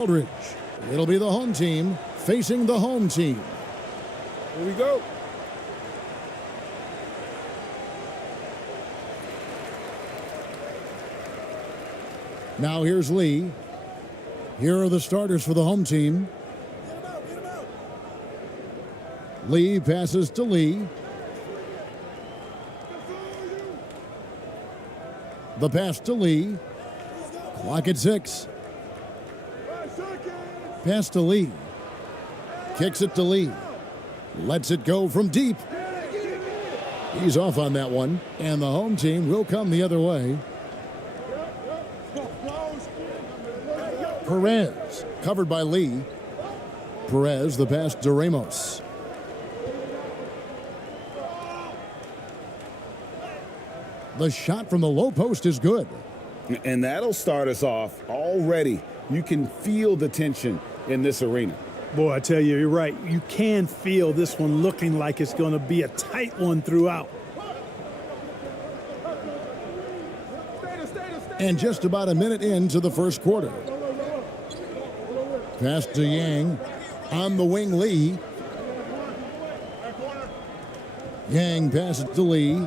Aldridge. It'll be the home team facing the home team. Here we go. Now here's Lee. Here are the starters for the home team. Lee passes to Lee. The pass to Lee. Clock at 6. Pass to Lee. Kicks it to Lee. Lets it go from deep. He's off on that one, and the home team will come the other way. Perez, covered by Lee. Perez, the pass to Ramos. The shot from the low post is good. And that'll start us off already. You can feel the tension in this arena. Boy, I tell you, you're right. You can feel this one looking like it's going to be a tight one throughout. And just about a minute into the first quarter. Pass to Yang. On the wing, Lee. Yang passes to Lee.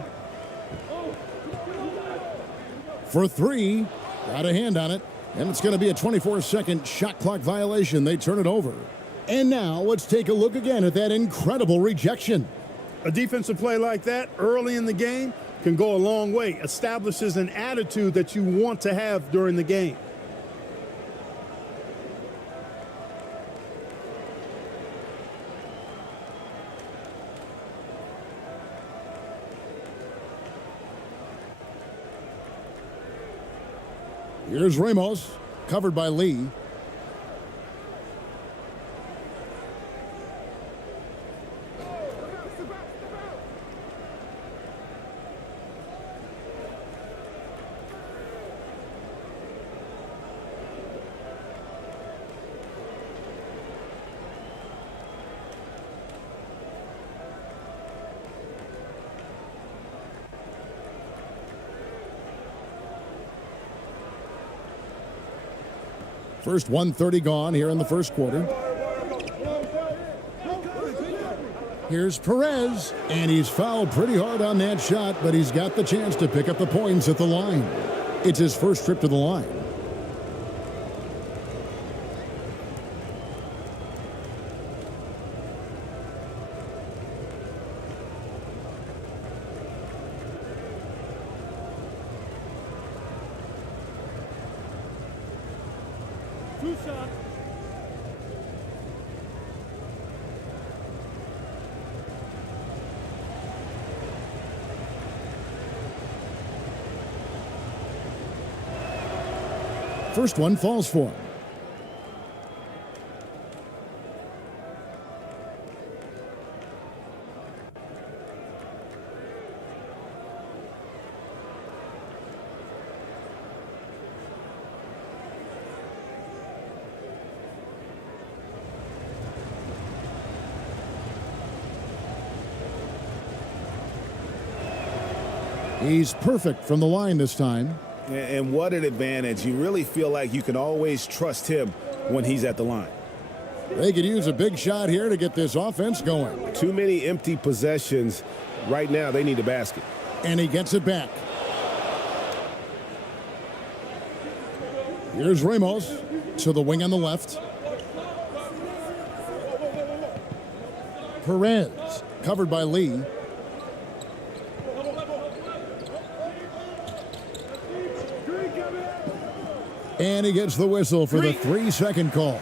For 3. Got a hand on it. And it's going to be a 24-second shot clock violation. They turn it over. And now let's take a look again at that incredible rejection. A defensive play like that early in the game can go a long way. Establishes an attitude that you want to have during the game. Here's Ramos, covered by Lee. First 1:30 gone here in the first quarter. Here's Perez, and he's fouled pretty hard on that shot, but he's got the chance to pick up the points at the line. It's his first trip to the line. First one falls for him. He's perfect from the line this time. And what an advantage. You really feel like you can always trust him when he's at the line. They could use a big shot here to get this offense going. Too many empty possessions. Right now, they need a basket. And he gets it back. Here's Ramos to the wing on the left. Perez, covered by Lee. And he gets the whistle for the 3-second call.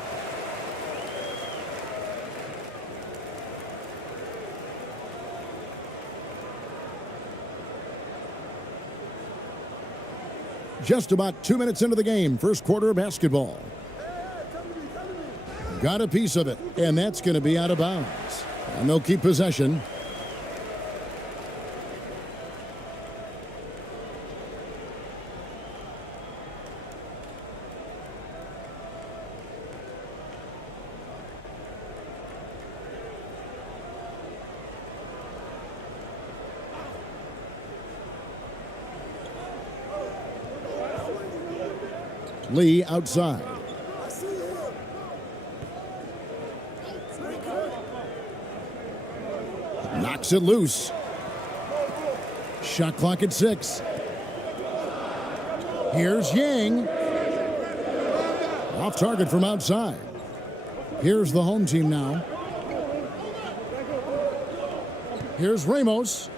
Just about 2 minutes into the game, first quarter of basketball. Got a piece of it, and that's going to be out of bounds. And they'll keep possession. Lee outside. Knocks it loose. Shot clock at 6. Here's Yang. Off target from outside. Here's the home team now. Here's Ramos.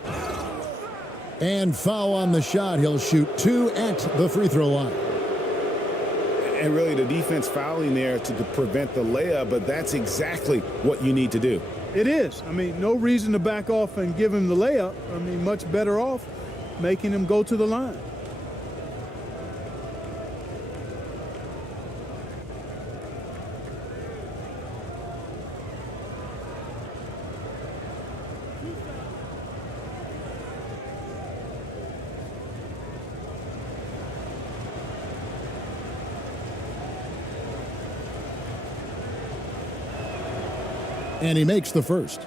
And foul on the shot. He'll shoot 2 at the free throw line. And really the defense fouling there to prevent the layup, but that's exactly what you need to do. It is. I mean, no reason to back off and give him the layup. I mean, much better off making him go to the line. And he makes the first.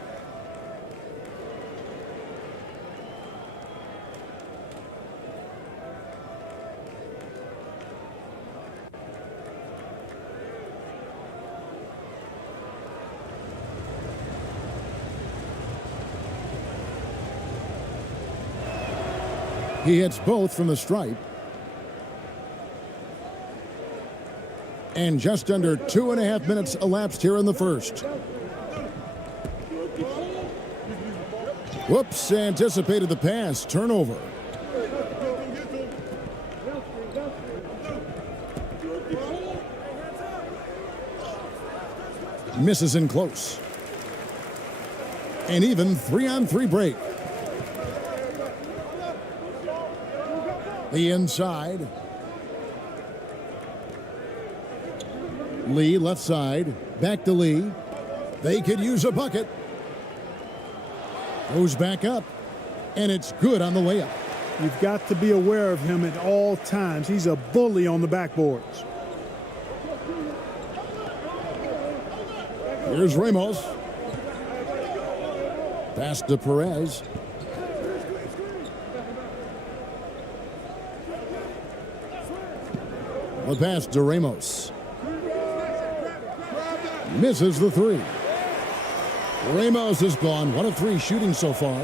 He hits both from the stripe. And just under 2.5 minutes elapsed here in the first. Whoops, anticipated the pass. Turnover. Misses in close. An even 3-on-3 break. The inside. Lee left side. Back to Lee. They could use a bucket. Goes back up, and it's good on the layup. You've got to be aware of him at all times. He's a bully on the backboards. Here's Ramos. Pass to Perez. The pass to Ramos. Misses the 3. Ramos is gone. 1 of 3 shooting so far.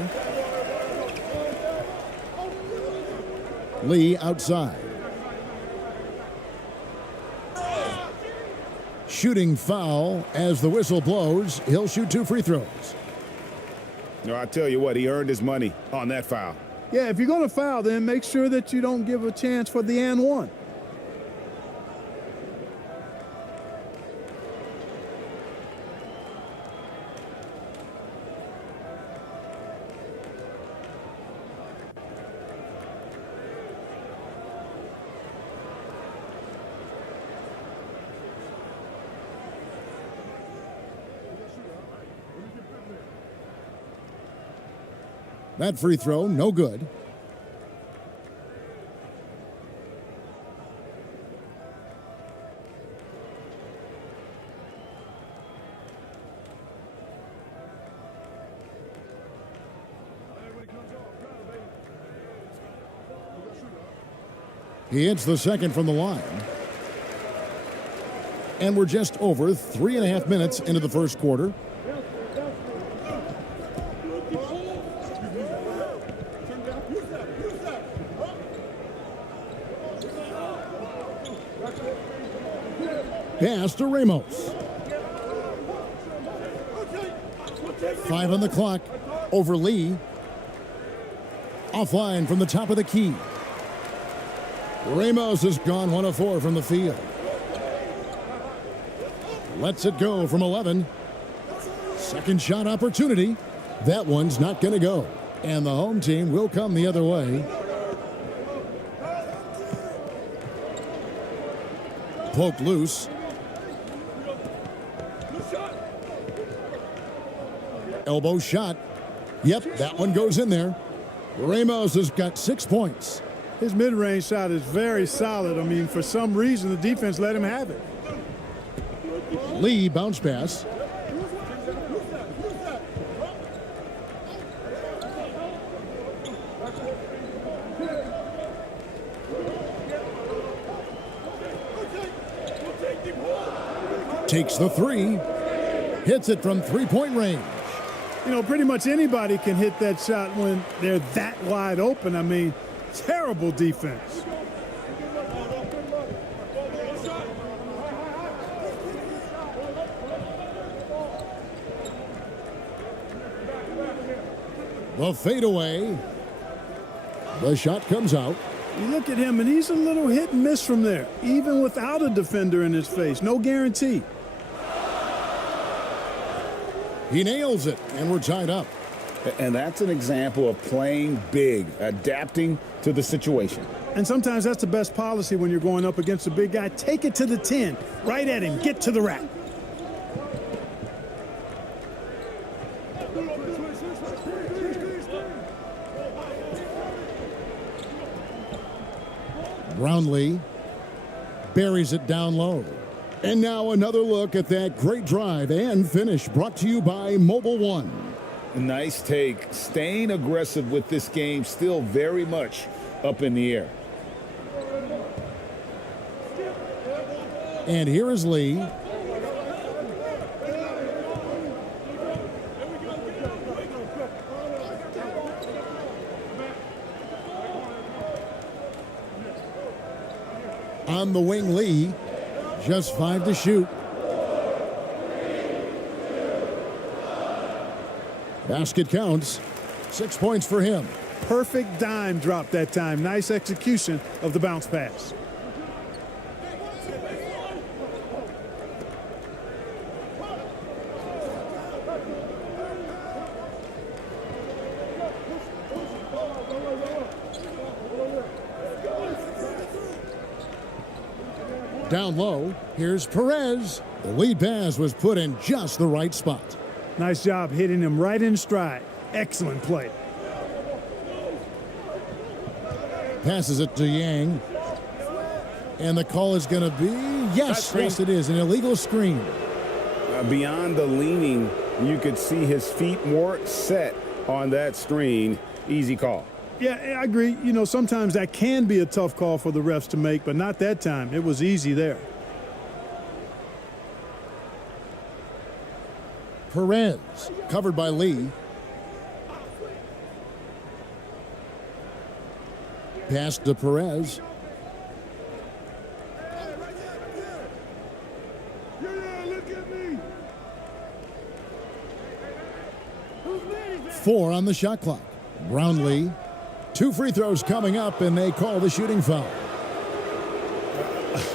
Lee outside. Shooting foul as the whistle blows. He'll shoot 2 free throws. No, I tell you what, he earned his money on that foul. Yeah, if you're going to foul, then make sure that you don't give a chance for the and one. That free throw, no good. He hits the second from the line. And we're just over 3.5 minutes into the first quarter. Pass to Ramos. 5 on the clock. Over Lee. Offline from the top of the key. Ramos has gone 1 of 4 from the field. Lets it go from 11. Second shot opportunity. That one's not going to go. And the home team will come the other way. Poked loose. Elbow shot. Yep, that one goes in there. Ramos has got 6 points. His mid-range shot is very solid. I mean, for some reason, the defense let him have it. Lee bounce pass. Takes the 3. Hits it from three-point range. You know, pretty much anybody can hit that shot when they're that wide open. I mean, terrible defense. The fadeaway. The shot comes out. You look at him, and he's a little hit and miss from there, even without a defender in his face. No guarantee. He nails it, and we're tied up. And that's an example of playing big, adapting to the situation. And sometimes that's the best policy when you're going up against a big guy. Take it to the 10, right at him, get to the rack. Brownlee buries it down low. And now another look at that great drive and finish brought to you by Mobile One. Nice take. Staying aggressive with this game, still very much up in the air. And here is Lee. On the wing, Lee. Just 5 to shoot. Basket counts. 6 points for him. Perfect dime drop that time. Nice execution of the bounce pass. Down low, here's Perez. The lead pass was put in just the right spot. Nice job hitting him right in stride. Excellent play. Passes it to Yang. And the call is going to be, yes, it is, an illegal screen. Beyond the leaning, you could see his feet more set on that screen. Easy call. Yeah, I agree. You know, sometimes that can be a tough call for the refs to make, but not that time. It was easy there. Perez, covered by Lee. Pass to Perez. Four on the shot clock. Brownlee. 2 free throws coming up, and they call the shooting foul.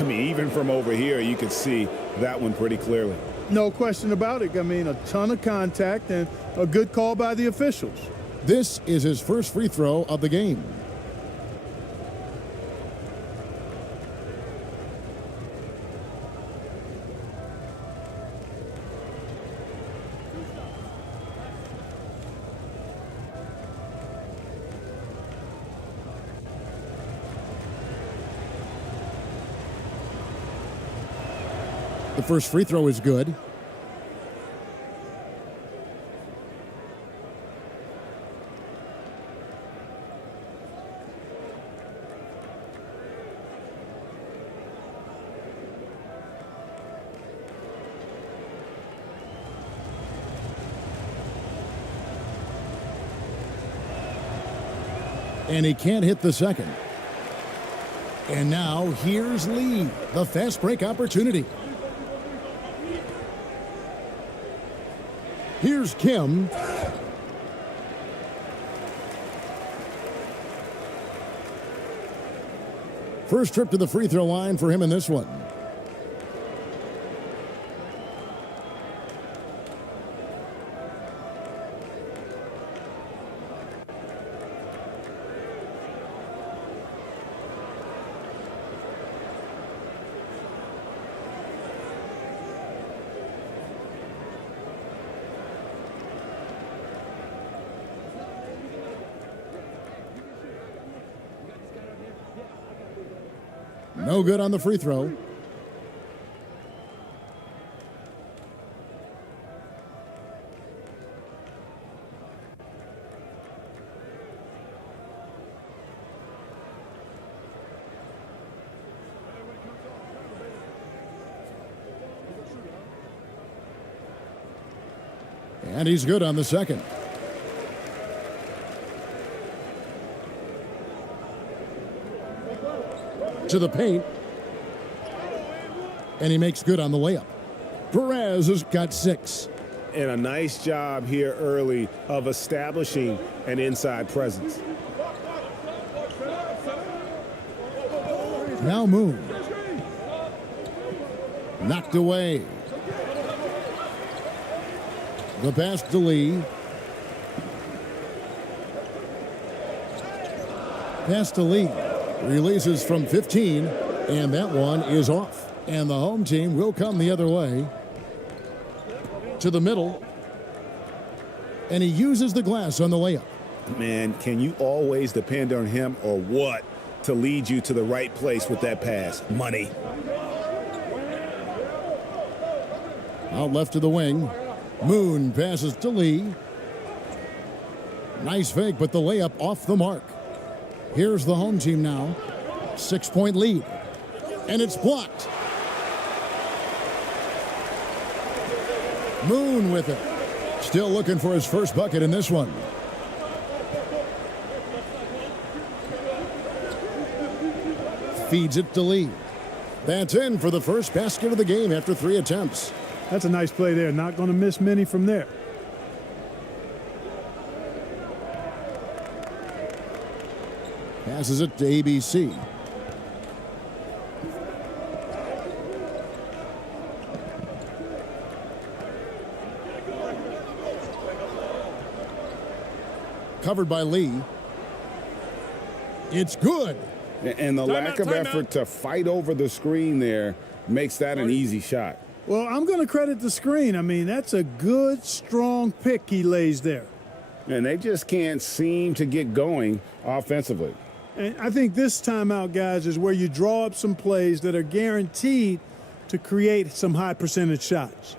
I mean, even from over here, you could see that one pretty clearly. No question about it. I mean, a ton of contact and a good call by the officials. This is his first free throw of the game. The first free throw is good. And he can't hit the second. And now here's Lee, the fast break opportunity. Here's Kim. First trip to the free throw line for him in this one. No good on the free throw. And he's good on the second. To the paint. And he makes good on the layup. Perez has got 6. And a nice job here early of establishing an inside presence. Now Moon. Knocked away. The pass to Lee. Pass to Lee. Releases from 15, and that one is off. And the home team will come the other way. To the middle. And he uses the glass on the layup. Man, can you always depend on him or what to lead you to the right place with that pass? Money. Out left to the wing. Moon passes to Lee. Nice fake, but the layup off the mark. Here's the home team now. 6-point lead. And it's blocked. Moon with it. Still looking for his first bucket in this one. Feeds it to Lee. That's in for the first basket of the game after 3 attempts. That's a nice play there. Not going to miss many from there. Passes it to ABC. Covered by Lee. It's good. And the lack of effort to fight over the screen there makes that an easy shot. Well, I'm going to credit the screen. I mean, that's a good, strong pick he lays there. And they just can't seem to get going offensively. And I think this timeout, guys, is where you draw up some plays that are guaranteed to create some high percentage shots.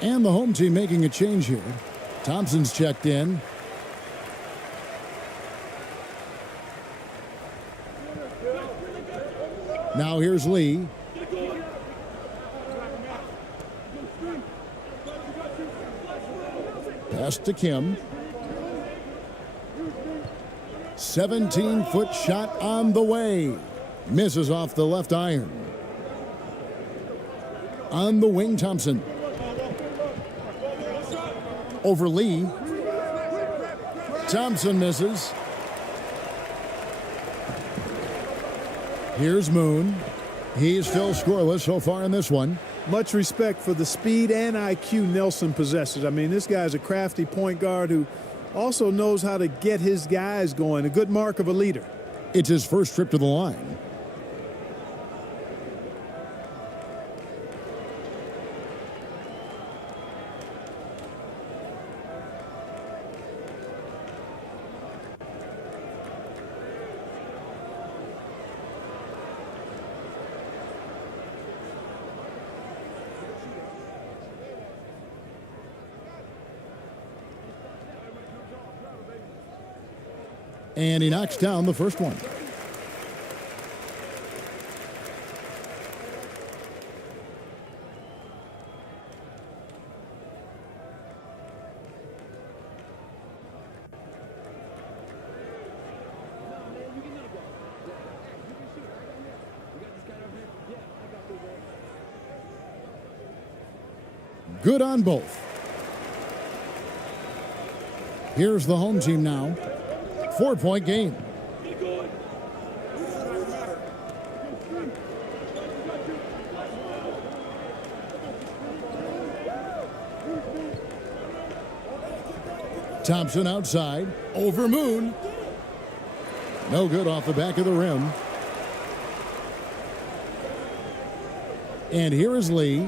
And the home team making a change here. Thompson's checked in. Now here's Lee. Pass to Kim. 17-foot shot on the way. Misses off the left iron. On the wing, Thompson. Over Lee. Thompson misses. Here's Moon. He's still scoreless so far in this one. Much respect for the speed and IQ Nelson possesses. I mean, this guy's a crafty point guard who also knows how to get his guys going. A good mark of a leader. It's his first trip to the line. And he knocks down the first one. Good on both. Here's the home team now. 4-point game. Thompson outside, over Moon. No good off the back of the rim. And here is Lee.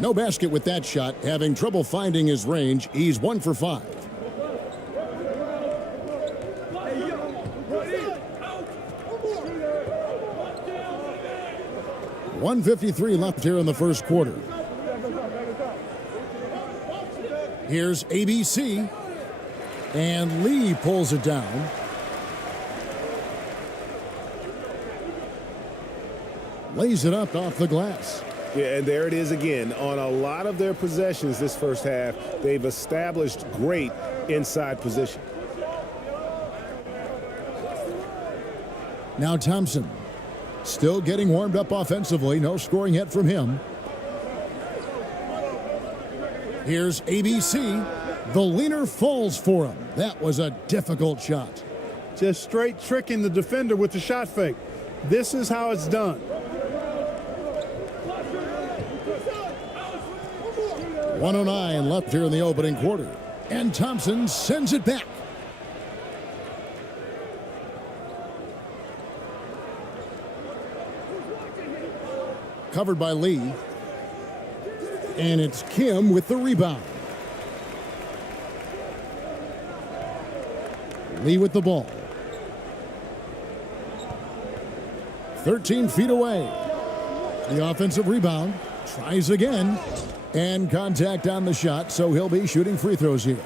No basket with that shot, having trouble finding his range. He's 1 for 5. .153 left here in the first quarter. Here's ABC. And Lee pulls it down. Lays it up off the glass. Yeah, and there it is again. On a lot of their possessions this first half, they've established great inside position. Now Thompson. Still getting warmed up offensively. No scoring yet from him. Here's ABC. The leaner falls for him. That was a difficult shot. Just straight tricking the defender with the shot fake. This is how it's done. 1:09 left here in the opening quarter. And Thompson sends it back. Covered by Lee. And it's Kim with the rebound. Lee with the ball. 13 feet away. The offensive rebound. Tries again. And contact on the shot, so he'll be shooting free throws here.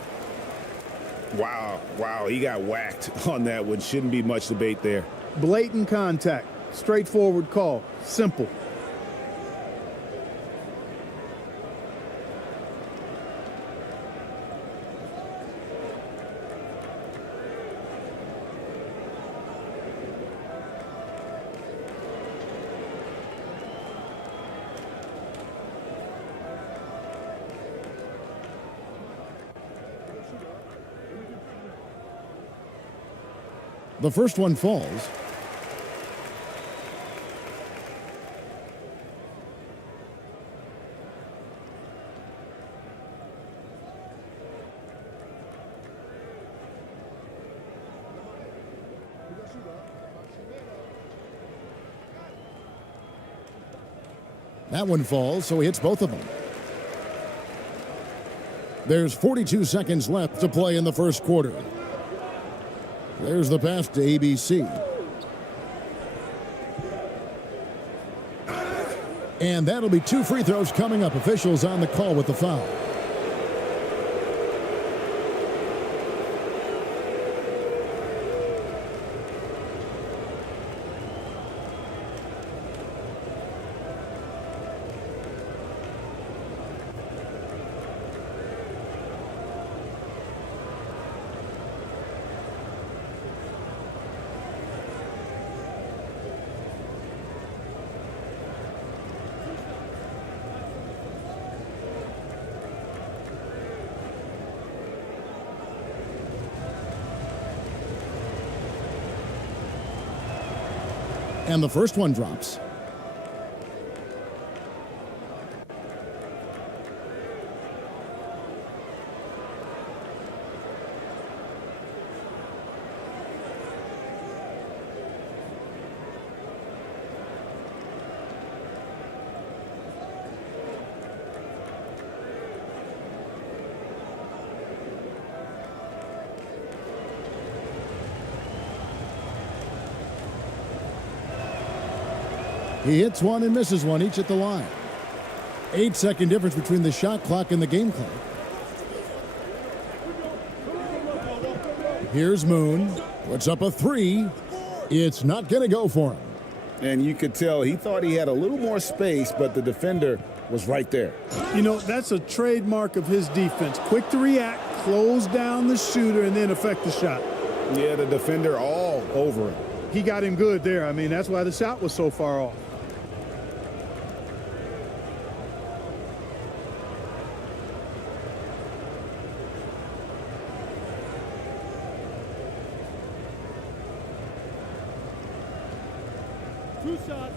Wow, he got whacked on that one. Shouldn't be much debate there. Blatant contact. Straightforward call. Simple. The first one falls. That one falls, so he hits both of them. There's 42 seconds left to play in the first quarter. There's the pass to ABC. And that'll be 2 free throws coming up. Officials on the call with the foul. And the first one drops. He hits one and misses one, each at the line. 8-second difference between the shot clock and the game clock. Here's Moon. Puts up a 3. It's not going to go for him. And you could tell he thought he had a little more space, but the defender was right there. You know, that's a trademark of his defense. Quick to react, close down the shooter, and then affect the shot. Yeah, the defender all over him. He got him good there. I mean, that's why the shot was so far off. Two shots.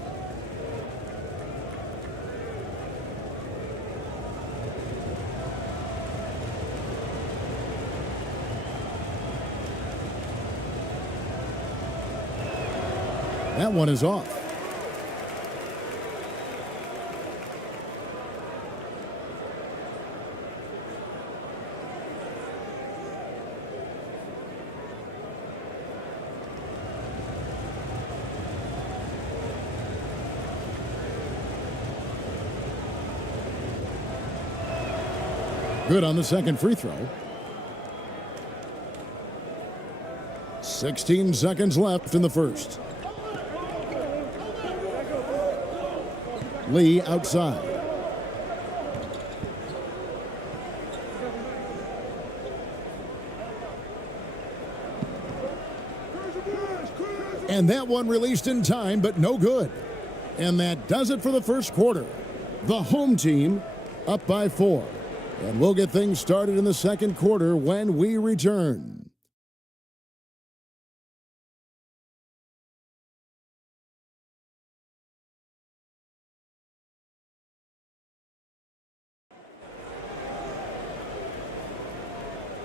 That one is off. Good on the second free throw. 16 seconds left in the first. Lee outside. And that one released in time, but no good. And that does it for the first quarter. The home team up by 4. And we'll get things started in the second quarter when we return.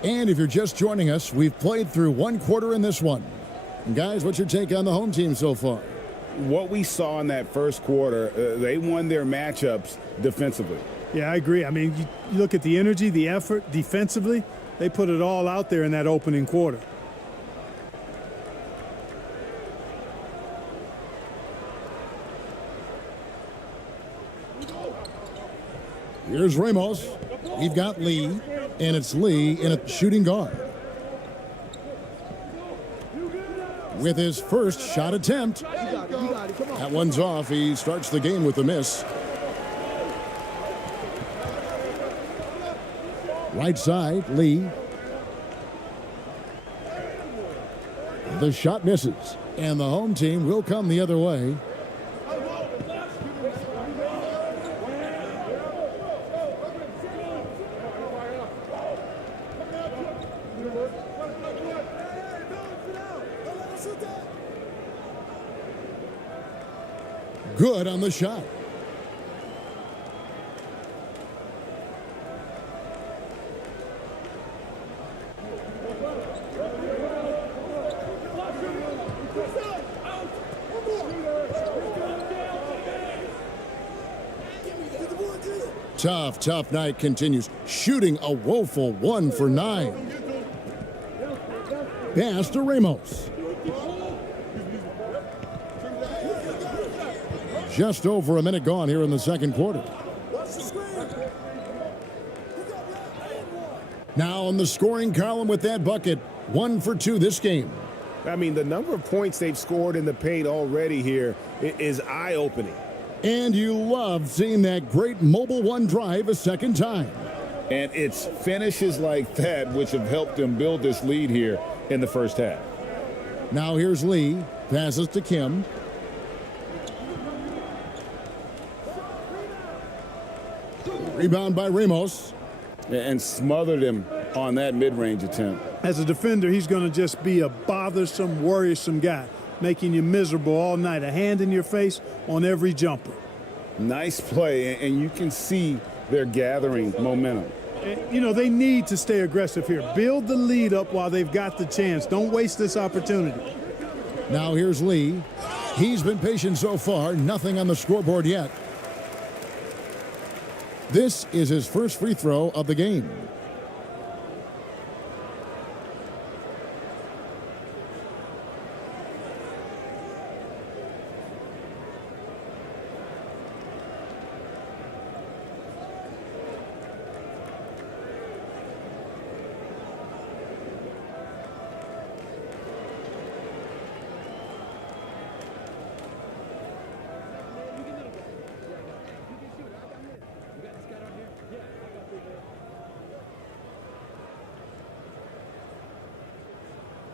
And if you're just joining us, we've played through one quarter in this one. And guys, what's your take on the home team so far? What we saw in that first quarter, they won their matchups defensively. Yeah, I agree. I mean, you look at the energy, the effort defensively, they put it all out there in that opening quarter. Here's Ramos. We've got Lee, and it's Lee in a shooting guard. With his first shot attempt. That one's off. He starts the game with a miss. Right side, Lee. The shot misses, and the home team will come the other way. Good on the shot. Tough night continues. Shooting a woeful 1 for 9. Pass to Ramos. Just over a minute gone here in the second quarter. Now on the scoring column with that bucket. 1 for 2 this game. I mean, the number of points they've scored in the paint already here is eye-opening. And you love seeing that great mobile one drive a second time. And it's finishes like that which have helped them build this lead here in the first half. Now here's Lee. Passes to Kim. Rebound by Ramos. And smothered him on that mid-range attempt. As a defender, he's going to just be a bothersome, worrisome guy, making you miserable all night, a hand in your face on every jumper. Nice play, and you can see they're gathering momentum. You know, they need to stay aggressive here. Build the lead up while they've got the chance. Don't waste this opportunity. Now here's Lee. He's been patient so far. Nothing on the scoreboard yet. This is his first free throw of the game.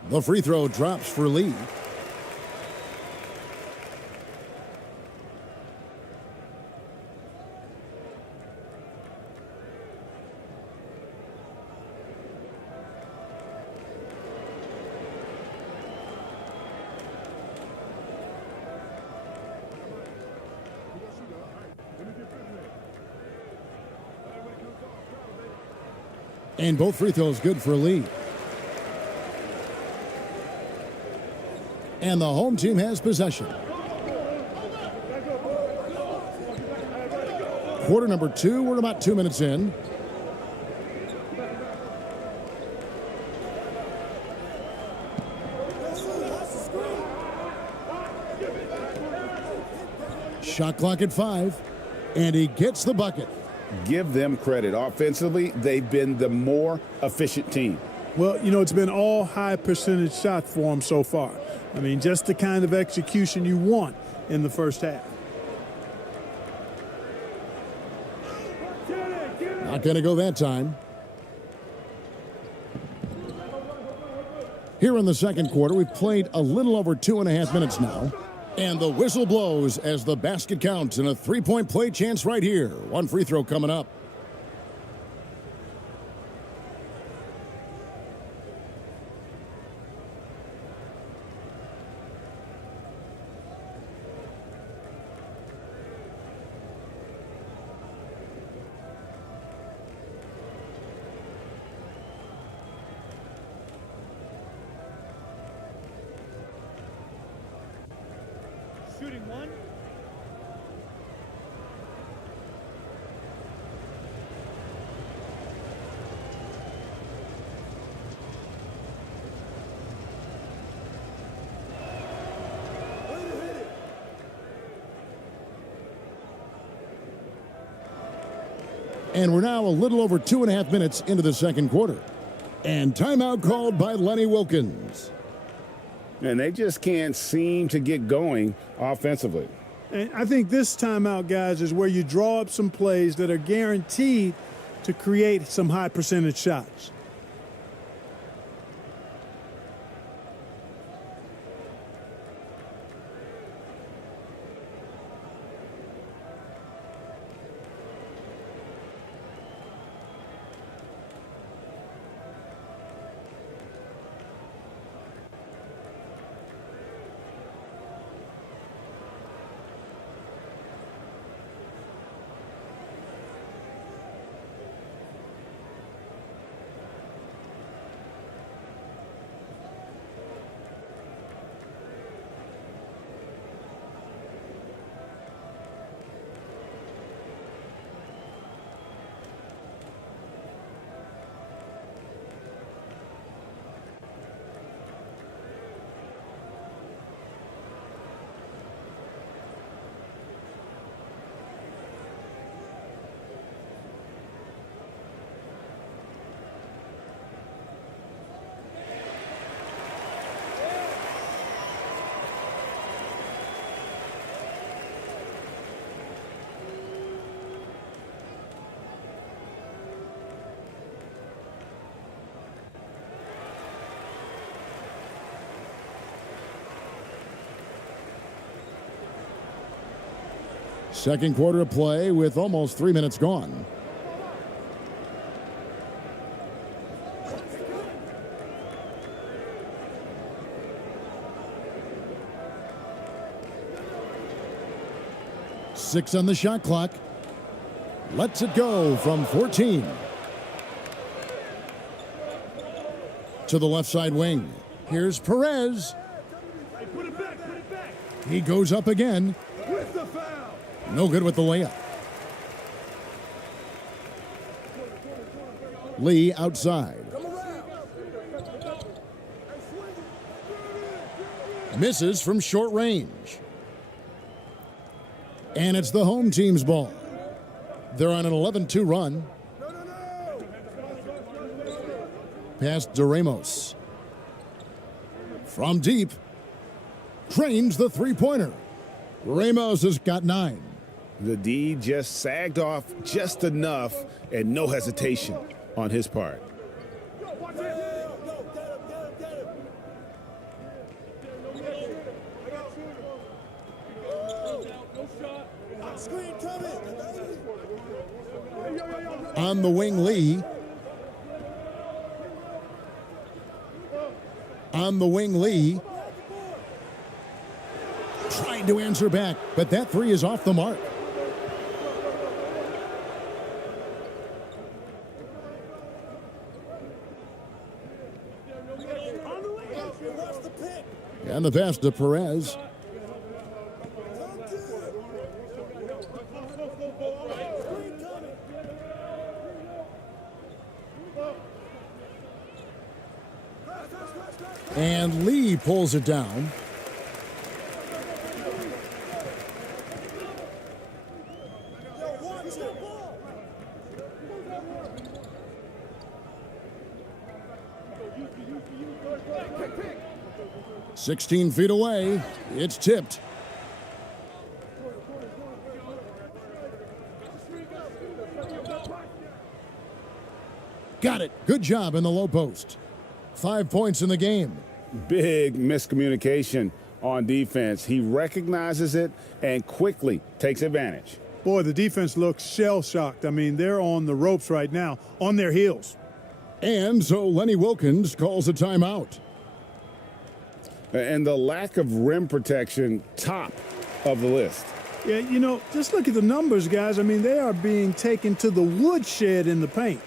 The free throw drops for Lee. And both free throws good for Lee. And the home team has possession. Quarter number 2, we're about 2 minutes in. Shot clock at 5, and he gets the bucket. Give them credit. Offensively, they've been the more efficient team. Well, you know, it's been all high percentage shots for them so far. I mean, just the kind of execution you want in the first half. Not going to go that time. Here in the second quarter, we've played a little over 2.5 minutes now. And the whistle blows as the basket counts and a three-point play chance right here. One free throw coming up. Shooting one. And we're now a little over 2.5 minutes into the second quarter. And timeout called by Lenny Wilkins. And they just can't seem to get going offensively. And I think this timeout, guys, is where you draw up some plays that are guaranteed to create some high percentage shots. Second quarter of play with almost 3 minutes gone. Six on the shot clock. Lets it go from 14. To the left side wing. Here's Perez. He goes up again. No good with the layup. Lee outside. Misses from short range. And it's the home team's ball. They're on an 11-2 run. Past DeRamos. From deep. Cranes the three-pointer. Ramos has got 9. The D just sagged off just enough and no hesitation on his part. On the wing, Lee. On the wing, Lee. Trying to answer back, but that three is off the mark. And the pass to Perez. And Lee pulls it down. Pick. 16 feet away. It's tipped. Got it. Good job in the low post. 5 points in the game. Big miscommunication on defense. He recognizes it and quickly takes advantage. Boy, the defense looks shell-shocked. I mean, they're on the ropes right now, on their heels. And so Lenny Wilkins calls a timeout. And the lack of rim protection, top of the list. Yeah, you know, just look at the numbers, guys. I mean, they are being taken to the woodshed in the paint.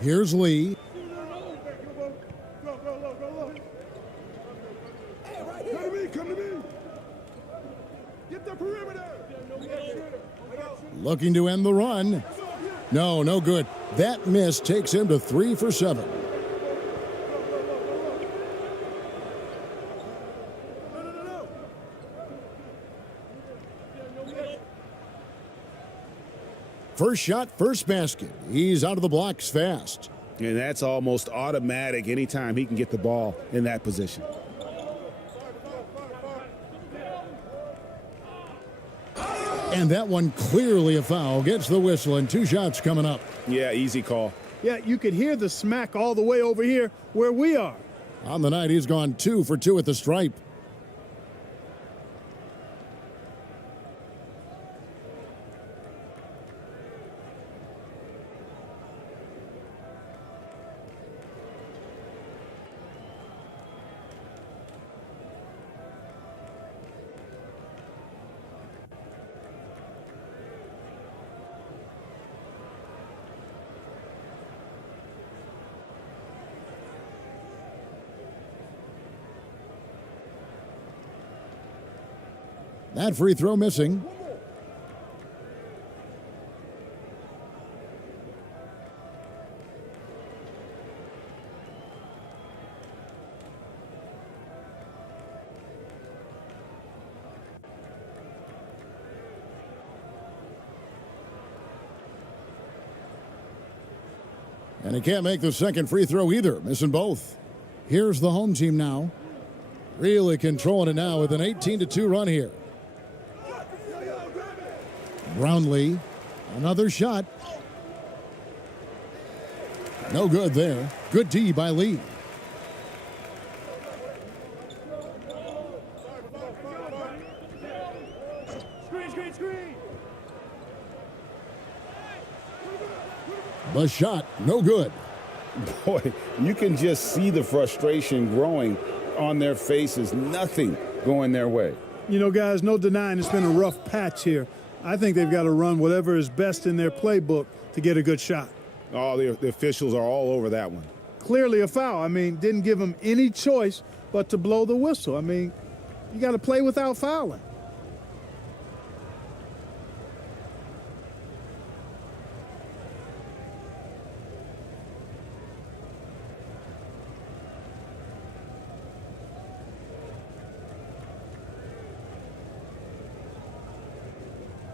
Here's Lee. Come to me. Get the perimeter. Looking to end the run. No good. That miss takes him to 3 for 7. First shot, first basket. He's out of the blocks fast. And that's almost automatic anytime he can get the ball in that position. And that one clearly a foul. Gets the whistle and 2 shots coming up. Yeah, easy call. Yeah, you could hear the smack all the way over here where we are. On the night, he's gone 2 for 2 at the stripe. That free throw missing. And he can't make the second free throw either, missing both. Here's the home team now. Really controlling it now with an 18-2 run here. Brownlee, another shot. No good there. Good D by Lee. Screen. The shot, no good. Boy, you can just see the frustration growing on their faces, nothing going their way. You know, guys, no denying it's been a rough patch here. I think they've got to run whatever is best in their playbook to get a good shot. Oh, the officials are all over that one. Clearly a foul. I mean, didn't give them any choice but to blow the whistle. I mean, you got to play without fouling.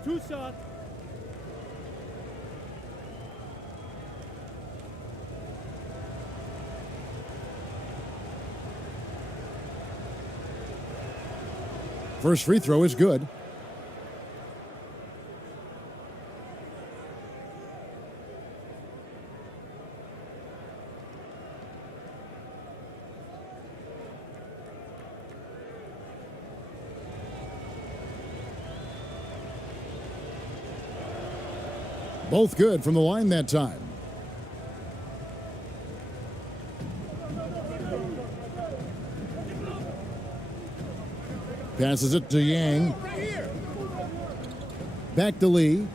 Two shots. First free throw is good. Both good from the line that time. Passes it to Yang. Back to Lee.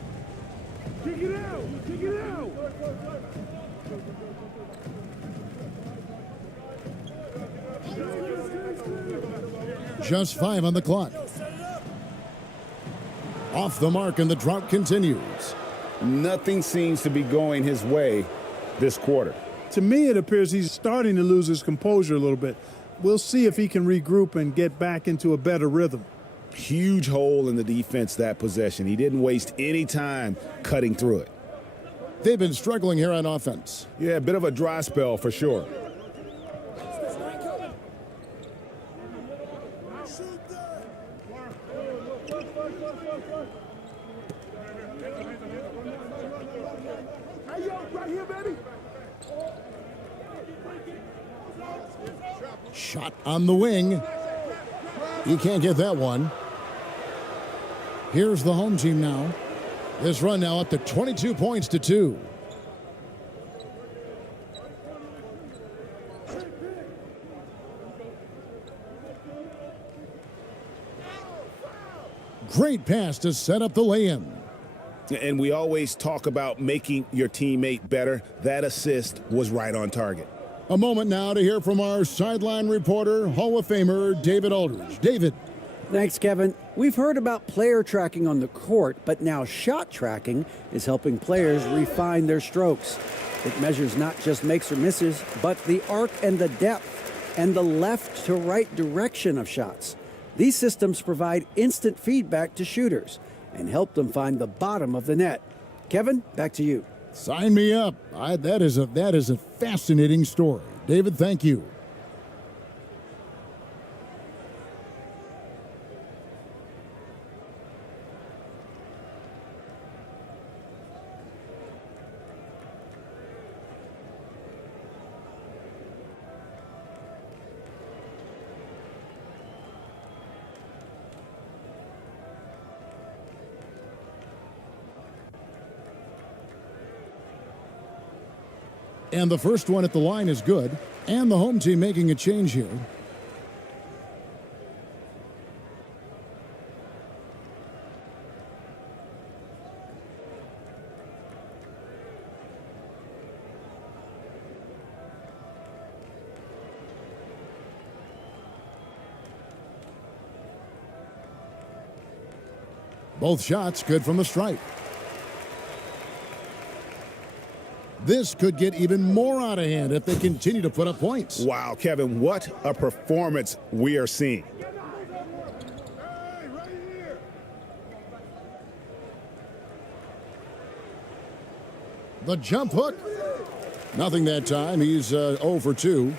Kick it out. Kick it out. Just 5 on the clock. Off the mark, and the drought continues. Nothing seems to be going his way this quarter. To me, it appears he's starting to lose his composure a little bit. We'll see if he can regroup and get back into a better rhythm. Huge hole in the defense that possession. He didn't waste any time cutting through it. They've been struggling here on offense. Yeah, a bit of a dry spell for sure. Shot on the wing. He can't get that one. Here's the home team now. This run now up to 22 points to 2. Great pass to set up the lay-in. And we always talk about making your teammate better. That assist was right on target. A moment now to hear from our sideline reporter, Hall of Famer David Aldridge. David. Thanks, Kevin. We've heard about player tracking on the court, but now shot tracking is helping players refine their strokes. It measures not just makes or misses, but the arc and the depth and the left to right direction of shots. These systems provide instant feedback to shooters and help them find the bottom of the net. Kevin, back to you. Sign me up. That is a fascinating story. David, thank you. And the first one at the line is good. And the home team making a change here. Both shots good from the stripe. This could get even more out of hand if they continue to put up points. Wow, Kevin, what a performance we are seeing. The jump hook. Nothing that time. He's 0 for 2.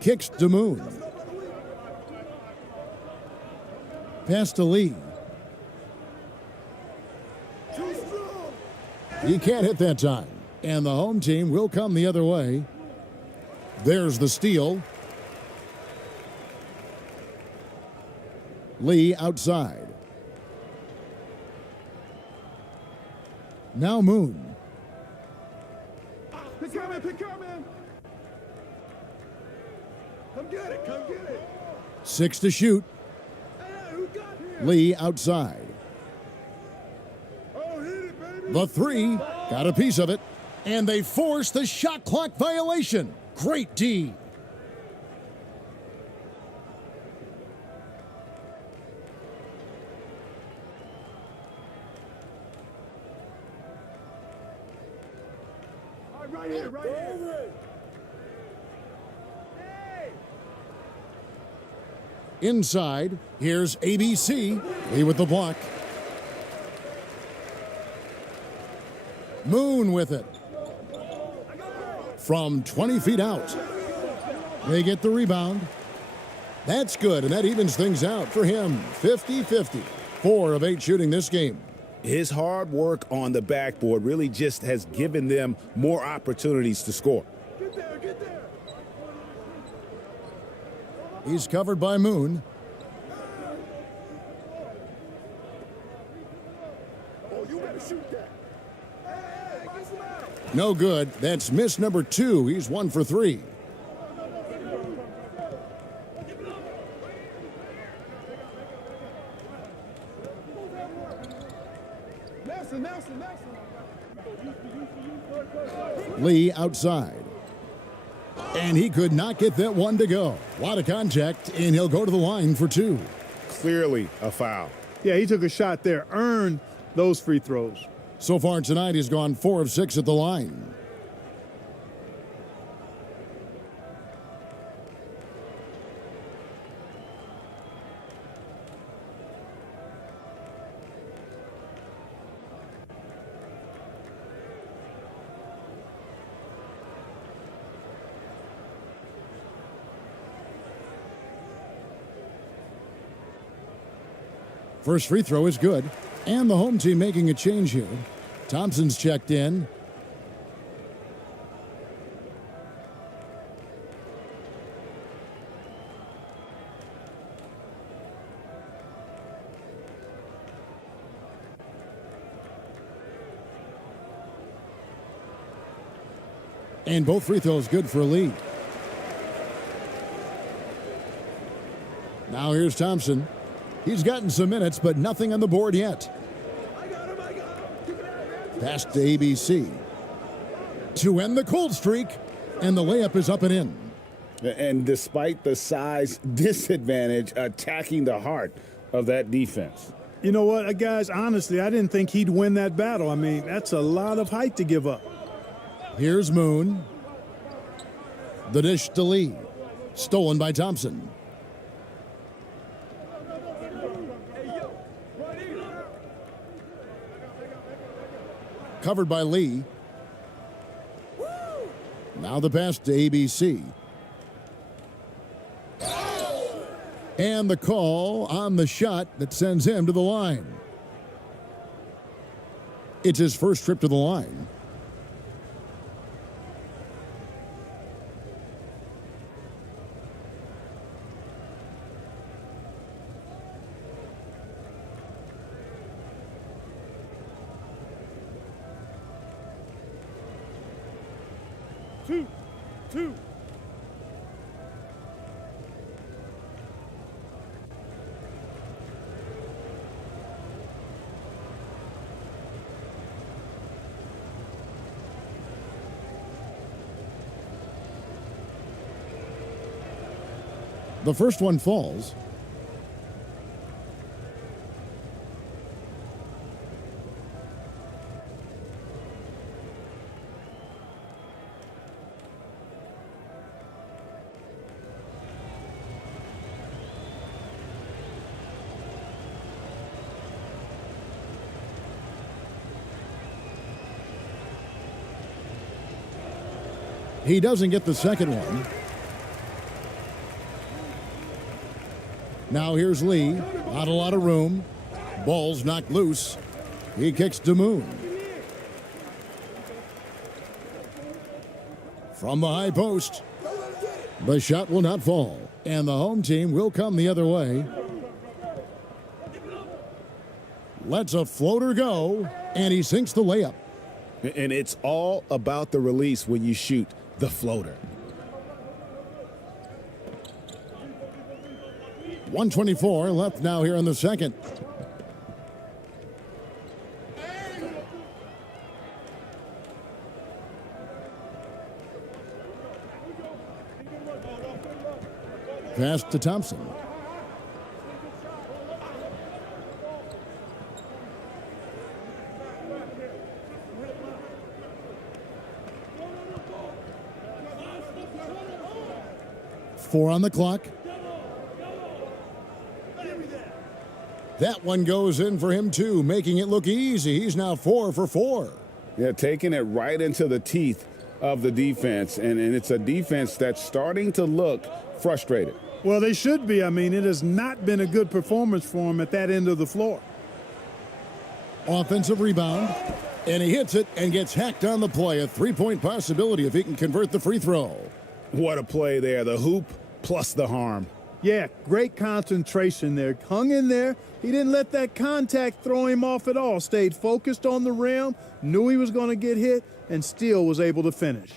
Kicks to Moon. Pass to Lee. He can't hit that time. And the home team will come the other way. There's the steal. Lee outside. Now Moon. Take care, man. Come get it. Come get it. 6 to shoot. Hey, who got here? Lee outside. Oh, hit it, baby. The 3, got a piece of it, and they force the shot clock violation. Great D. All right, right here, right here. Hey. Inside, here's ABC. Lee with the block. Moon with it. From 20 feet out. They get the rebound. That's good, and that evens things out for him. 50-50. 4 of 8 shooting this game. His hard work on the backboard really just has given them more opportunities to score. Get there, get there. He's covered by Moon. Oh, you better shoot that. Hey, get some out. No good. That's miss number 2. He's 1 for 3. Nelson. Lee outside. And he could not get that one to go. A lot of contact, and he'll go to the line for 2. Clearly a foul. Yeah, he took a shot there, earned those free throws. So far tonight, he's gone 4 of 6 at the line. First free throw is good. And the home team making a change here. Thompson's checked in. And both free throws good for Lee. Now here's Thompson. He's gotten some minutes, but nothing on the board yet. I got him. Pass to ABC. To end the cold streak, and the layup is up and in. And despite the size disadvantage, attacking the heart of that defense. You know what, guys, honestly, I didn't think he'd win that battle. I mean, that's a lot of height to give up. Here's Moon. The dish to Lee. Stolen by Thompson. Covered by Lee. Now the pass to ABC. And the call on the shot that sends him to the line. It's his first trip to the line. Two. The first one falls. He doesn't get the second one. Now here's Lee. Not a lot of room. Ball's knocked loose. He kicks to Moon. From the high post. The shot will not fall. And the home team will come the other way. Lets a floater go. And he sinks the layup. And it's all about the release when you shoot the floater. 1:24 left now here in the second. Pass to Thompson. Four on the clock. That one goes in for him too, making it look easy. He's now 4 for 4. Yeah, taking it right into the teeth of the defense, and it's a defense that's starting to look frustrated. Well, they should be. I mean, it has not been a good performance for him at that end of the floor. Offensive rebound, and he hits it and gets hacked on the play. A three-point possibility if he can convert the free throw. What a play there, the hoop plus the harm. Yeah, great concentration there. Hung in there. He didn't let that contact throw him off at all. Stayed focused on the rim, knew he was going to get hit, and still was able to finish.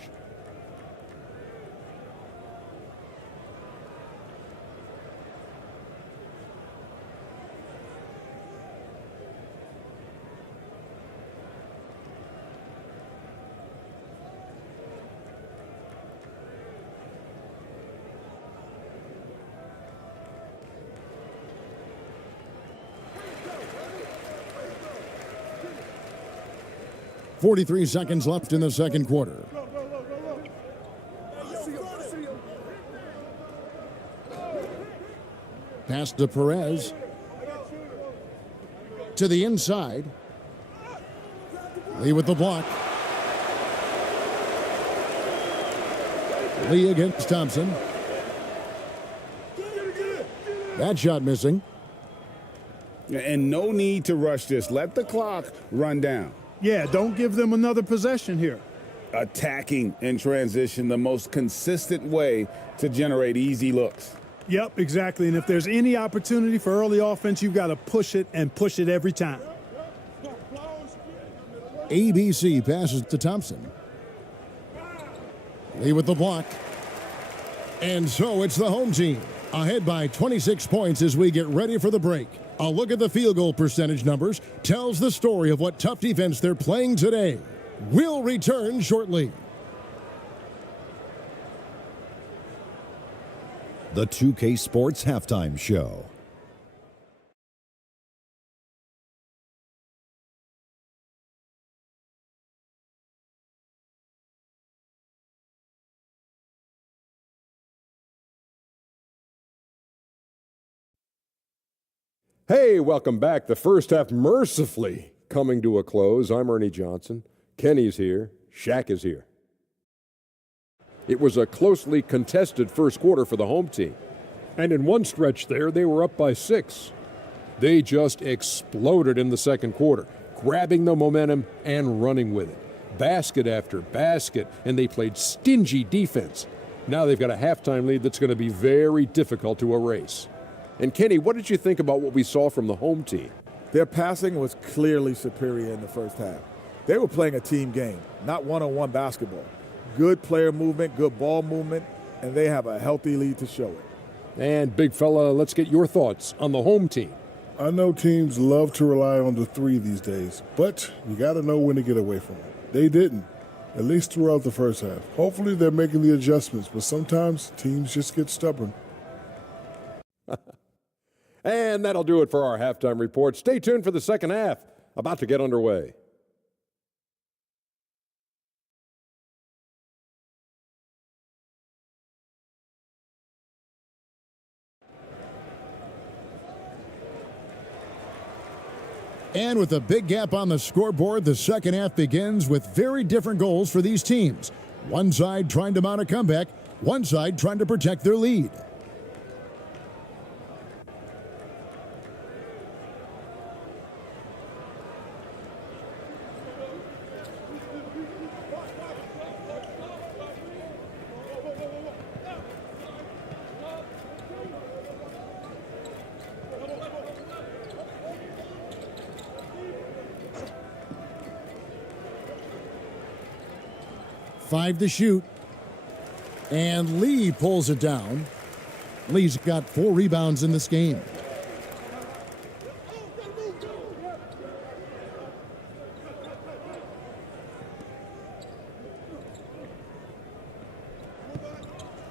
.43 seconds left in the second quarter. Pass to Perez. To the inside. Lee with the block. Lee against Thompson. That shot missing. And no need to rush this. Let the clock run down. Yeah, don't give them another possession here. Attacking in transition, the most consistent way to generate easy looks. Yep, exactly. And if there's any opportunity for early offense, you've got to push it and push it every time. ABC passes to Thompson. Lee with the block. And so it's the home team, ahead by 26 points as we get ready for the break. A look at the field goal percentage numbers tells the story of what tough defense they're playing today. We'll return shortly. The 2K Sports Halftime Show. Hey, welcome back. The first half mercifully coming to a close. I'm Ernie Johnson. Kenny's here. Shaq is here. It was a closely contested first quarter for the home team. And in one stretch there, they were up by 6. They just exploded in the second quarter, grabbing the momentum and running with it. Basket after basket, and they played stingy defense. Now they've got a halftime lead that's going to be very difficult to erase. And Kenny, what did you think about what we saw from the home team? Their passing was clearly superior in the first half. They were playing a team game, not one-on-one basketball. Good player movement, good ball movement, and they have a healthy lead to show it. And big fella, let's get your thoughts on the home team. I know teams love to rely on the three these days, but you got to know when to get away from it. They didn't, at least throughout the first half. Hopefully they're making the adjustments, but sometimes teams just get stubborn. And that'll do it for our halftime report. Stay tuned for the second half, about to get underway. And with a big gap on the scoreboard, the second half begins with very different goals for these teams. One side trying to mount a comeback, one side trying to protect their lead. 5 to shoot. And Lee pulls it down. Lee's got 4 rebounds in this game.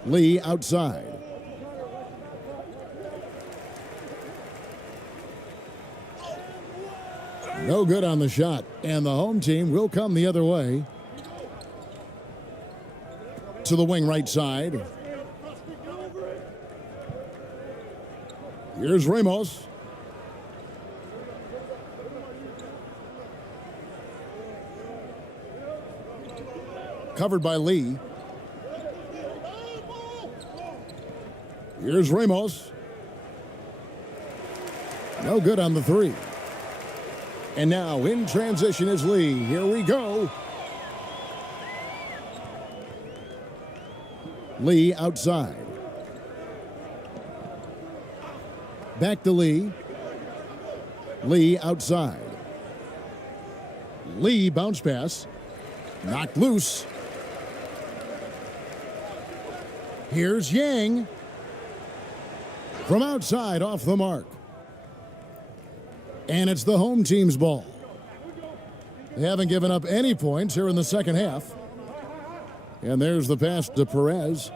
Lee outside. No good on the shot, and the home team will come the other way. To the wing right side. Here's Ramos. Covered by Lee. Here's Ramos. No good on the 3. And now in transition is Lee. Here we go. Lee outside. Back to Lee. Lee outside. Lee bounce pass. Knocked loose. Here's Yang. From outside off the mark. And it's the home team's ball. They haven't given up any points here in the second half. And there's the pass to Perez.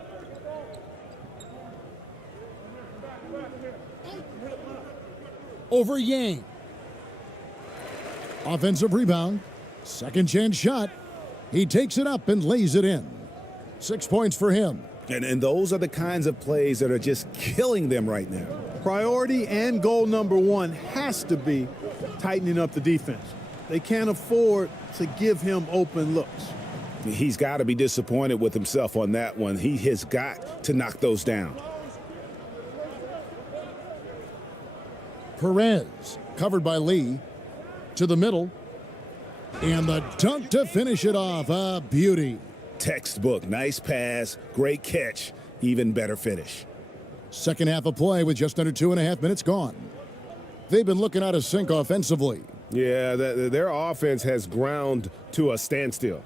Over Yang. Offensive rebound. Second chance shot. He takes it up and lays it in. 6 points for him. And those are the kinds of plays that are just killing them right now. Priority and goal number 1 has to be tightening up the defense. They can't afford to give him open looks. He's got to be disappointed with himself on that one. He has got to knock those down. Perez, covered by Lee, to the middle. And the dunk to finish it off. A beauty. Textbook. Nice pass. Great catch. Even better finish. Second half of play with just under 2.5 minutes gone. They've been looking out of sync offensively. Yeah, their offense has ground to a standstill.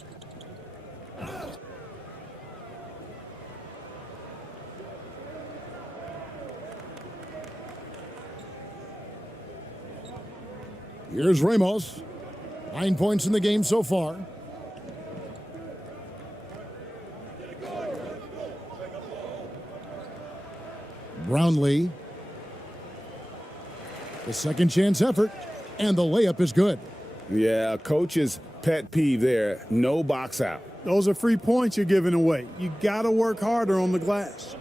Here's Ramos. 9 points in the game so far. Brownlee. The second chance effort, and the layup is good. Yeah, coach's pet peeve there. No box out. Those are free points you're giving away. You got to work harder on the glass.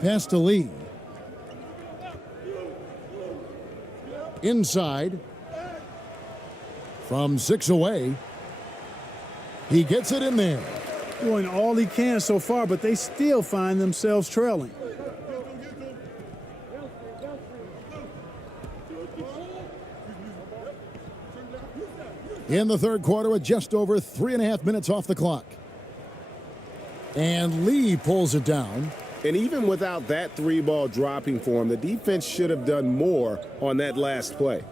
Pass to Lee. Inside. From 6 away. He gets it in there. Doing all he can so far, but they still find themselves trailing. In the third quarter with just over 3.5 minutes off the clock. And Lee pulls it down. And even without that 3-ball dropping for him, the defense should have done more on that last play.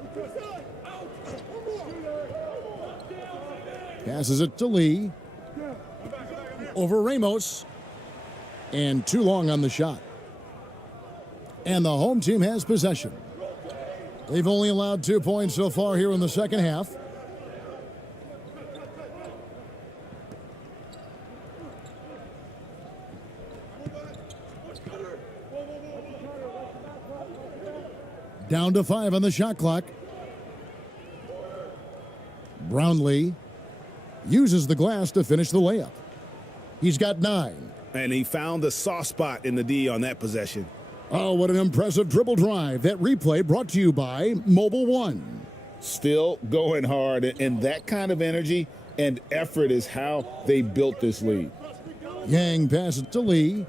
Passes it to Lee. Over Ramos. And too long on the shot. And the home team has possession. They've only allowed 2 points so far here in the second half. Down to 5 on the shot clock. Brownlee uses the glass to finish the layup. He's got 9. And he found the soft spot in the D on that possession. Oh, what an impressive dribble drive. That replay brought to you by Mobile One. Still going hard, and that kind of energy and effort is how they built this lead. Yang passes to Lee.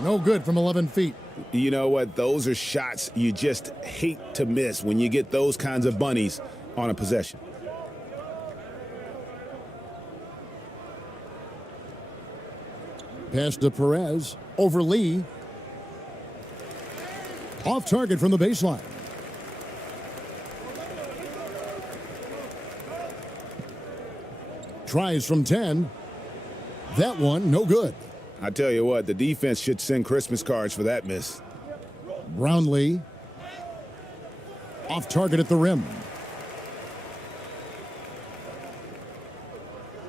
No good from 11 feet. You know what? Those are shots you just hate to miss when you get those kinds of bunnies on a possession. Pass to Perez. Over Lee. Off target from the baseline. Tries from 10. That one, no good. I tell you what, the defense should send Christmas cards for that miss. Brownlee. Off target at the rim.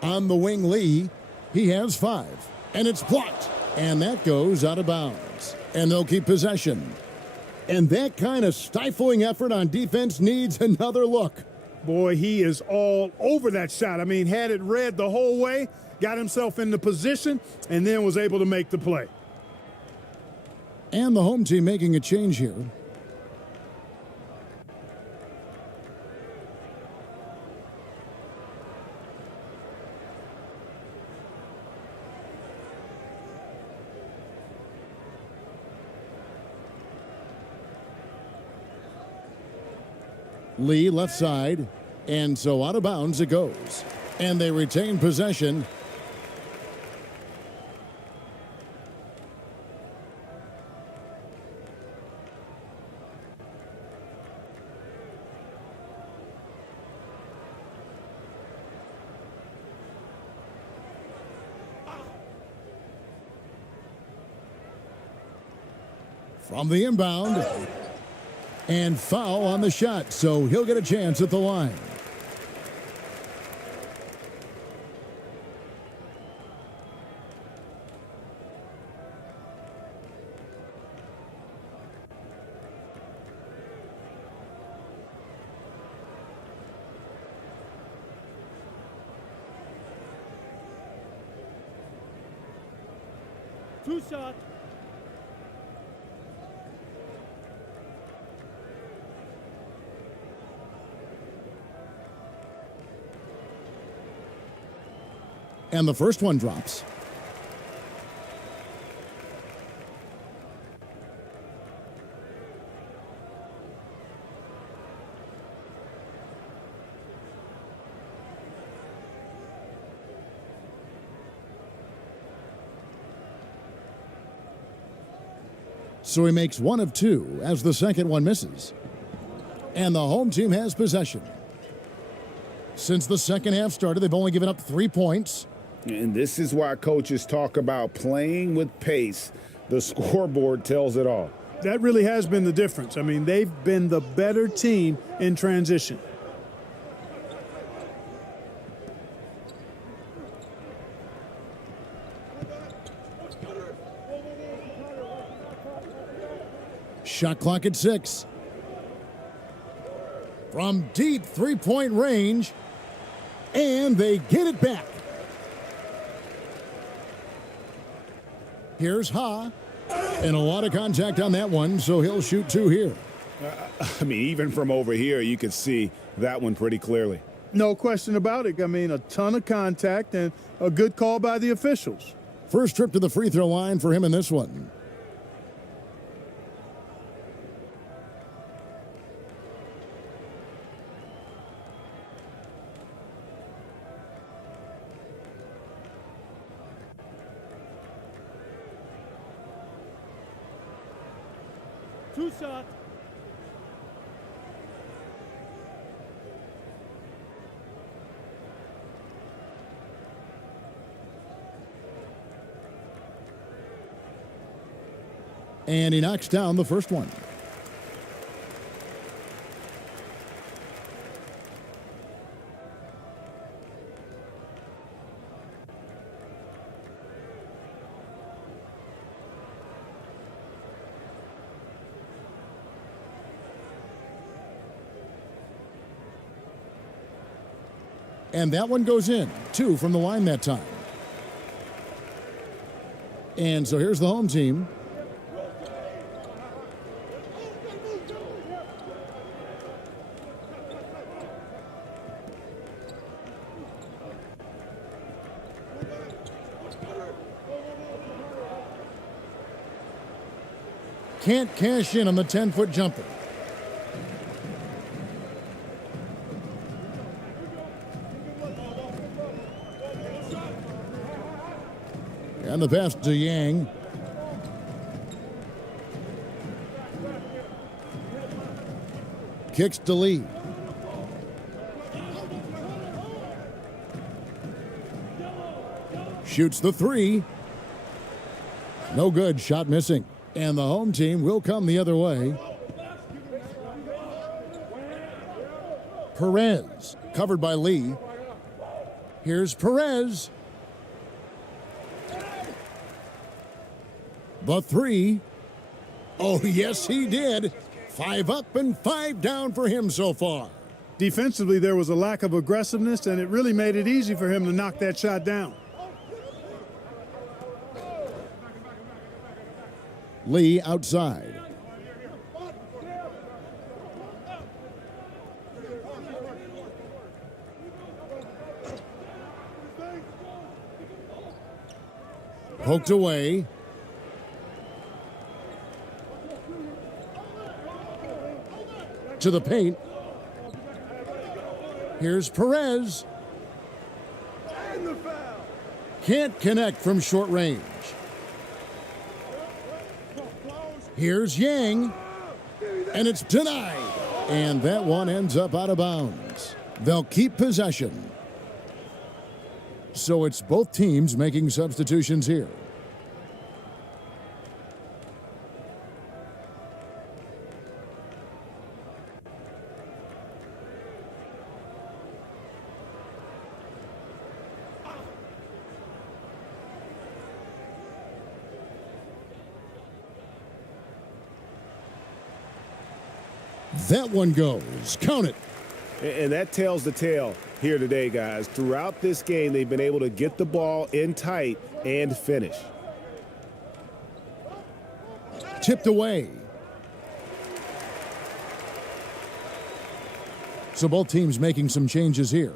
On the wing, Lee. He has 5. And it's blocked. And that goes out of bounds. And they'll keep possession. And that kind of stifling effort on defense needs another look. Boy, he is all over that shot. I mean, had it read the whole way, got himself in the position, and then was able to make the play. And the home team making a change here. Lee left side, and so out of bounds it goes. And they retain possession. From the inbound. And foul on the shot, so he'll get a chance at the line. Two shots. And the first one drops. So he makes 1 of 2 as the second one misses. And the home team has possession. Since the second half started, they've only given up 3 points. And this is why coaches talk about playing with pace. The scoreboard tells it all. That really has been the difference. I mean, they've been the better team in transition. Shot clock at 6. From deep three-point range. And they get it back. Here's Ha. And a lot of contact on that one, so he'll shoot 2 here. I mean, even from over here, you could see that one pretty clearly. No question about it. I mean, a ton of contact and a good call by the officials. First trip to the free throw line for him in this one. Two shots. And he knocks down the first one. And that one goes in. 2 from the line that time. And so here's the home team. Can't cash in on the 10-foot jumper. And the pass to Yang. Kicks to Lee. Shoots the three. No good, shot missing. And the home team will come the other way. Perez, covered by Lee. Here's Perez. The three. Oh, yes, he did. 5 up and 5 down for him so far. Defensively, there was a lack of aggressiveness, and it really made it easy for him to knock that shot down. Lee outside. Poked away. To the paint. Here's Perez. Can't connect from short range. Here's Yang. And it's denied. And that one ends up out of bounds. They'll keep possession. So it's both teams making substitutions here. That one goes. Count it. And that tells the tale here today, guys. Throughout this game, they've been able to get the ball in tight and finish. Tipped away. So both teams making some changes here.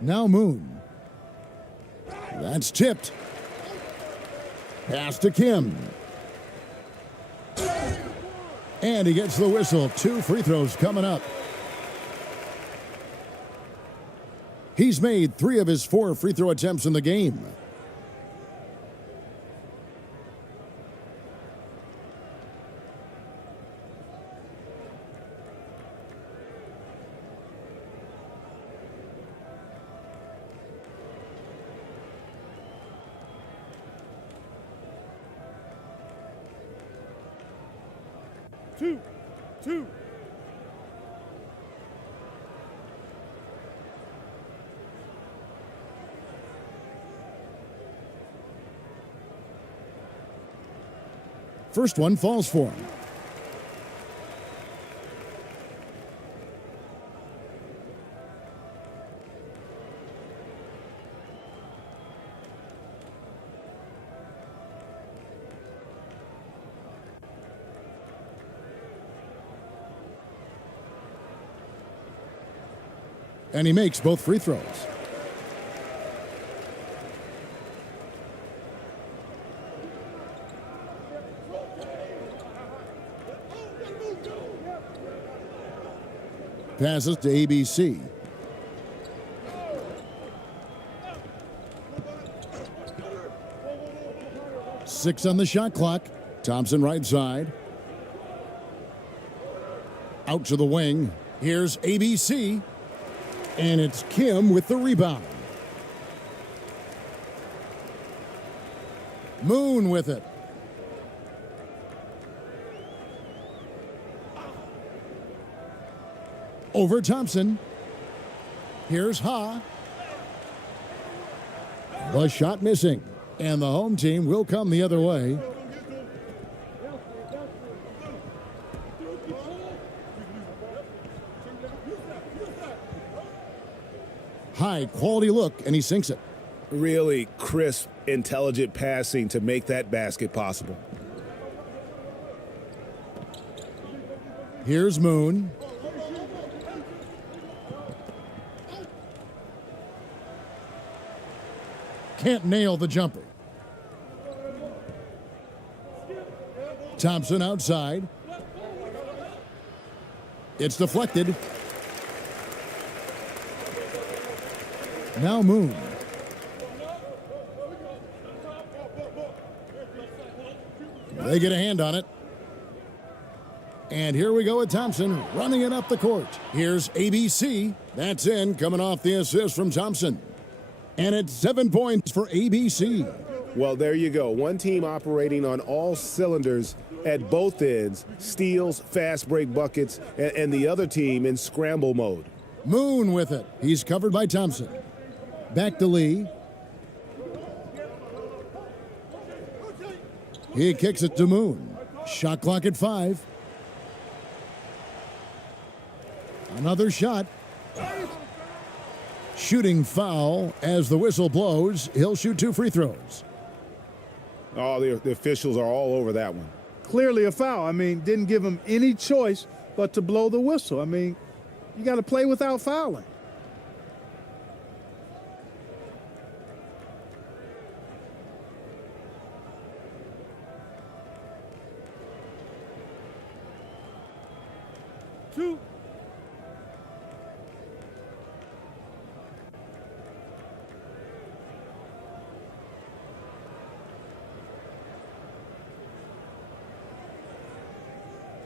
Now Moon. That's tipped. Pass to Kim. And he gets the whistle. 2 free throws coming up. He's made 3 of his 4 free throw attempts in the game. Two. First one falls for him. And he makes both free throws. Passes to ABC. Six on the shot clock. Thompson right side. Out to the wing. Here's ABC. And it's Kim with the rebound. Moon with it. Over Thompson. Here's Ha. The shot missing. And the home team will come the other way. High quality look, and he sinks it. Really crisp, intelligent passing to make that basket possible. Here's Moon. Can't nail the jumper. Thompson outside. It's deflected. Now Moon. They get a hand on it. And here we go with Thompson running it up the court. Here's ABC. That's in, coming off the assist from Thompson. And it's 7 points for ABC. Well, there you go. One team operating on all cylinders at both ends, steals, fast break buckets, and the other team in scramble mode. Moon with it. He's covered by Thompson. Back to Lee. He kicks it to Moon. Shot clock at 5. Another shot. Shooting foul as the whistle blows. He'll shoot 2 free throws. Oh, the officials are all over that one. Clearly a foul. I mean, didn't give him any choice but to blow the whistle. I mean, you got to play without fouling. Two.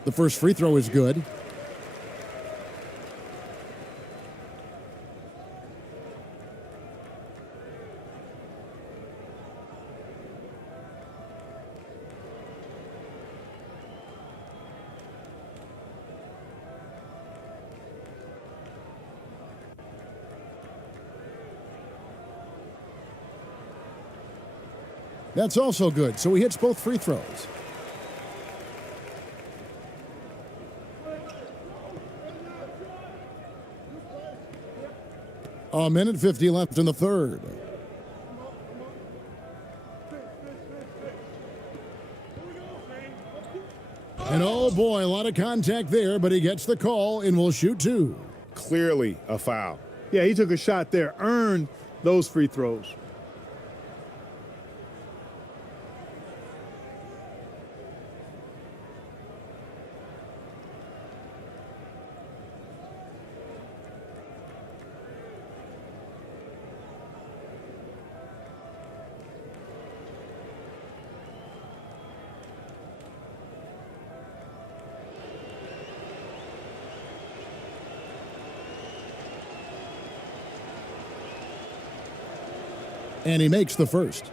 The first free throw is good. That's also good, so he hits both free throws. A minute 50 left in the third. And oh boy, a lot of contact there, but he gets the call and will shoot 2. Clearly a foul. Yeah, he took a shot there, earned those free throws. And he makes the first.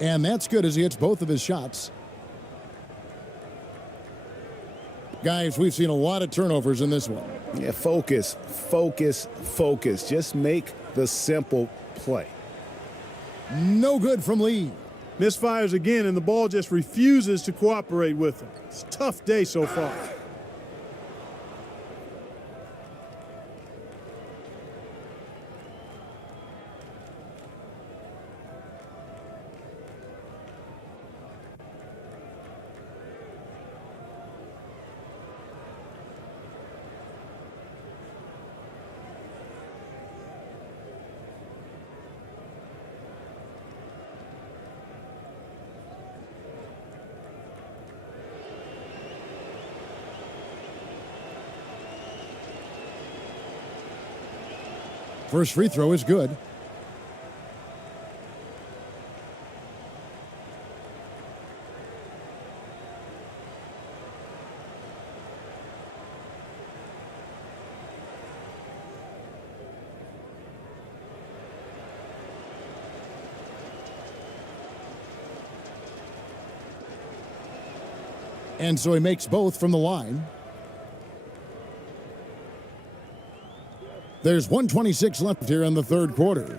And that's good as he hits both of his shots. Guys, we've seen a lot of turnovers in this one. Yeah, focus, focus, focus. Just make the simple play. No good from Lee. Misfires again, and the ball just refuses to cooperate with him. It's a tough day so far. First free throw is good. And so he makes both from the line. There's 1:26 left here in the third quarter.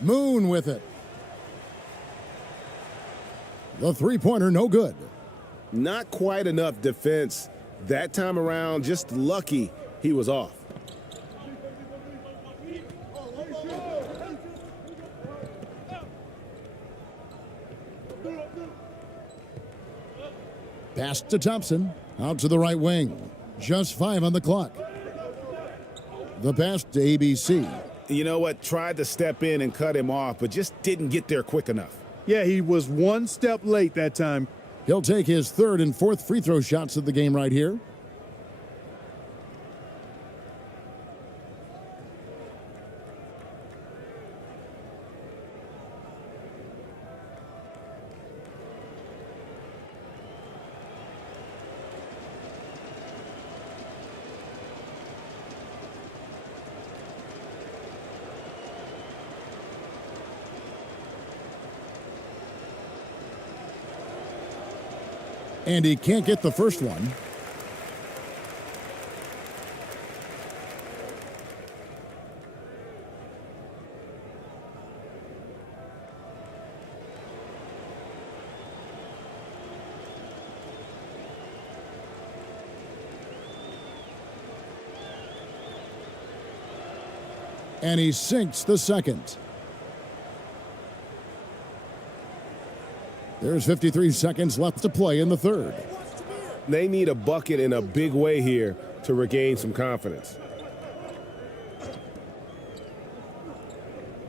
Moon with it. The three-pointer, no good. Not quite enough defense that time around. Just lucky he was off. Pass to Thompson. Out to the right wing. Just 5 on the clock. The pass to ABC. You know what? Tried to step in and cut him off, but just didn't get there quick enough. Yeah, he was one step late that time. He'll take his 3rd and 4th free throw shots of the game right here. And he can't get the first one. And he sinks the second. There's 53 seconds left to play in the 3rd. They need a bucket in a big way here to regain some confidence.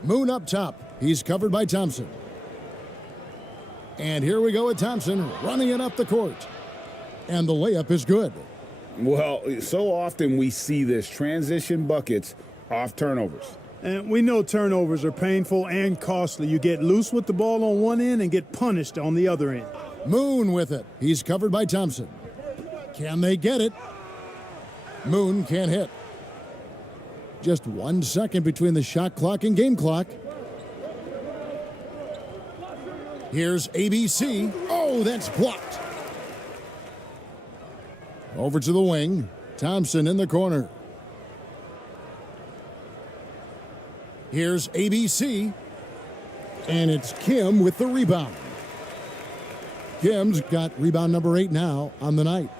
Moon up top. He's covered by Thompson. And here we go with Thompson running it up the court. And the layup is good. Well, so often we see this, transition buckets off turnovers. And we know turnovers are painful and costly. You get loose with the ball on one end and get punished on the other end. Moon with it. He's covered by Thompson. Can they get it? Moon can't hit. Just 1 second between the shot clock and game clock. Here's ABC. Oh, that's blocked. Over to the wing. Thompson in the corner. Here's ABC. And it's Kim with the rebound. Kim's got rebound number 8 now on the night.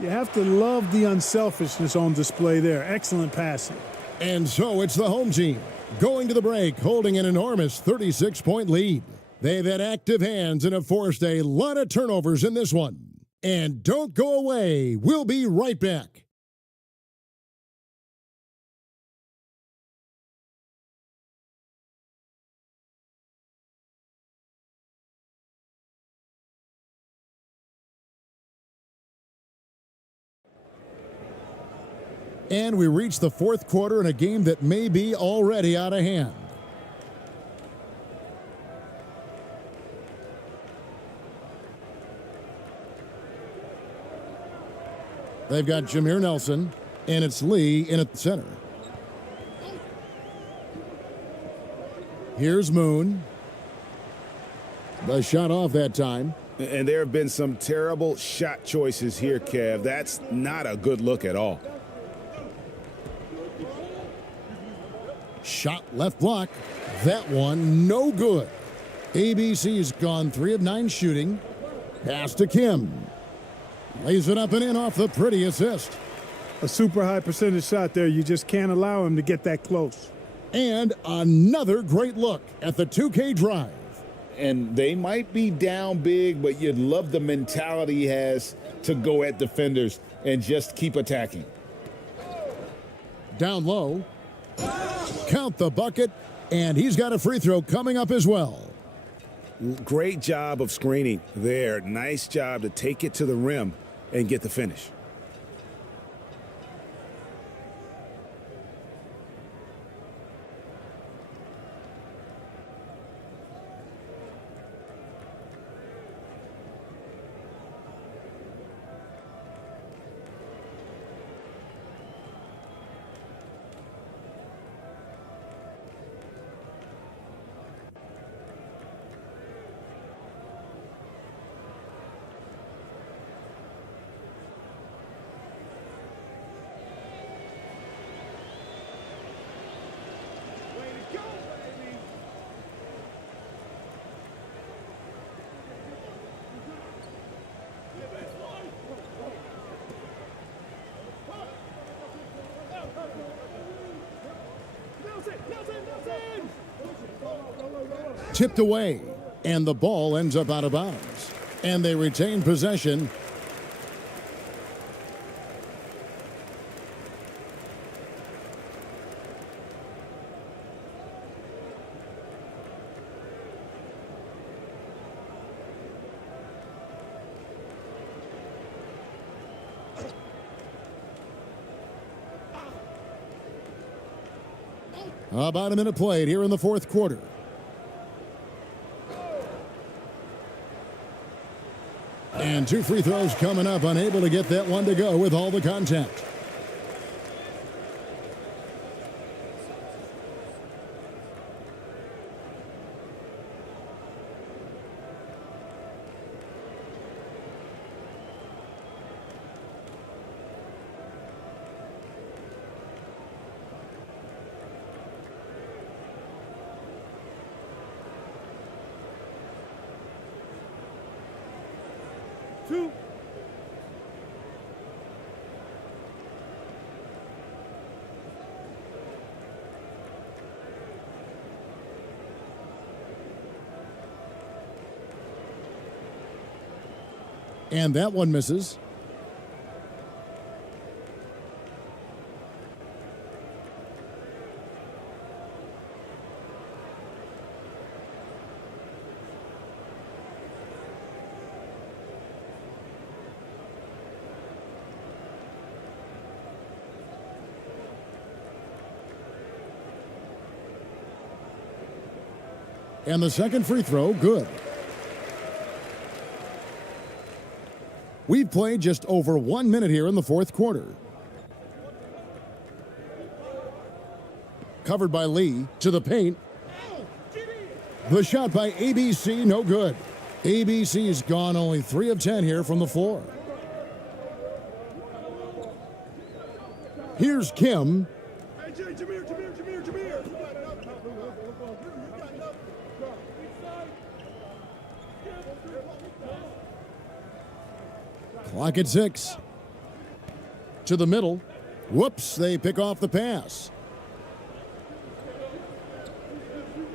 You have to love the unselfishness on display there. Excellent passing. And so it's the home team going to the break, holding an enormous 36-point lead. They've had active hands and have forced a lot of turnovers in this one. And don't go away. We'll be right back. And we reach the 4th quarter in a game that may be already out of hand. They've got Jameer Nelson, and it's Lee in at the center. Here's Moon. The shot off that time. And there have been some terrible shot choices here, Kev. That's not a good look at all. Shot left block. That one no good. ABC's gone 3 of 9 shooting. Pass to Kim. Lays it up and in off the pretty assist. A super high percentage shot there. You just can't allow him to get that close. And another great look at the 2K drive. And they might be down big, but you'd love the mentality he has to go at defenders and just keep attacking. Down low. Count the bucket, and he's got a free throw coming up as well. Great job of screening there. Nice job to take it to the rim and get the finish. Tipped away, and the ball ends up out of bounds. And they retain possession. About a minute played here in the fourth quarter. And 2 free throws coming up, unable to get that one to go with all the contact. And that one misses. And the second free throw, good. We've played just over 1 minute here in the fourth quarter. Covered by Lee to the paint. The shot by ABC, no good. ABC's gone only 3 of 10 here from the floor. Here's Kim. Clock at 6. To the middle. Whoops, they pick off the pass.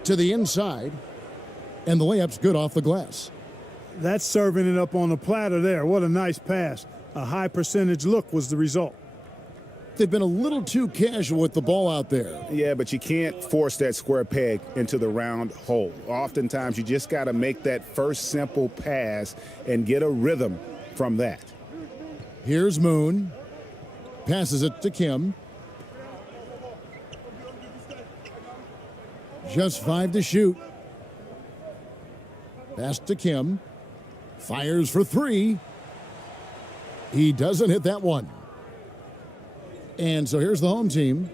To the inside. And the layup's good off the glass. That's serving it up on the platter there. What a nice pass. A high percentage look was the result. They've been a little too casual with the ball out there. Yeah, but you can't force that square peg into the round hole. Oftentimes, you just got to make that first simple pass and get a rhythm from that. Here's Moon. Passes it to Kim. Just 5 to shoot. Pass to Kim. Fires for 3. He doesn't hit that one. And so here's the home team.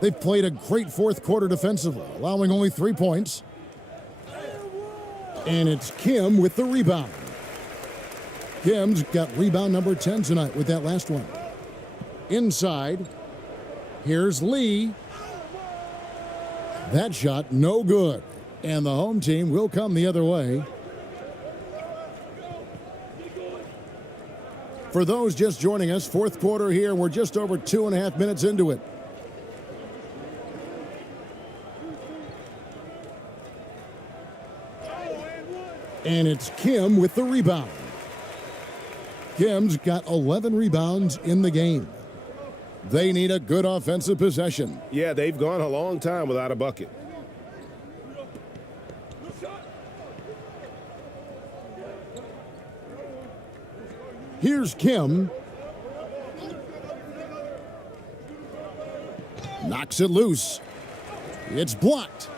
They've played a great fourth quarter defensively, allowing only 3 points. And it's Kim with the rebound. Kim's got rebound number 10 tonight with that last one. Inside, here's Lee. That shot, no good. And the home team will come the other way. For those just joining us, fourth quarter here, we're just over 2.5 minutes into it. And it's Kim with the rebound. Kim's got 11 rebounds in the game. They need a good offensive possession. Yeah, they've gone a long time without a bucket. Here's Kim. Knocks it loose. It's blocked.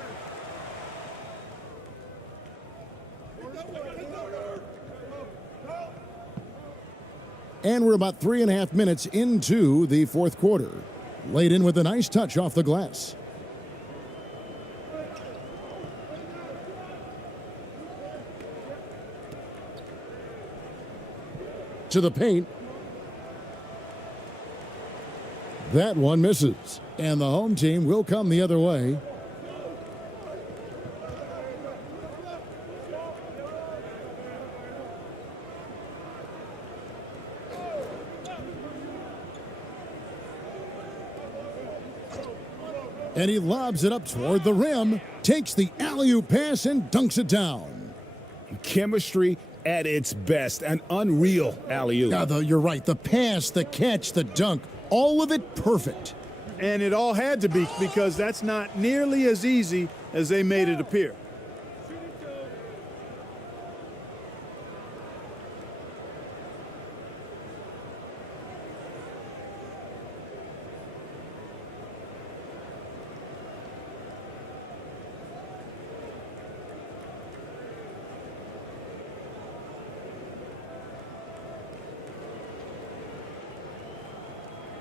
And we're about 3.5 minutes into the fourth quarter. Laid in with a nice touch off the glass. To the paint. That one misses. And the home team will come the other way. And he lobs it up toward the rim, takes the alley-oop pass and dunks it down. Chemistry at its best. An unreal alley-oop. Yeah, you're right. The pass, the catch, the dunk, all of it perfect. And it all had to be, because that's not nearly as easy as they made it appear.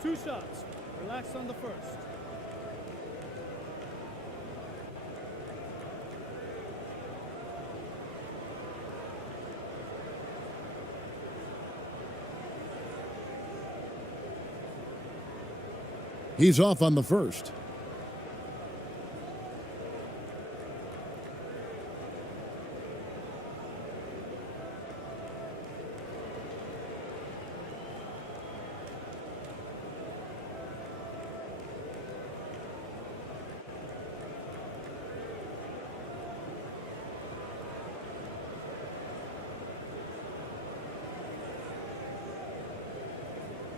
Two shots. Relax on the first. He's off on the first.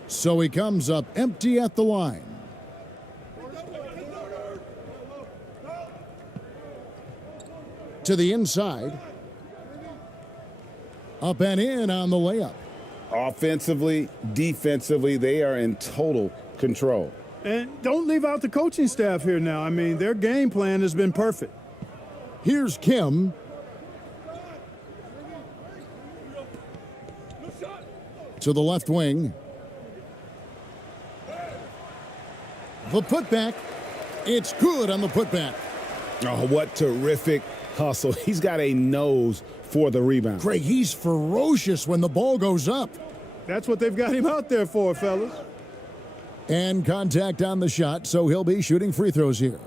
So he comes up empty at the line. To the inside. Up and in on the layup. Offensively, defensively, they are in total control. And don't leave out the coaching staff here now. I mean, their game plan has been perfect. Here's Kim. To the left wing. The putback. It's good on the putback. Oh, what terrific hustle. He's got a nose for the rebound. Craig, he's ferocious when the ball goes up. That's what they've got him out there for, fellas. And contact on the shot, so he'll be shooting free throws here.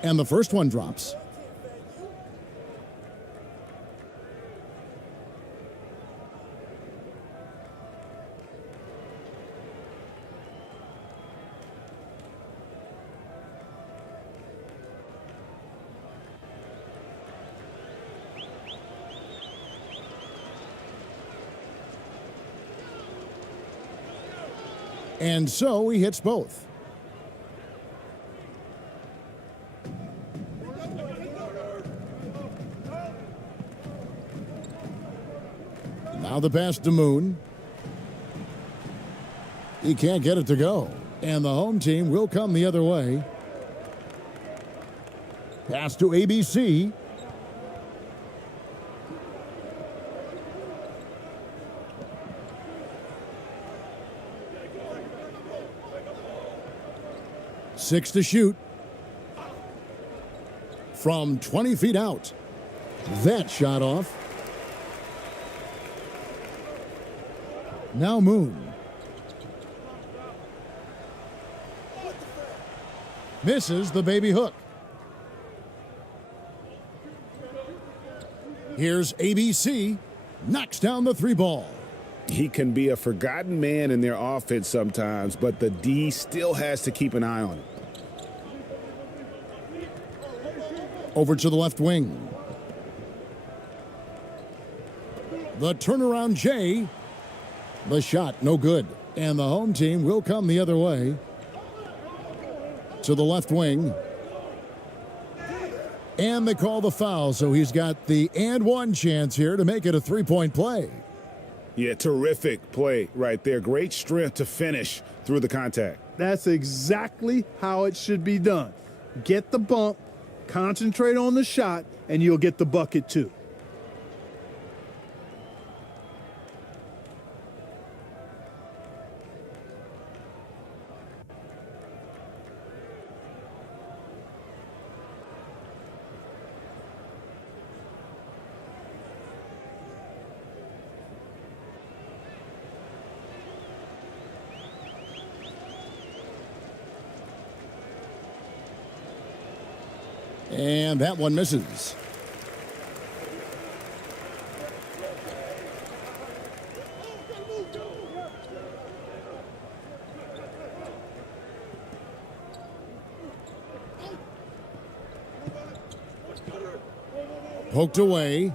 And the first one drops. And so he hits both. Now the pass to Moon. He can't get it to go. And the home team will come the other way. Pass to ABC. Six to shoot. From 20 feet out. That shot off. Now Moon. Misses the baby hook. Here's ABC. Knocks down the three ball. He can be a forgotten man in their offense sometimes, but the D still has to keep an eye on him. Over to the left wing. The turnaround J. The shot, no good. And the home team will come the other way. To the left wing. And they call the foul, so he's got the and one chance here to make it a three-point play. Yeah, terrific play right there. Great strength to finish through the contact. That's exactly how it should be done. Get the bump, concentrate on the shot, and you'll get the bucket too. And that one misses. Poked away.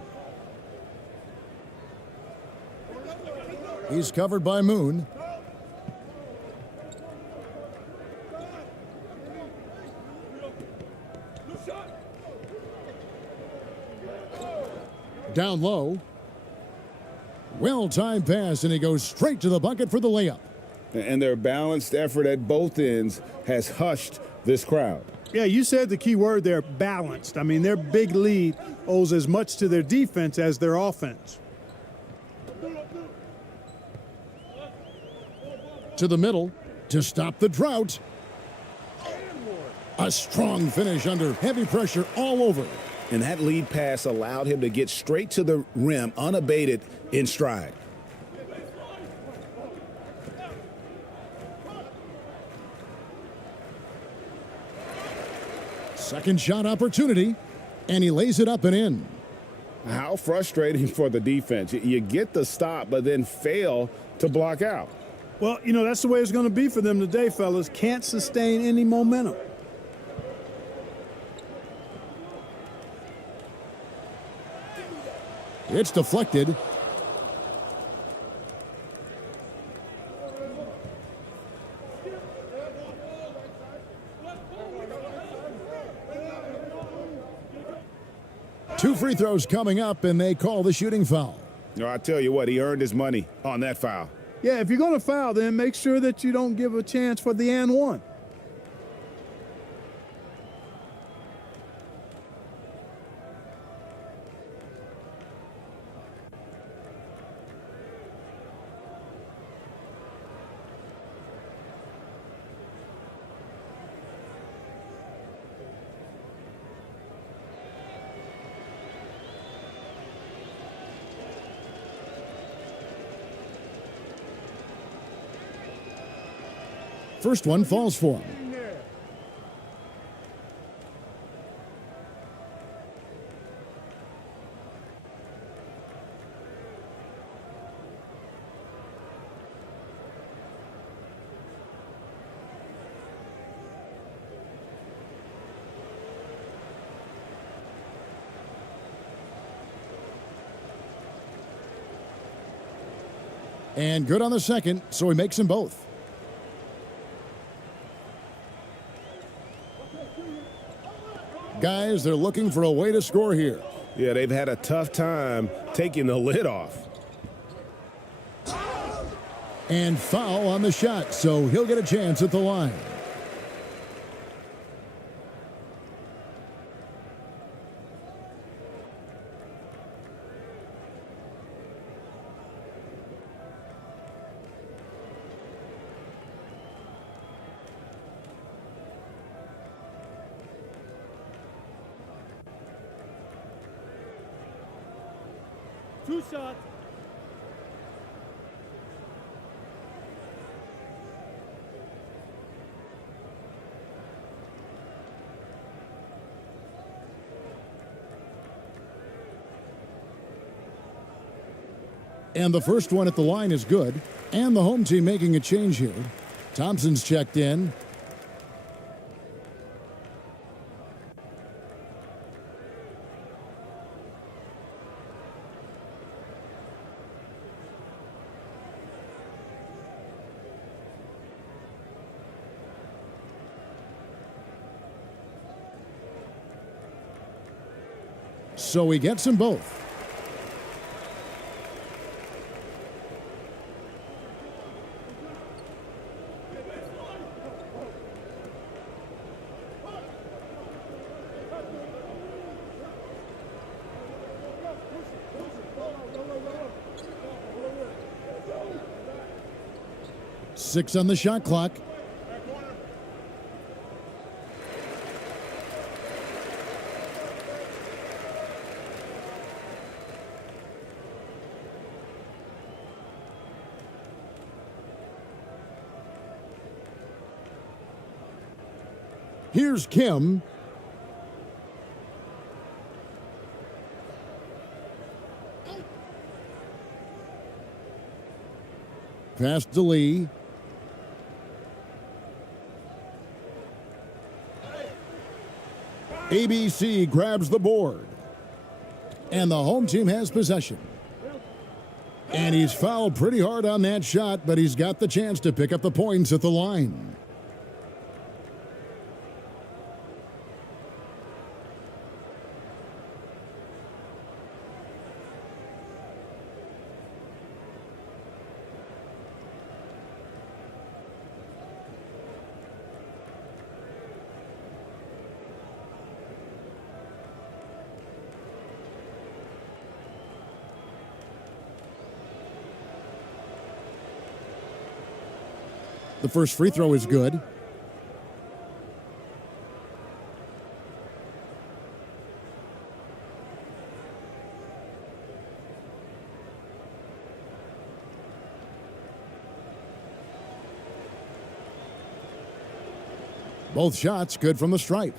He's covered by Moon. Down low. Well-timed pass, and he goes straight to the bucket for the layup. And their balanced effort at both ends has hushed this crowd. Yeah, you said the key word there, balanced. I mean, their big lead owes as much to their defense as their offense. To the middle to stop the drought. A strong finish under heavy pressure all over. And that lead pass allowed him to get straight to the rim unabated in stride. Second shot opportunity, and he lays it up and in. How frustrating for the defense. You get the stop, but then fail to block out. Well, you know, that's the way it's going to be for them today, fellas. Can't sustain any momentum. It's deflected. Two free throws coming up, and they call the shooting foul. No, I tell you what, he earned his money on that foul. Yeah, if you're going to foul, then make sure that you don't give a chance for the and one. First one falls for him. And good on the second, so he makes them both. Guys, they're looking for a way to score here. Yeah, they've had a tough time taking the lid off. And foul on the shot, so he'll get a chance at the line. Two shots. And the first one at the line is good. And the home team making a change here. Thompson's checked in. So he gets them both. Six on the shot clock. Here's Kim. pass to Lee. ABC grabs the board. And the home team has possession. And he's fouled pretty hard on that shot, but he's got the chance to pick up the points at the line. The first free throw is good. Both shots good from the stripe.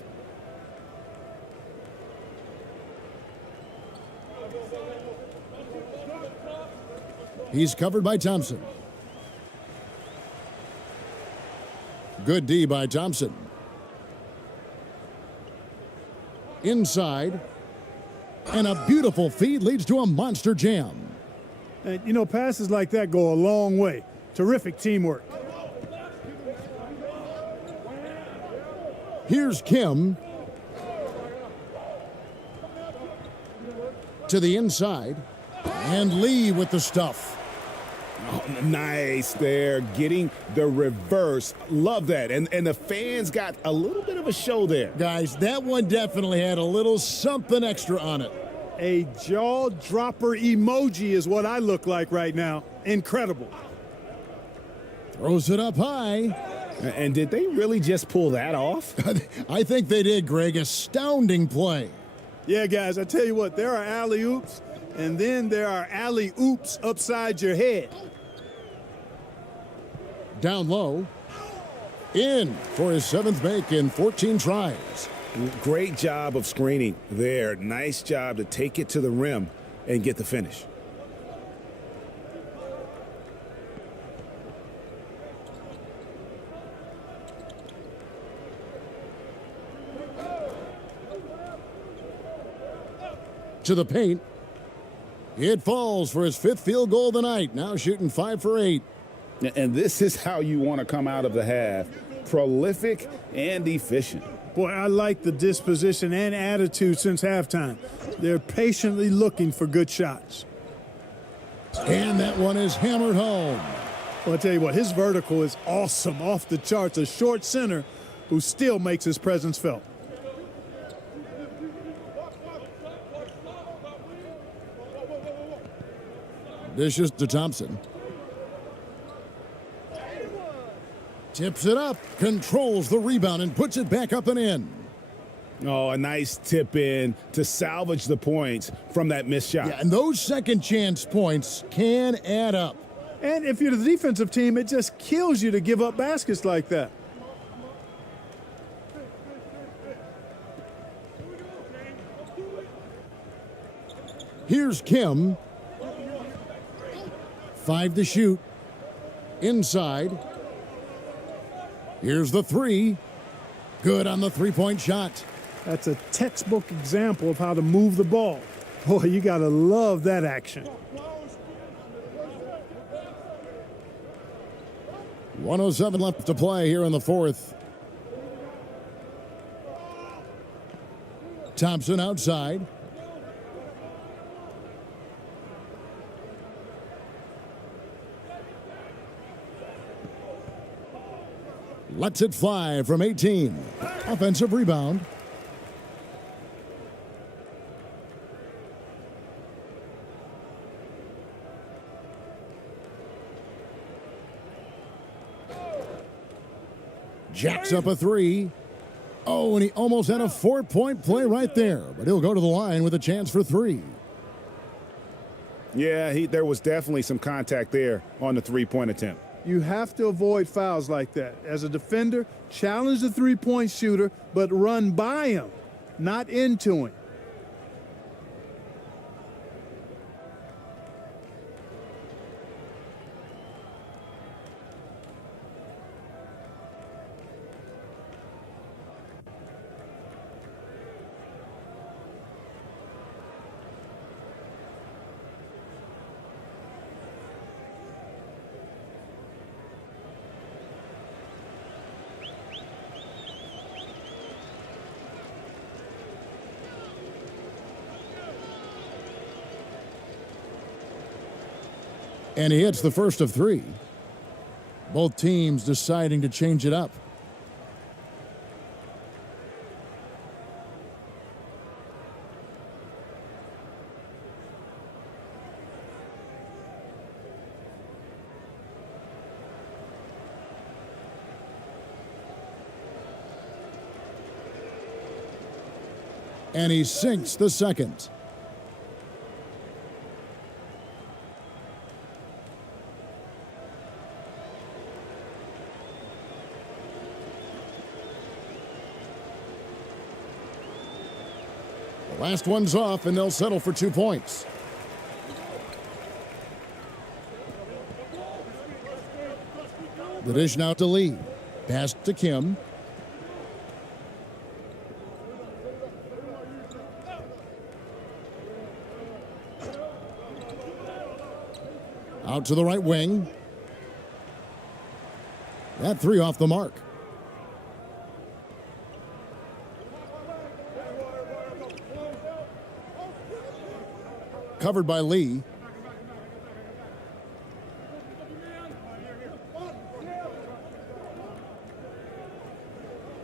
He's covered by Thompson. Good D by Thompson. Inside. And a beautiful feed leads to a monster jam. And, you know, passes like that go a long way. Terrific teamwork. Here's Kim. To the inside. And Lee with the stuff. Oh, nice there, getting the reverse. Love that. And the fans got a little bit of a show there. Guys, that one definitely had a little something extra on it. A jaw-dropper emoji is what I look like right now. Incredible. Throws it up high. And did they really just pull that off? I think they did, Greg. Astounding play. Yeah, guys, I tell you what, there are alley-oops, and then there are alley-oops upside your head. Down low. In for his 7th make in 14 tries. Great job of screening there. Nice job to take it to the rim and get the finish. To the paint. It falls for his 5th field goal of the night. Now shooting 5 for 8. And this is how you want to come out of the half. Prolific and efficient. Boy, I like the disposition and attitude since halftime. They're patiently looking for good shots. And that one is hammered home. Well, I'll tell you what, his vertical is awesome, off the charts. A short center who still makes his presence felt. Dishes to Thompson. Tips it up, controls the rebound, and puts it back up and in. Oh, a nice tip in to salvage the points from that missed shot. Yeah, and those second chance points can add up. And if you're the defensive team, it just kills you to give up baskets like that. Here's Kim. 5 to shoot. Inside. Here's the 3. Good on the three-point shot. That's a textbook example of how to move the ball. Boy, you got to love that action. 1:07 left to play here in the 4th. Thompson outside. Lets it fly from 18. Offensive rebound. Jacks up a 3. Oh, and he almost had a 4-point play right there, but he'll go to the line with a chance for 3. Yeah, there was definitely some contact there on the three-point attempt. You have to avoid fouls like that. As a defender, challenge the three-point shooter, but run by him, not into him. And he hits the first of 3. Both teams deciding to change it up. And he sinks the second. The last one's off, and they'll settle for 2 points. The dish now to Lee. Pass to Kim. Out to the right wing. That 3 off the mark. Covered by Lee.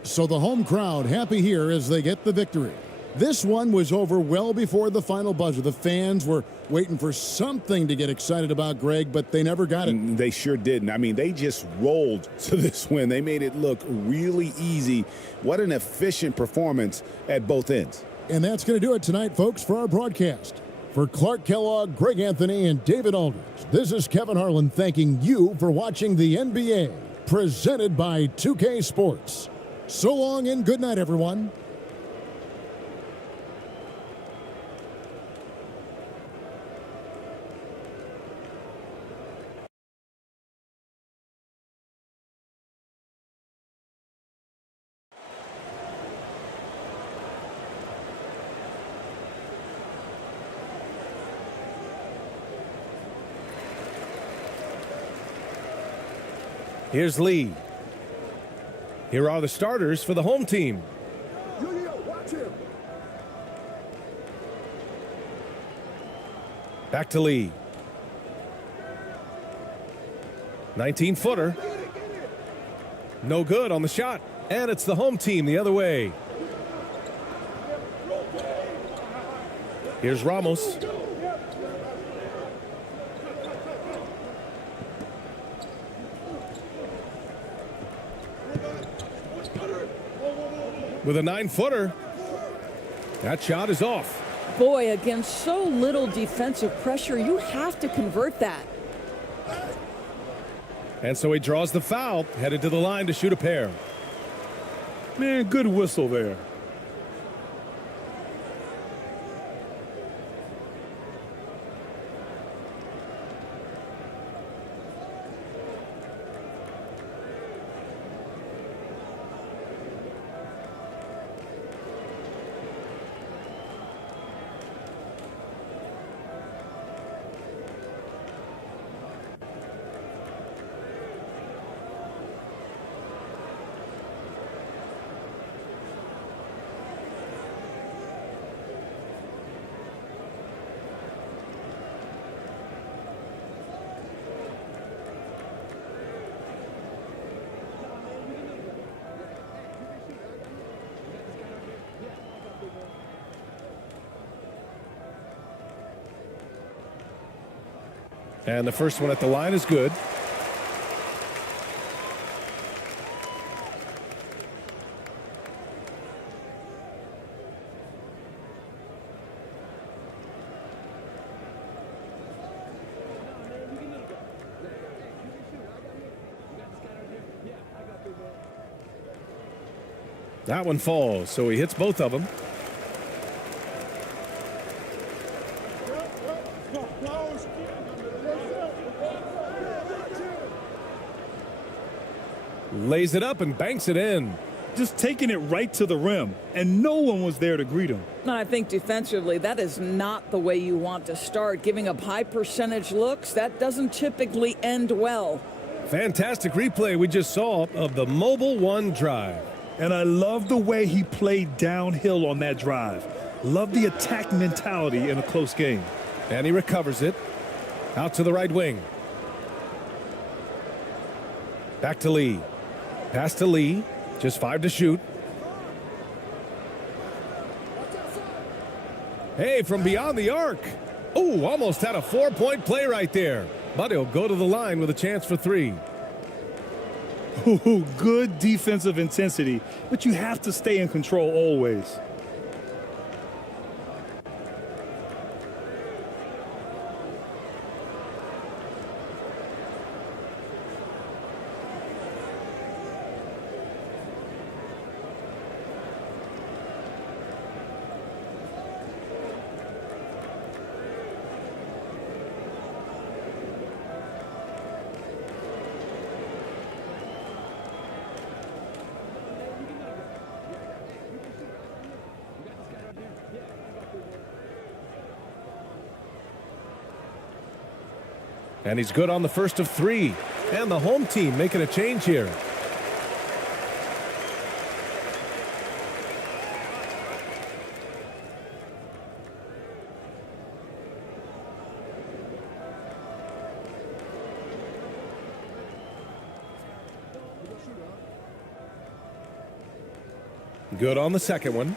So the home crowd happy here as they get the victory. This one was over well before the final buzzer. The fans were waiting for something to get excited about, Greg, but they never got it. They sure didn't. I mean, they just rolled to this win. They made it look really easy. What an efficient performance at both ends. And that's going to do it tonight, folks, for our broadcast. For Clark Kellogg, Greg Anthony, and David Aldridge, this is Kevin Harlan thanking you for watching the NBA, presented by 2K Sports. So long and good night, everyone. Here's Lee. Here are the starters for the home team. Watch him. Back to Lee. 19-footer. No good on the shot. And it's the home team the other way. Here's Ramos. With a 9-footer. That shot is off. Boy, against so little defensive pressure, you have to convert that. And so he draws the foul, headed to the line to shoot a pair. Man, good whistle there. And the first one at the line is good. That one falls, so he hits both of them. Lays it up and banks it in. Just taking it right to the rim, and no one was there to greet him. I think defensively, that is not the way you want to start. Giving up high percentage looks, that doesn't typically end well. Fantastic replay we just saw of the Mobile One drive. And I love the way he played downhill on that drive. Love the attack mentality in a close game. And he recovers it. Out to the right wing. Back to Lee. Pass to Lee. Just 5 to shoot. Hey, from beyond the arc. Oh, almost had a 4-point play right there. But he'll go to the line with a chance for 3. Ooh, good defensive intensity, but you have to stay in control always. And he's good on the first of 3. And the home team making a change here. Good on the second one.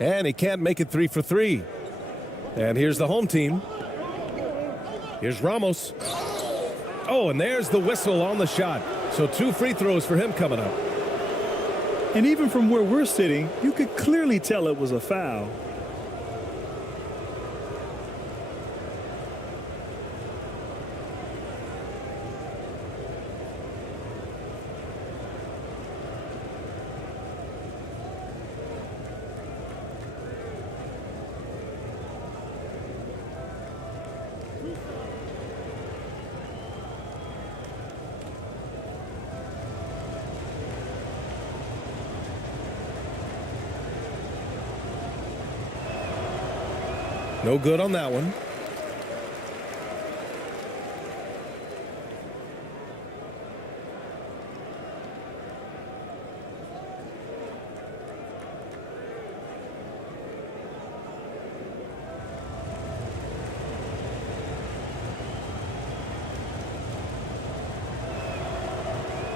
And he can't make it 3 for 3. And here's the home team. Here's Ramos. Oh, and there's the whistle on the shot. So 2 free throws for him coming up. And even from where we're sitting, you could clearly tell it was a foul. No good on that one.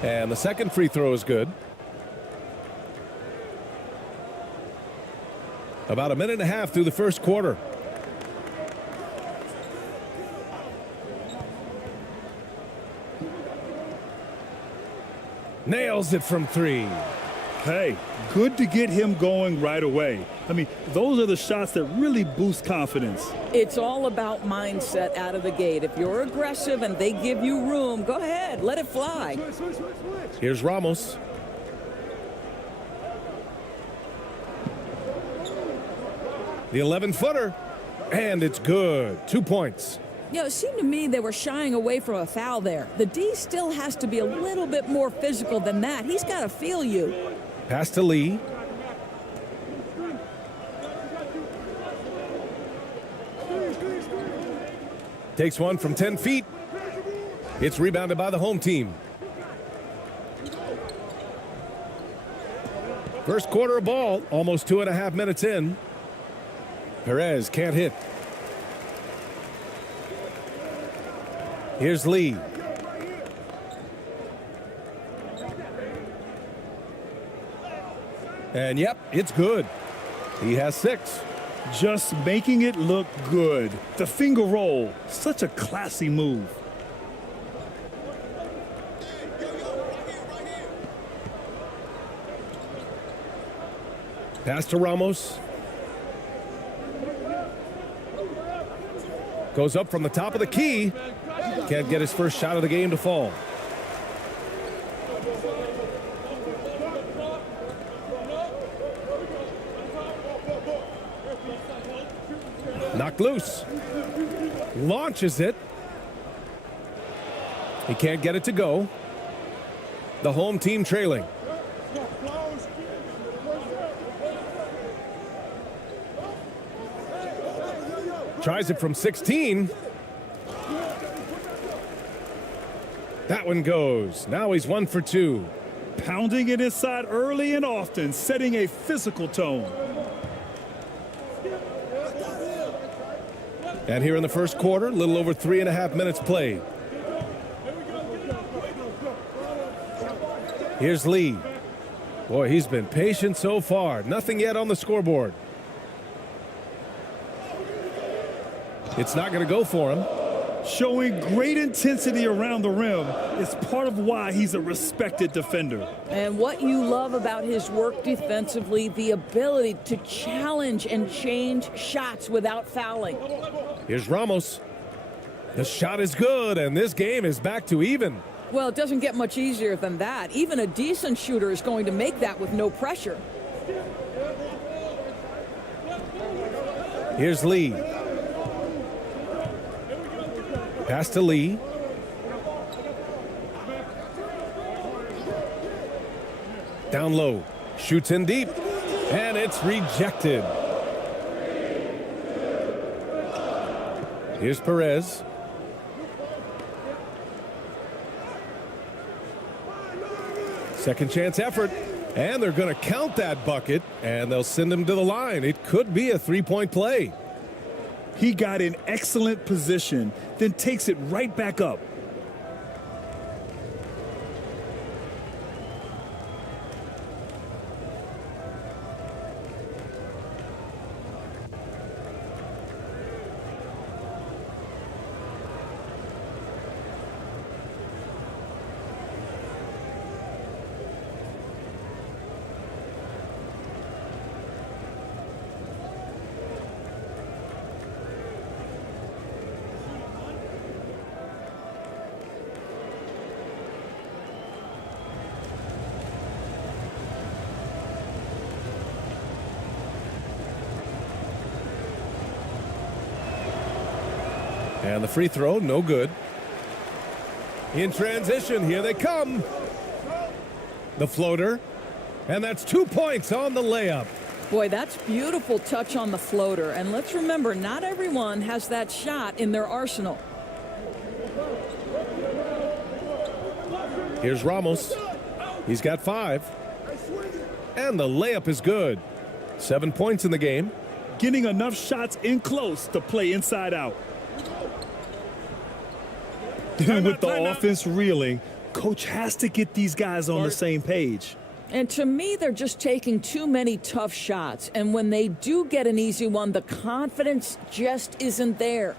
And the second free throw is good. About a minute and a half through the first quarter. Nails it from 3. Hey, good to get him going right away. I mean, those are the shots that really boost confidence. It's all about mindset out of the gate. If you're aggressive and they give you room, go ahead, let it fly. Here's Ramos. The 11-footer, and it's good. 2 points. You know, it seemed to me they were shying away from a foul there. The D still has to be a little bit more physical than that. He's got to feel you. Pass to Lee. Takes one from 10 feet. It's rebounded by the home team. First quarter of ball, almost 2.5 minutes in. Perez can't hit. Here's Lee. And yep, it's good. He has 6. Just making it look good. The finger roll, such a classy move. Pass to Ramos. Goes up from the top of the key. Can't get his first shot of the game to fall. Knocked loose. Launches it. He can't get it to go. The home team trailing. Tries it from 16. That one goes. Now he's 1 for 2. pounding it inside early and often, setting a physical tone. And here in the first quarter, a little over 3.5 minutes played. Here's Lee. Boy, he's been patient so far. Nothing yet on the scoreboard. It's not going to go for him. Showing great intensity around the rim is part of why he's a respected defender. And what you love about his work defensively, the ability to challenge and change shots without fouling. Here's Ramos. The shot is good, and this game is back to even. Well, it doesn't get much easier than that. Even a decent shooter is going to make that with no pressure. Here's Lee. Pass to Lee. Down low. Shoots in deep. And it's rejected. Here's Perez. Second chance effort. And they're going to count that bucket. And they'll send him to the line. It could be a three-point play. He got in excellent position, then takes it right back up. And the free throw, no good. In transition, here they come. The floater, and that's 2 points on the layup. Boy, that's beautiful touch on the floater. And let's remember, not everyone has that shot in their arsenal. Here's Ramos. He's got 5. And the layup is good. 7 points in the game. Getting enough shots in close to play inside out. With the offense reeling, coach has to get these guys on the same page. And to me, they're just taking too many tough shots. And when they do get an easy one, the confidence just isn't there.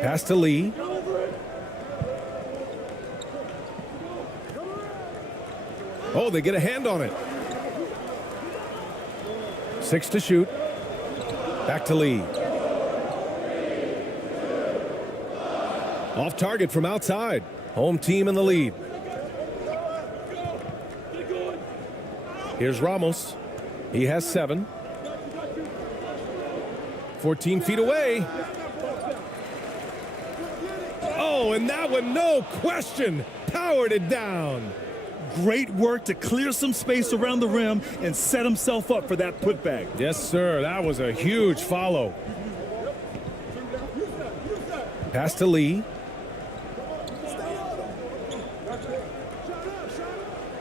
Pass to Lee. Oh, they get a hand on it. 6 to shoot. Back to Lee. Off target from outside. Home team in the lead. Here's Ramos. He has 7. 14 feet away. Oh, and that one, no question, powered it down. Great work to clear some space around the rim and set himself up for that putback. Yes, sir. That was a huge follow. Pass to Lee.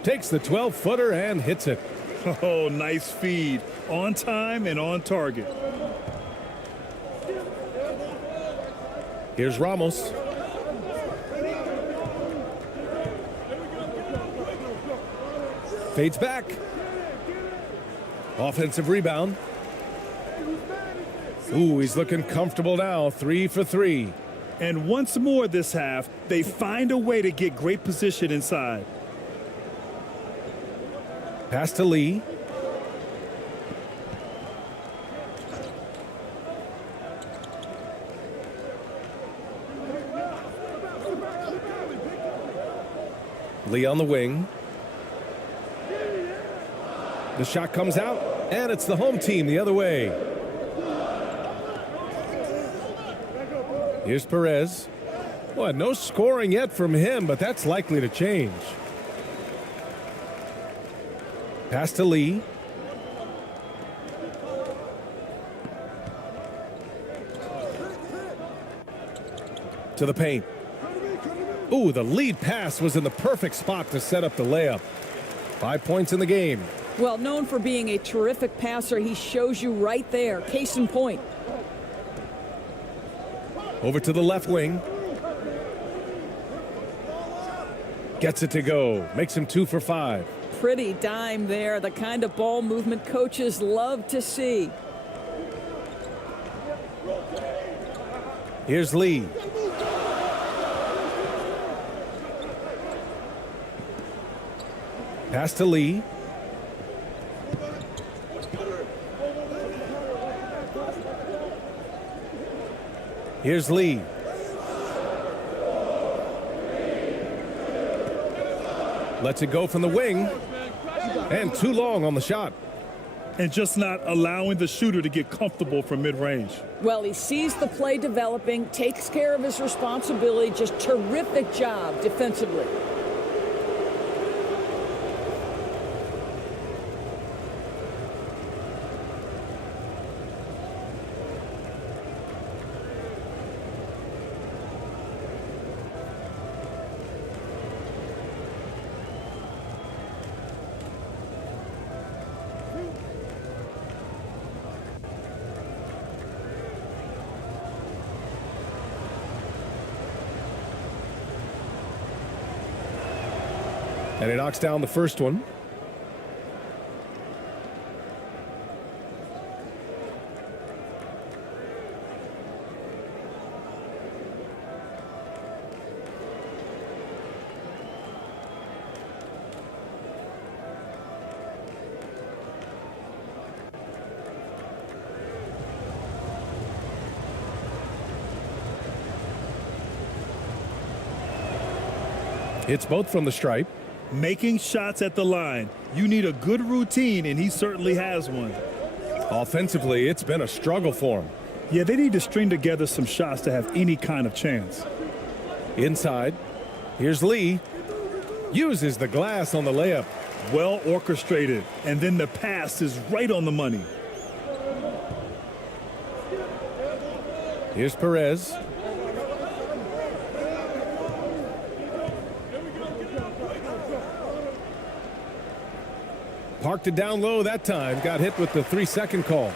Takes the 12-footer and hits it. Oh, nice feed. On time and on target. Here's Ramos. Fades back. Offensive rebound. Ooh, he's looking comfortable now. 3 for 3. And once more this half, they find a way to get great position inside. Pass to Lee. Lee on the wing. The shot comes out, and it's the home team the other way. Here's Perez. Well, no scoring yet from him, but that's likely to change. Pass to Lee. To the paint. Ooh, the lead pass was in the perfect spot to set up the layup. 5 points in the game. Well, known for being a terrific passer, he shows you right there. Case in point. Over to the left wing. Gets it to go. Makes him 2 for 5. Pretty dime there. The kind of ball movement coaches love to see. Here's Lee. Pass to Lee. Here's Lee. Lets it go from the wing. And too long on the shot. And just not allowing the shooter to get comfortable from mid-range. Well, he sees the play developing, takes care of his responsibility. Just terrific job defensively. And he knocks down the first one. Hits both from the stripe. Making shots at the line. You need a good routine, and he certainly has one. Offensively, it's been a struggle for him. Yeah, they need to string together some shots to have any kind of chance. Inside. Here's Lee. Uses the glass on the layup. Well orchestrated, and then the pass is right on the money. Here's Perez. Parked it down low that time. Got hit with the 3-second call.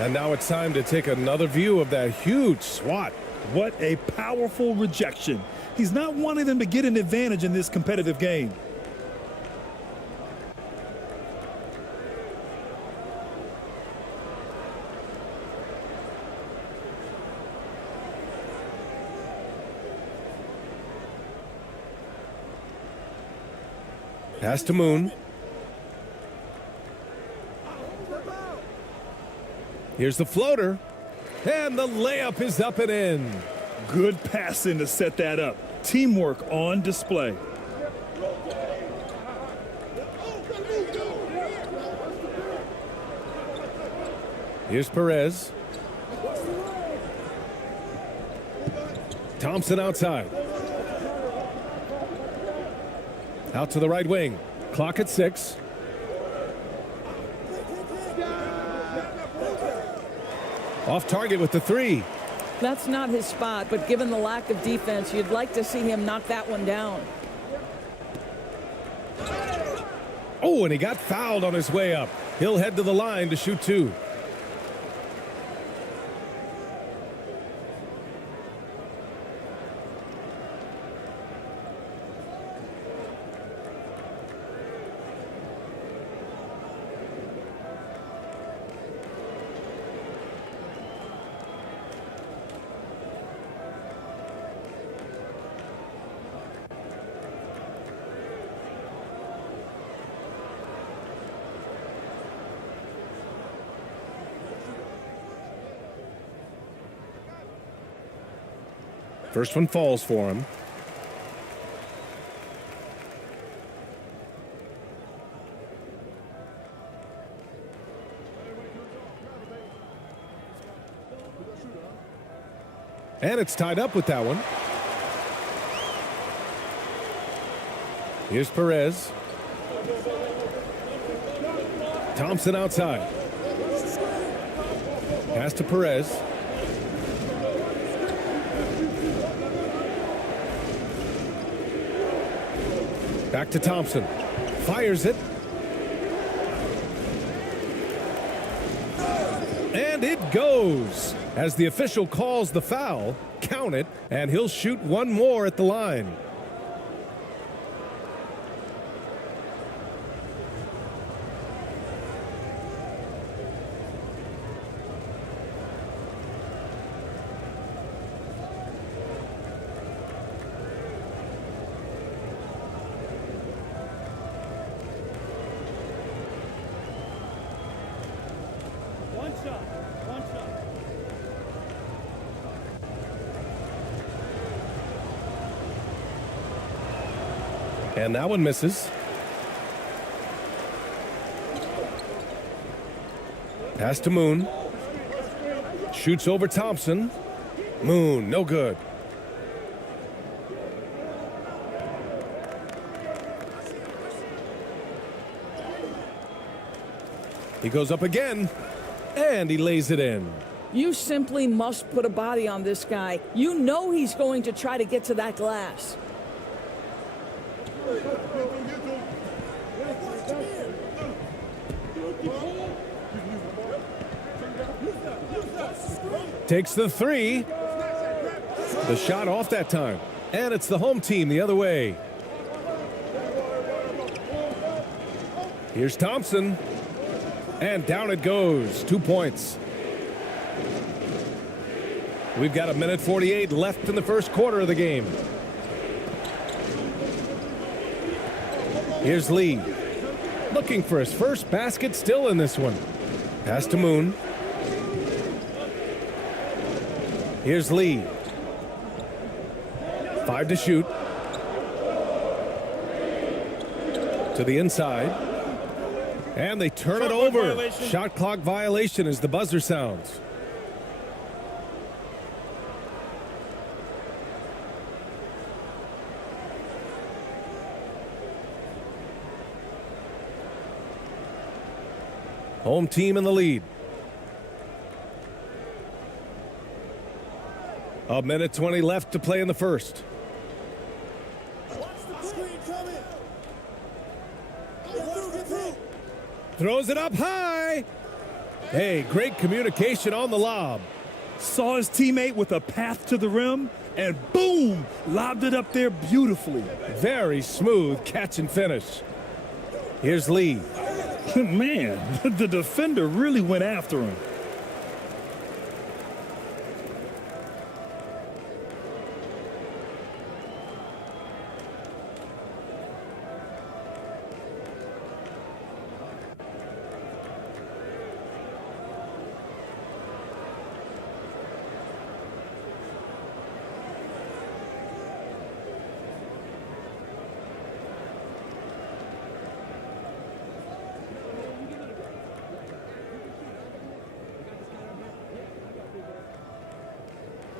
And now it's time to take another view of that huge swat. What a powerful rejection. He's not wanting them to get an advantage in this competitive game. Pass to Moon. Here's the floater. And the layup is up and in. Good passing to set that up. Teamwork on display. Here's Perez. Thompson outside. Out to the right wing. Clock at 6. Off target with the 3. That's not his spot, but given the lack of defense, you'd like to see him knock that one down. Oh, and he got fouled on his way up. He'll head to the line to shoot 2. First one falls for him. And it's tied up with that one. Here's Perez. Thompson outside. Pass to Perez. Back to Thompson. Fires it. And it goes. As the official calls the foul, count it, and he'll shoot one more at the line. And that one misses. Pass to Moon. Shoots over Thompson. Moon, no good. He goes up again, and he lays it in. You simply must put a body on this guy. You know he's going to try to get to that glass. Takes the 3. The shot off that time. And it's the home team the other way. Here's Thompson. And down it goes. 2 points. We've got 1:48 left in the first quarter of the game. Here's Lee. Looking for his first basket still in this one. Pass to Moon. Here's Lee. 5 to shoot. To the inside. And they turn it over. Shot clock violation as the buzzer sounds. Home team in the lead. 1:20 left to play in the first. Throws it up high. Hey, great communication on the lob. Saw his teammate with a path to the rim, and boom, lobbed it up there beautifully. Very smooth catch and finish. Here's Lee. Man, the defender really went after him.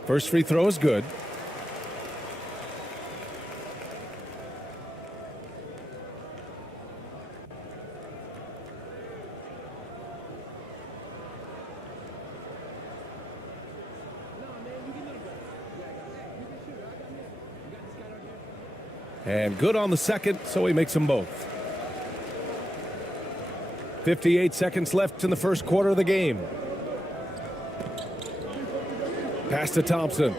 First free throw is good. And good on the second, so he makes them both. 58 seconds left in the first quarter of the game. Pass to Thompson.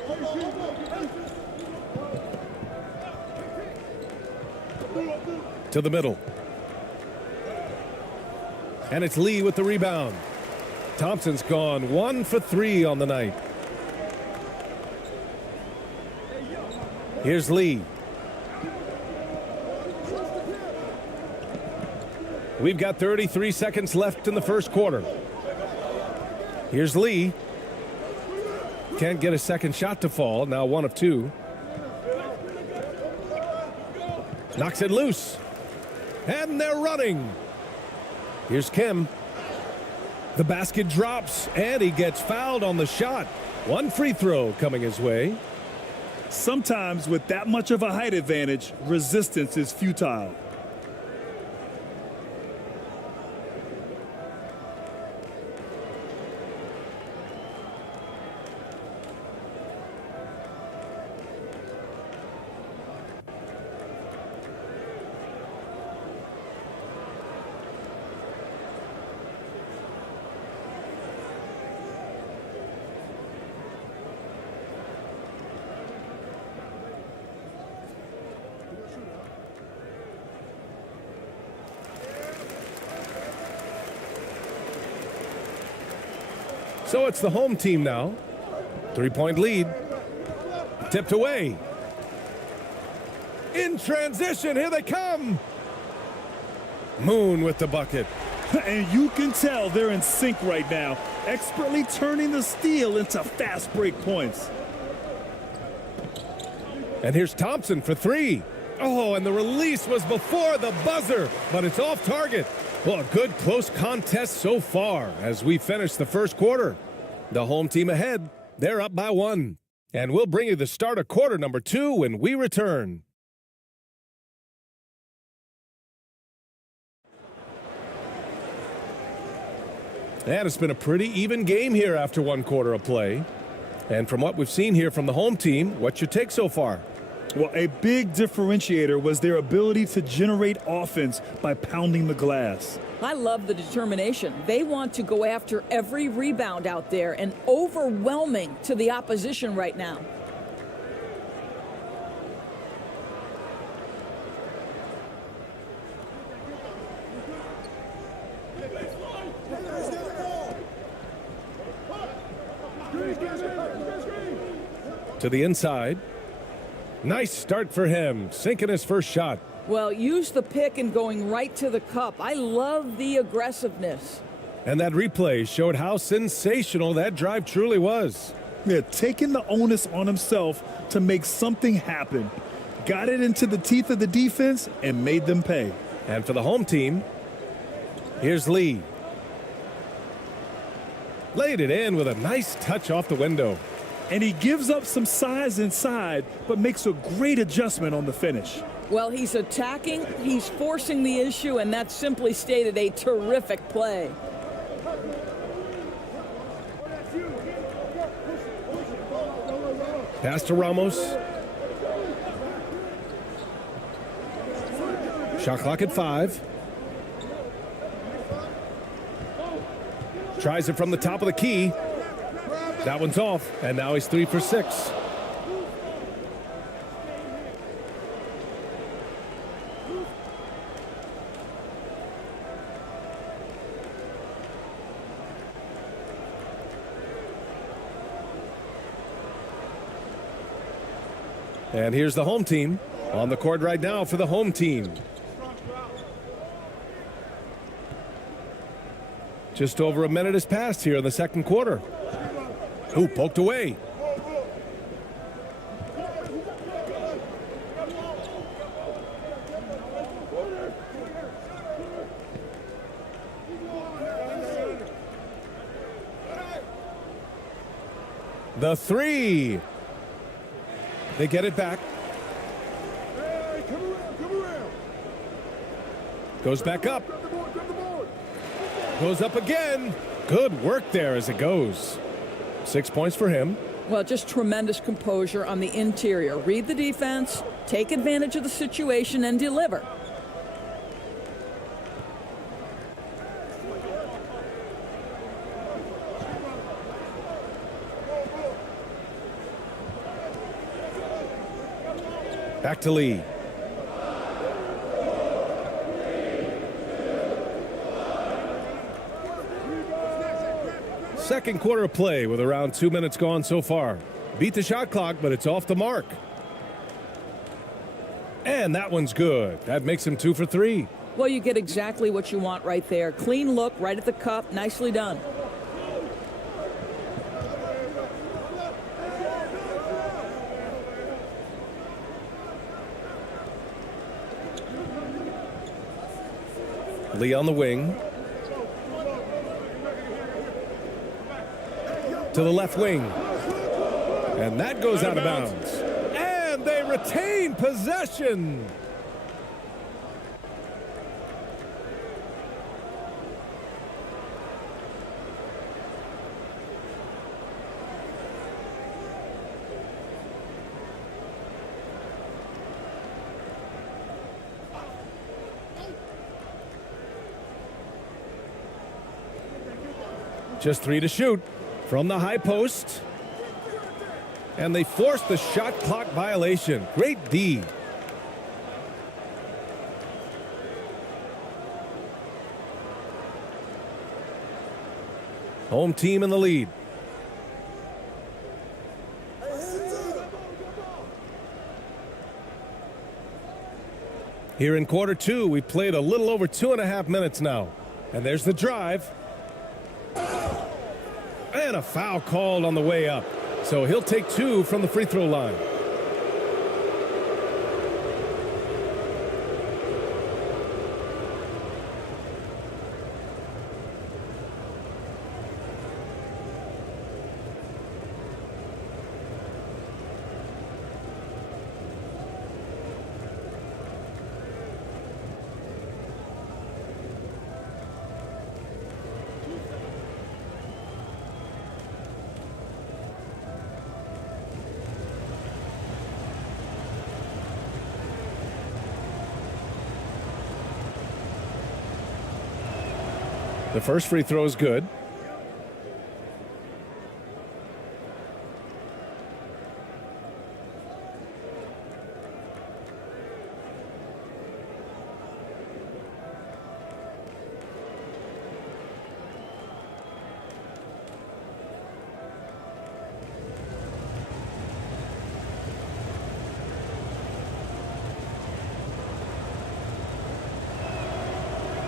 To the middle. And it's Lee with the rebound. Thompson's gone 1 for 3 on the night. Here's Lee. We've got 33 seconds left in the first quarter. Here's Lee. Can't get a second shot to fall. Now 1 of 2. Knocks it loose. And they're running. Here's Kim. The basket drops, and he gets fouled on the shot. 1 free throw coming his way. Sometimes with that much of a height advantage, resistance is futile. So it's the home team now. 3-point lead. Tipped away. In transition, here they come. Moon with the bucket. And you can tell they're in sync right now, expertly turning the steal into fast break points. And here's Thompson for 3. Oh, and the release was before the buzzer, but it's off target. Well, a good close contest so far as we finish the first quarter. The home team ahead. They're up by 1. And we'll bring you the start of quarter number 2 when we return. And it's been a pretty even game here after 1 quarter of play. And from what we've seen here from the home team, what's your take so far? Well, a big differentiator was their ability to generate offense by pounding the glass. I love the determination. They want to go after every rebound out there and overwhelming to the opposition right now. To the inside. Nice start for him, sinking his first shot. Well, use the pick and going right to the cup. I love the aggressiveness. And that replay showed how sensational that drive truly was. Yeah, taking the onus on himself to make something happen. Got it into the teeth of the defense and made them pay. And for the home team, here's Lee. Laid it in with a nice touch off the window. And he gives up some size inside, but makes a great adjustment on the finish. Well, he's attacking, he's forcing the issue, and that's simply stated a terrific play. Pass to Ramos. Shot clock at 5. Tries it from the top of the key. That one's off, and now he's 3 for 6. And here's the home team on the court right now for the home team. Just over a minute has passed here in the second quarter. Ooh, poked away. The 3. They get it back. Goes back up. Goes up again. Good work there as it goes. 6 points for him. Well, just tremendous composure on the interior. Read the defense, Take advantage of the situation and deliver. Back to Lee. Second quarter of play with around 2 minutes gone so far. Beat the shot clock, but it's off the mark. And that one's good. That makes him 2 for 3. Well, you get exactly what you want right there. Clean look, right at the cup. Nicely done. Lee on the wing. To the left wing. And that goes out of bounds. And they retain possession. Just 3 to shoot from the high post. And they forced the shot clock violation. Great D. Home team in the lead. Here in quarter 2, we played a little over 2.5 minutes now. And there's the drive. And a foul called on the way up. So he'll take 2 from the free throw line. The first free throw is good.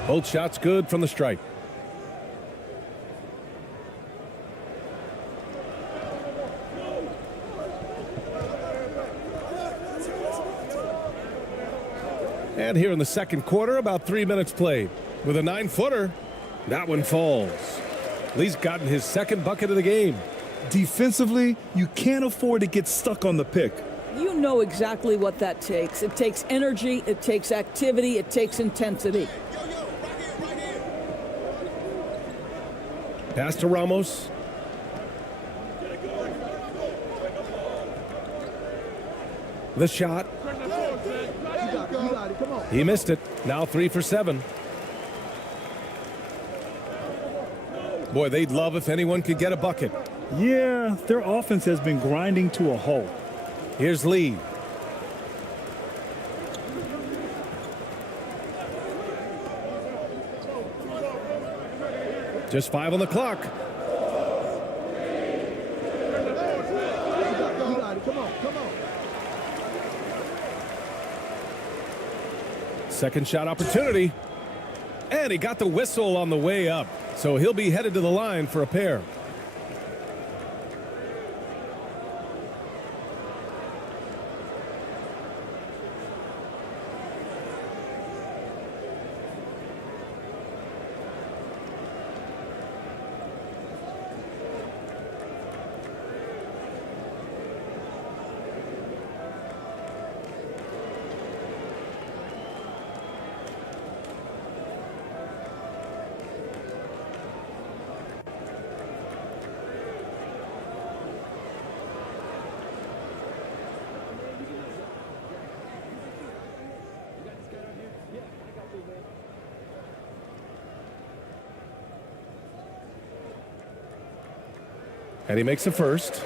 Both shots good from the stripe. And here in the second quarter, about 3 minutes played. With a 9-footer, that one falls. Lee's gotten his second bucket of the game. Defensively, you can't afford to get stuck on the pick. You know exactly what that takes. It takes energy, it takes activity, it takes intensity. Pass to Ramos. The shot. He missed it. Now 3 for 7. Boy, they'd love if anyone could get a bucket. Yeah, their offense has been grinding to a halt. Here's Lee. Just 5 on the clock. Second shot opportunity. And he got the whistle on the way up. So he'll be headed to the line for a pair. And he makes the first.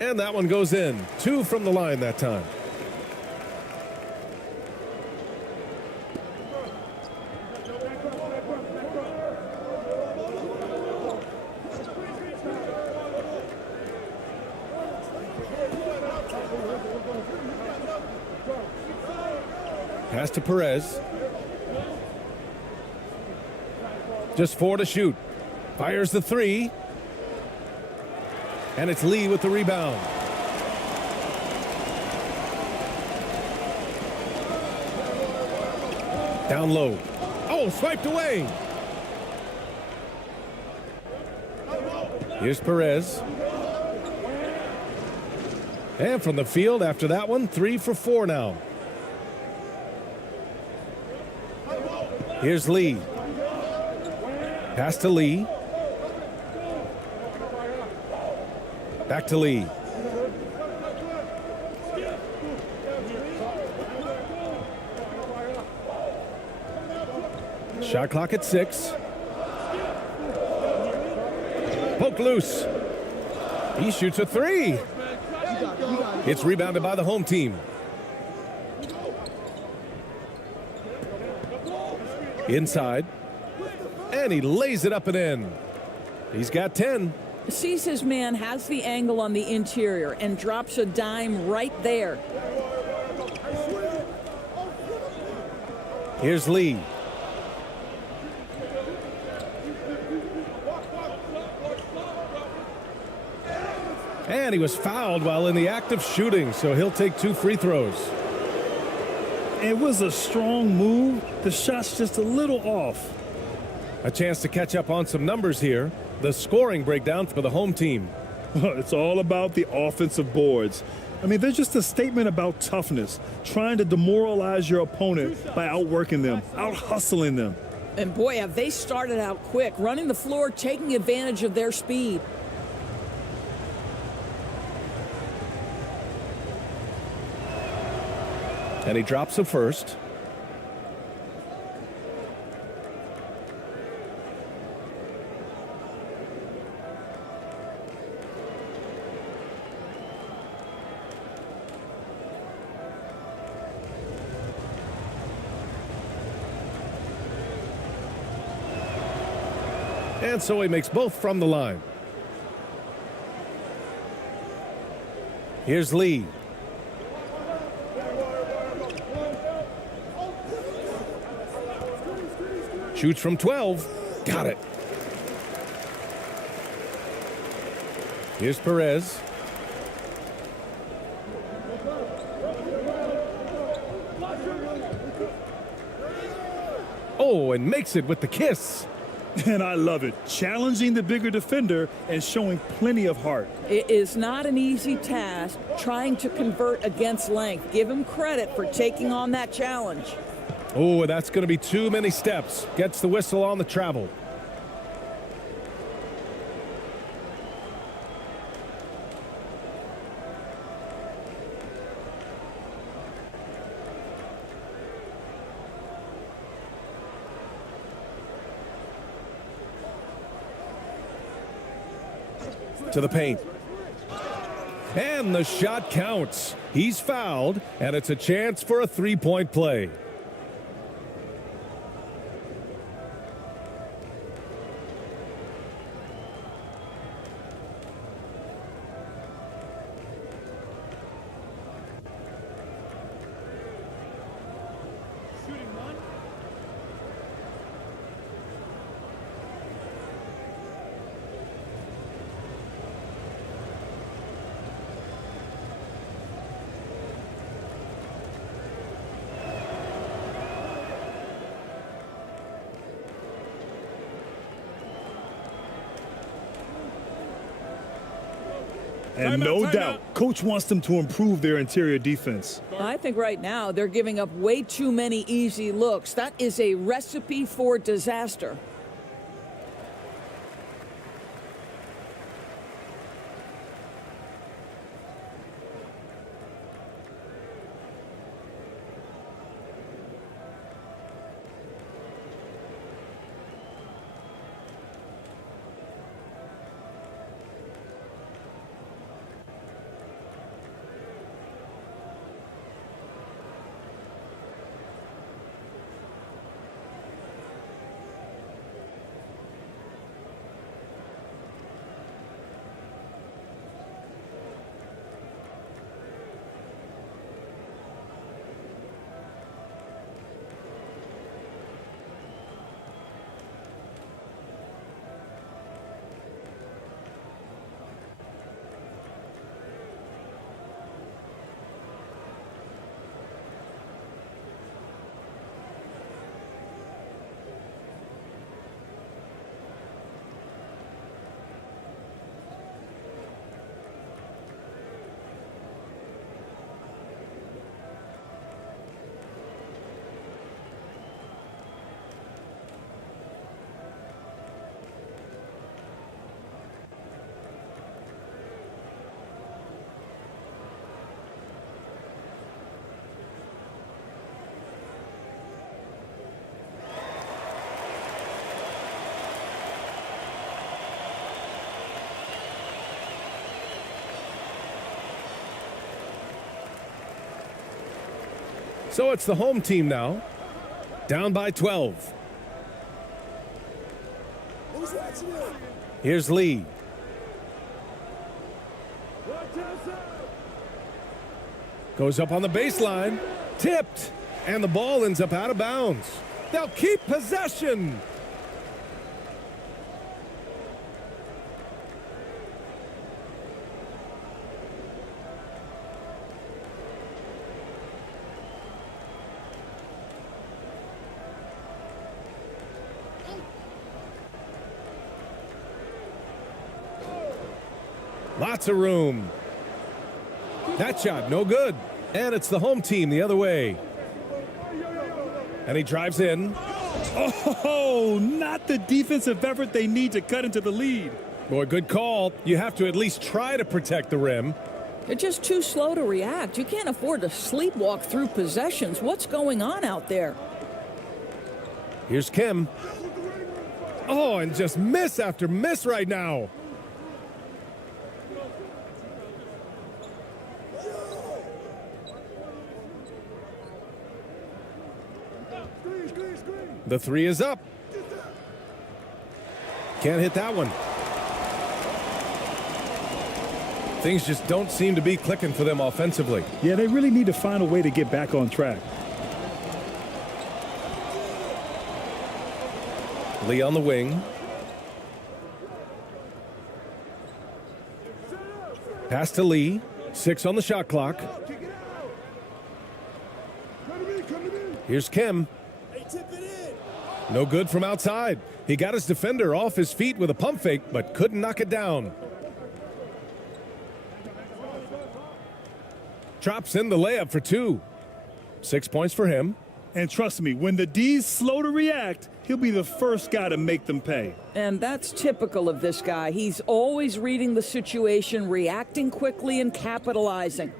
And that one goes in. 2 from the line that time. Pass to Perez. Just 4 to shoot. Fires the 3. And it's Lee with the rebound. Down low. Oh, swiped away. Here's Perez. And from the field after that one, 3 for 4 now. Here's Lee. Pass to Lee. Back to Lee. Shot clock at 6. Poke loose. He shoots a 3. It's rebounded by the home team. Inside. And he lays it up and in. He's got 10. Sees his man, has the angle on the interior, and drops a dime right there. Here's Lee. And he was fouled while in the act of shooting, so he'll take 2 free throws. It was a strong move. The shot's just a little off. A chance to catch up on some numbers here. The scoring breakdown for the home team. It's all about the offensive boards. I mean, they're just a statement about toughness, trying to demoralize your opponent by outworking them, out-hustling them. And boy, have they started out quick, running the floor, taking advantage of their speed. And he drops a first. And so he makes both from the line. Here's Lee. Shoots from 12. Got it. Here's Perez. Oh, and makes it with the kiss. And I love it. Challenging the bigger defender and showing plenty of heart. It is not an easy task trying to convert against length. Give him credit for taking on that challenge. Oh, that's going to be too many steps. Gets the whistle on the travel. To the paint. And the shot counts. He's fouled, and it's a chance for a three-point play. And no doubt, coach wants them to improve their interior defense. I think right now they're giving up way too many easy looks. That is a recipe for disaster. So it's the home team now, down by 12. Here's Lee. Goes up on the baseline, tipped, and the ball ends up out of bounds. They'll keep possession. Lots of room. That shot, no good. And it's the home team the other way. And he drives in. Oh, not the defensive effort they need to cut into the lead. Boy, good call. You have to at least try to protect the rim. They're just too slow to react. You can't afford to sleepwalk through possessions. What's going on out there? Here's Kim. Oh, and just miss after miss right now. The three is up. Can't hit that one. Things just don't seem to be clicking for them offensively. Yeah, they really need to find a way to get back on track. Lee on the wing. Pass to Lee. 6 on the shot clock. Here's Kim. No good from outside. He got his defender off his feet with a pump fake, but couldn't knock it down. Drops in the layup for 2. 6 points for him. And trust me, when the D's slow to react, he'll be the first guy to make them pay. And that's typical of this guy. He's always reading the situation, reacting quickly, and capitalizing.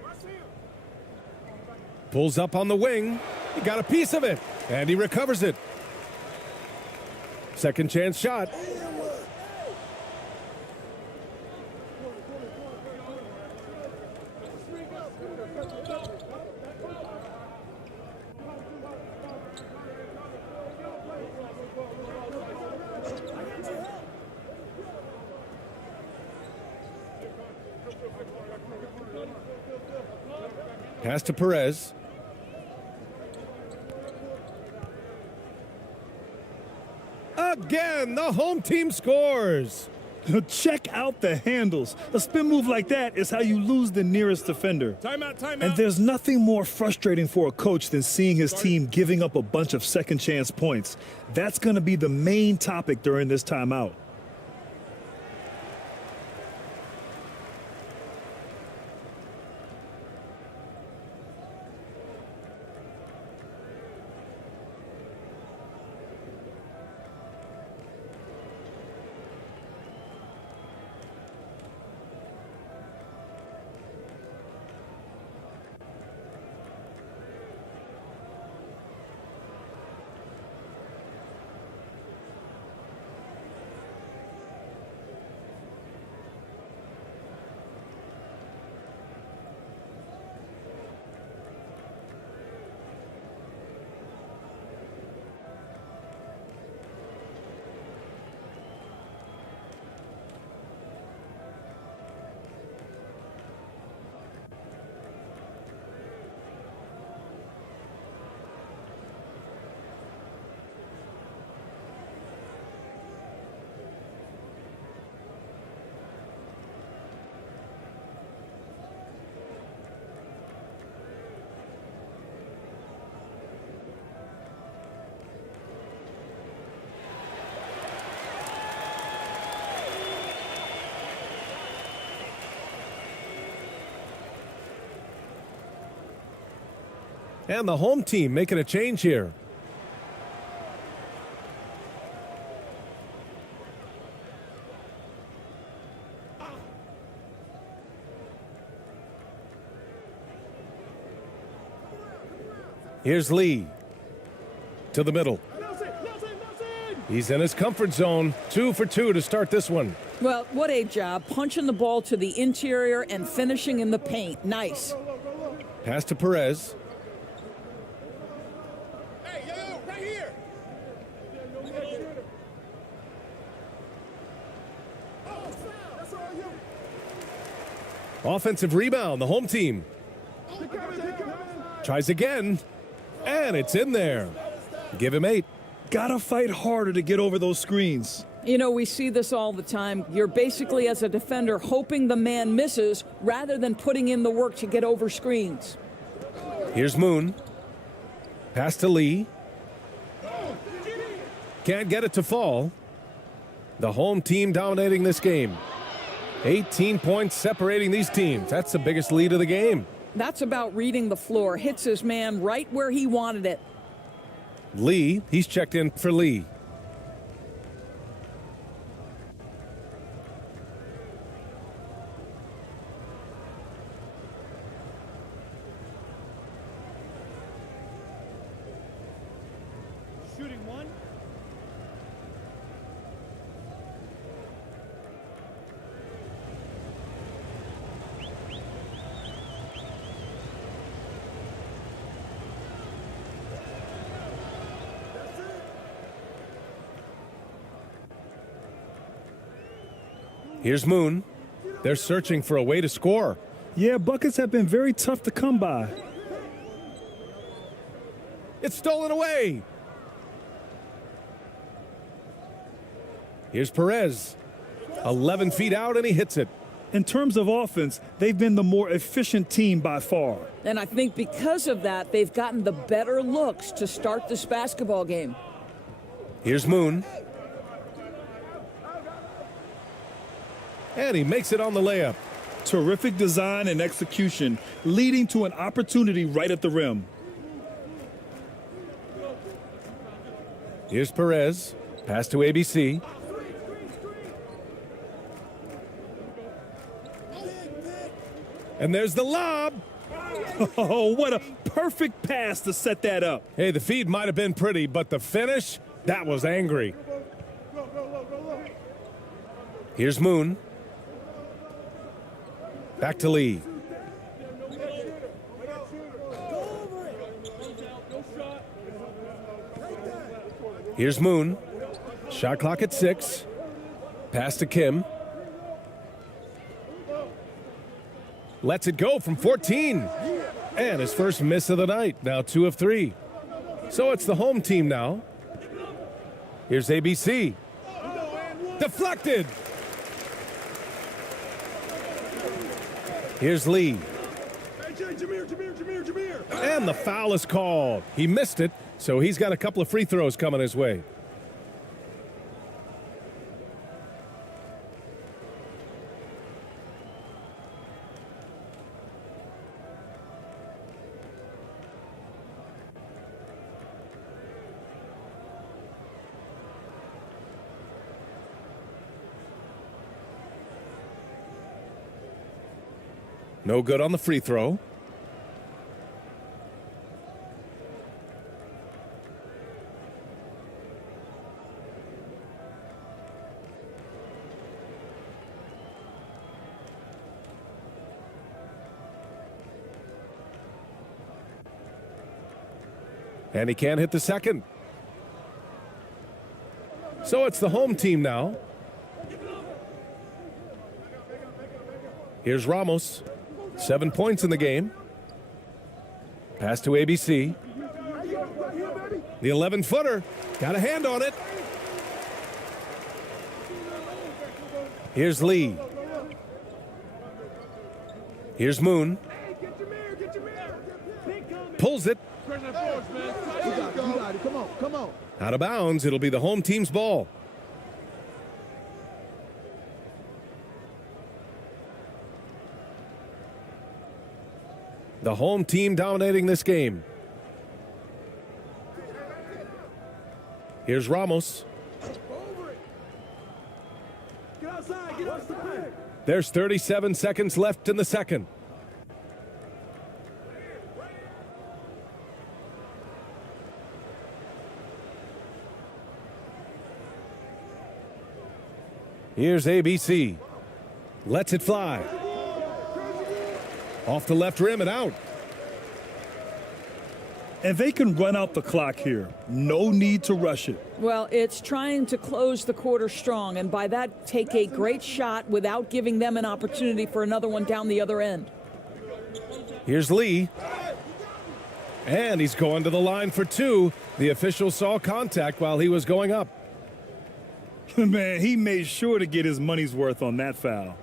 Pulls up on the wing. He got a piece of it, and he recovers it. Second chance shot. Pass to Perez. Again, the home team scores. Check out the handles. A spin move like that is how you lose the nearest defender. Timeout, timeout. And there's nothing more frustrating for a coach than seeing his team giving up a bunch of second chance points. That's going to be the main topic during this timeout. And the home team making a change here. Here's Lee to the middle. He's in his comfort zone. 2 for 2 to start this one. Well, what a job. Punching the ball to the interior and finishing in the paint. Nice. Pass to Perez. Hey, yo, right here. That's all you. Offensive rebound, the home team. Tries again, and it's in there. Give him 8. Gotta fight harder to get over those screens. You know, we see this all the time. You're basically, as a defender, hoping the man misses rather than putting in the work to get over screens. Here's Moon. Pass to Lee. Can't get it to fall. The home team dominating this game. 18 points separating these teams. That's the biggest lead of the game. That's about reading the floor. Hits his man right where he wanted it. Lee, he's checked in for Lee. Shooting one. Here's Moon. They're searching for a way to score. Yeah, buckets have been very tough to come by. It's stolen away. Here's Perez. 11 feet out, and he hits it. In terms of offense, they've been the more efficient team by far. And I think because of that, they've gotten the better looks to start this basketball game. Here's Moon. And he makes it on the layup. Terrific design and execution, leading to an opportunity right at the rim. Here's Perez. Pass to ABC. And there's the lob. Oh, what a perfect pass to set that up. Hey, the feed might have been pretty, but the finish, that was angry. Here's Moon. Back to Lee. Here's Moon. Shot clock at 6. Pass to Kim. Lets it go from 14. And his first miss of the night. Now 2 of 3. So it's the home team now. Here's ABC. Deflected. Here's Lee. And the foul is called. He missed it, so he's got a couple of free throws coming his way. No good on the free throw. And he can't hit the second. So it's the home team now. Here's Ramos. 7 points in the game. Pass to ABC. The 11-footer. Got a hand on it. Here's Lee. Here's Moon. Pulls it. Come on. Out of bounds. It'll be the home team's ball. The home team dominating this game. Here's Ramos. Get outside, get outside. There's 37 seconds left in the second. Here's ABC. Lets it fly. Off the left rim and out. And they can run out the clock here. No need to rush it. Well, it's trying to close the quarter strong, and by that, take a great shot without giving them an opportunity for another one down the other end. Here's Lee. And he's going to the line for two. The official saw contact while he was going up. Man, he made sure to get his money's worth on that foul.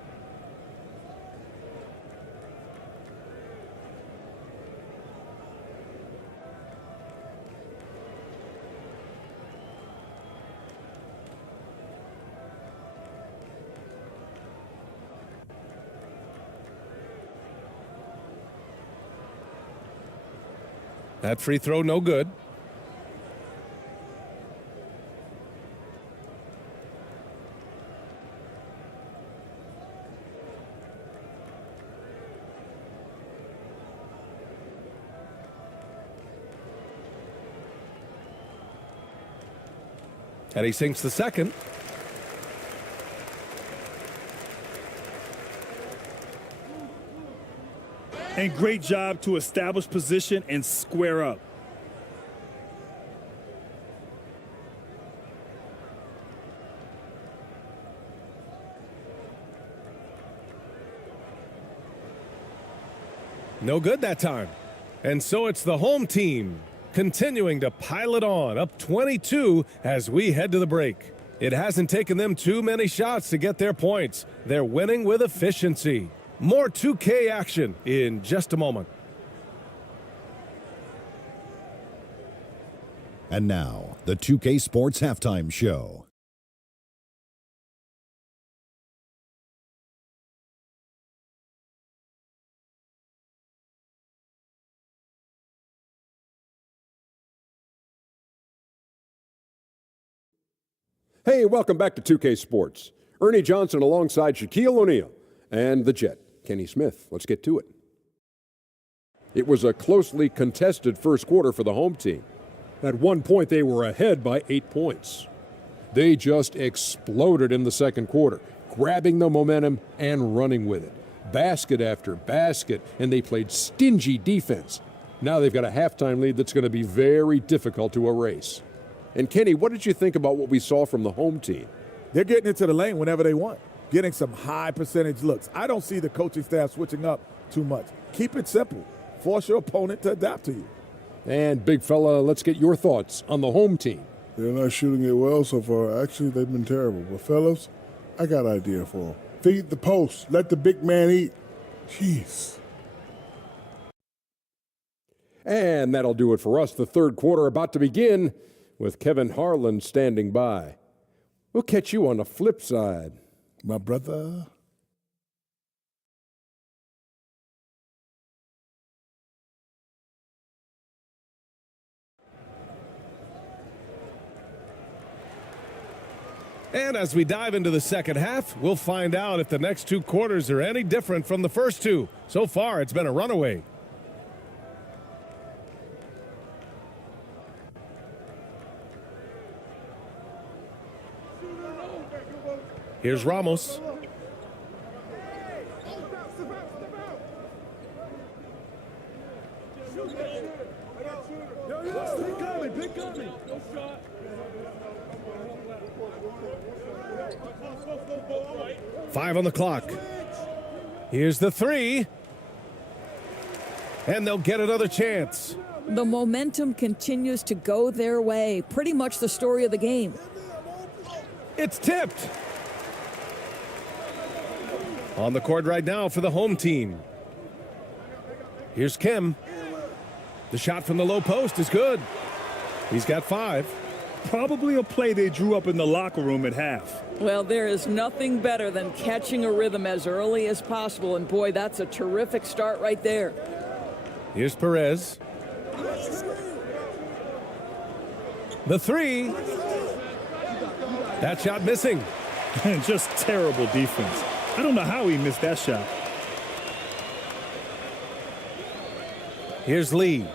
That free throw no good. And he sinks the second. And great job to establish position and square up. No good that time. And so it's the home team continuing to pile it on, up 22 as we head to the break. It hasn't taken them too many shots to get their points. They're winning with efficiency. More 2K action in just a moment. And now, the 2K Sports Halftime Show. Hey, welcome back to 2K Sports. Ernie Johnson alongside Shaquille O'Neal and the Jet, Kenny Smith. Let's get to it. It was a closely contested first quarter for the home team. At one point, they were ahead by 8 points. They just exploded in the second quarter, grabbing the momentum and running with it. Basket after basket, and they played stingy defense. Now they've got a halftime lead that's going to be very difficult to erase. And Kenny, what did you think about what we saw from the home team? They're getting into the lane whenever they want, getting some high percentage looks. I don't see the coaching staff switching up too much. Keep it simple. Force your opponent to adapt to you. And big fella, let's get your thoughts on the home team. They're not shooting it well so far. Actually, they've been terrible. But fellas, I got an idea for them. Feed the post. Let the big man eat. Jeez. And that'll do it for us. The third quarter about to begin with Kevin Harlan standing by. We'll catch you on the flip side, my brother. And as we dive into the second half, we'll find out if the next two quarters are any different from the first two. So far, it's been a runaway. Here's Ramos. Five on the clock. Here's the three. And they'll get another chance. The momentum continues to go their way. Pretty much the story of the game. It's tipped. On the court right now for the home team. Here's Kim. The shot from the low post is good. He's got 5. Probably a play they drew up in the locker room at half. Well, there is nothing better than catching a rhythm as early as possible. And boy, that's a terrific start right there. Here's Perez. The three. That shot missing. Just terrible defense. I don't know how he missed that shot. Here's Lee.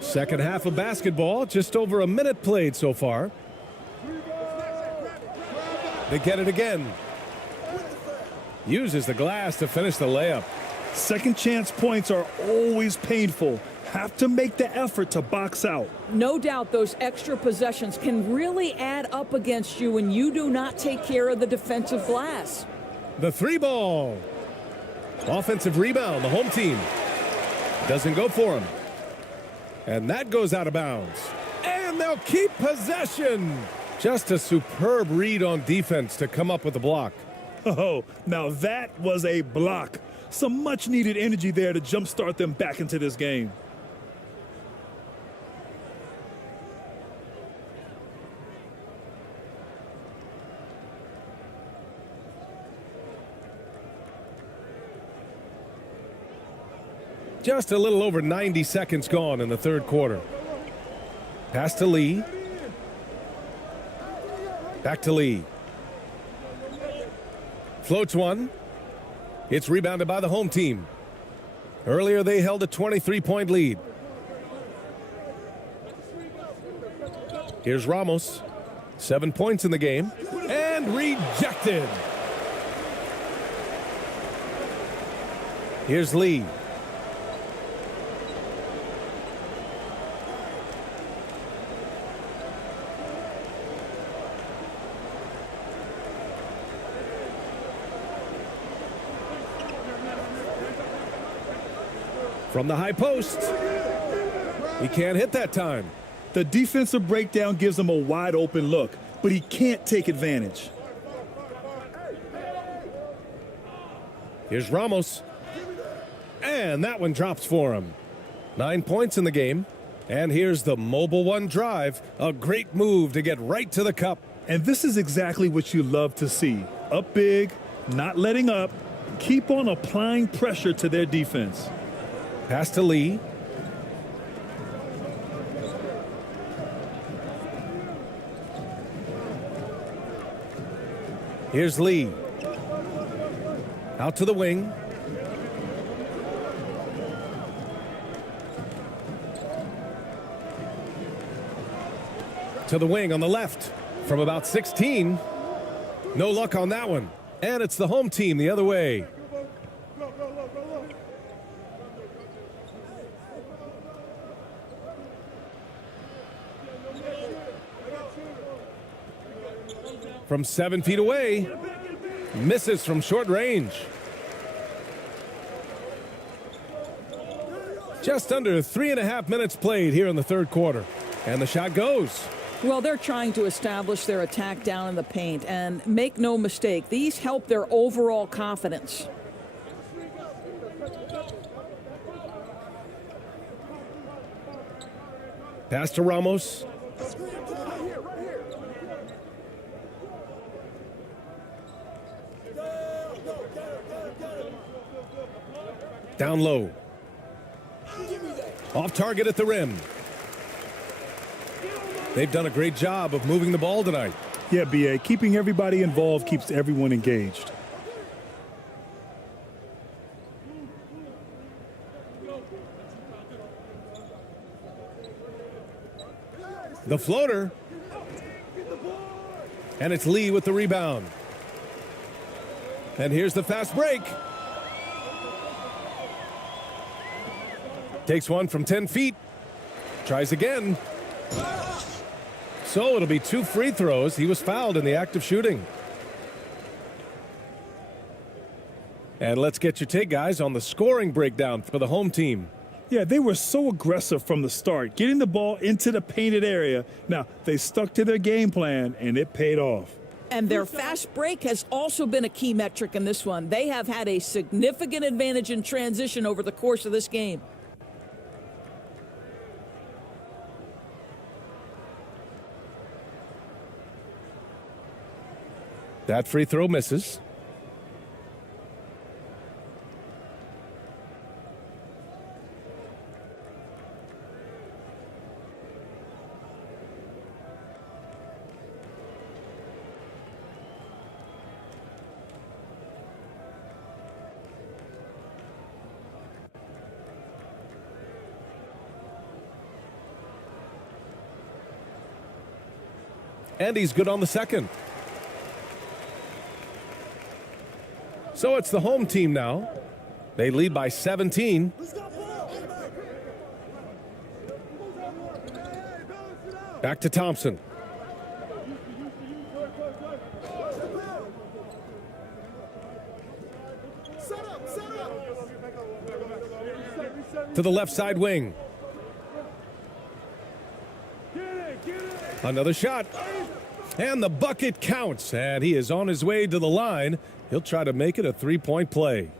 Second half of basketball, just over a minute played so far. They get it again. Uses the glass to finish the layup. Second chance points are always painful. Have to make the effort to box out. No doubt those extra possessions can really add up against you when you do not take care of the defensive glass. The three ball. Offensive rebound, the home team. Doesn't go for him. And that goes out of bounds. And they'll keep possession. Just a superb read on defense to come up with the block. Oh, now that was a block. Some much needed energy there to jumpstart them back into this game. Just a little over 90 seconds gone in the third quarter. Pass to Lee. Back to Lee. Floats one. It's rebounded by the home team. Earlier they held a 23-point lead. Here's Ramos. 7 points in the game. And rejected. Here's Lee. From the high post. He can't hit that time. The defensive breakdown gives him a wide open look, but he can't take advantage. Here's Ramos. And that one drops for him. 9 points in the game. And here's the mobile one drive. A great move to get right to the cup. And this is exactly what you love to see. Up big, not letting up. Keep on applying pressure to their defense. Pass to Lee. Here's Lee. Out to the wing. To the wing on the left. From about 16. No luck on that one. And it's the home team the other way. From 7 feet away, misses from short range. Just under 3.5 minutes played here in the third quarter. And the shot goes. Well, they're trying to establish their attack down in the paint. And make no mistake, these help their overall confidence. Pass to Ramos. Down low. Off target at the rim. They've done a great job of moving the ball tonight. Yeah, B.A., keeping everybody involved keeps everyone engaged. The floater. And it's Lee with the rebound. And here's the fast break. Takes one from 10 feet. Tries again. So it'll be 2 free throws. He was fouled in the act of shooting. And let's get your take, guys, on the scoring breakdown for the home team. Yeah, they were so aggressive from the start, getting the ball into the painted area. Now, they stuck to their game plan, and it paid off. And their fast break has also been a key metric in this one. They have had a significant advantage in transition over the course of this game. That free throw misses. And he's good on the second. So it's the home team now. They lead by 17. Back to Thompson. To the left side wing. Another shot. And the bucket counts. And he is on his way to the line. He'll try to make it a three-point play.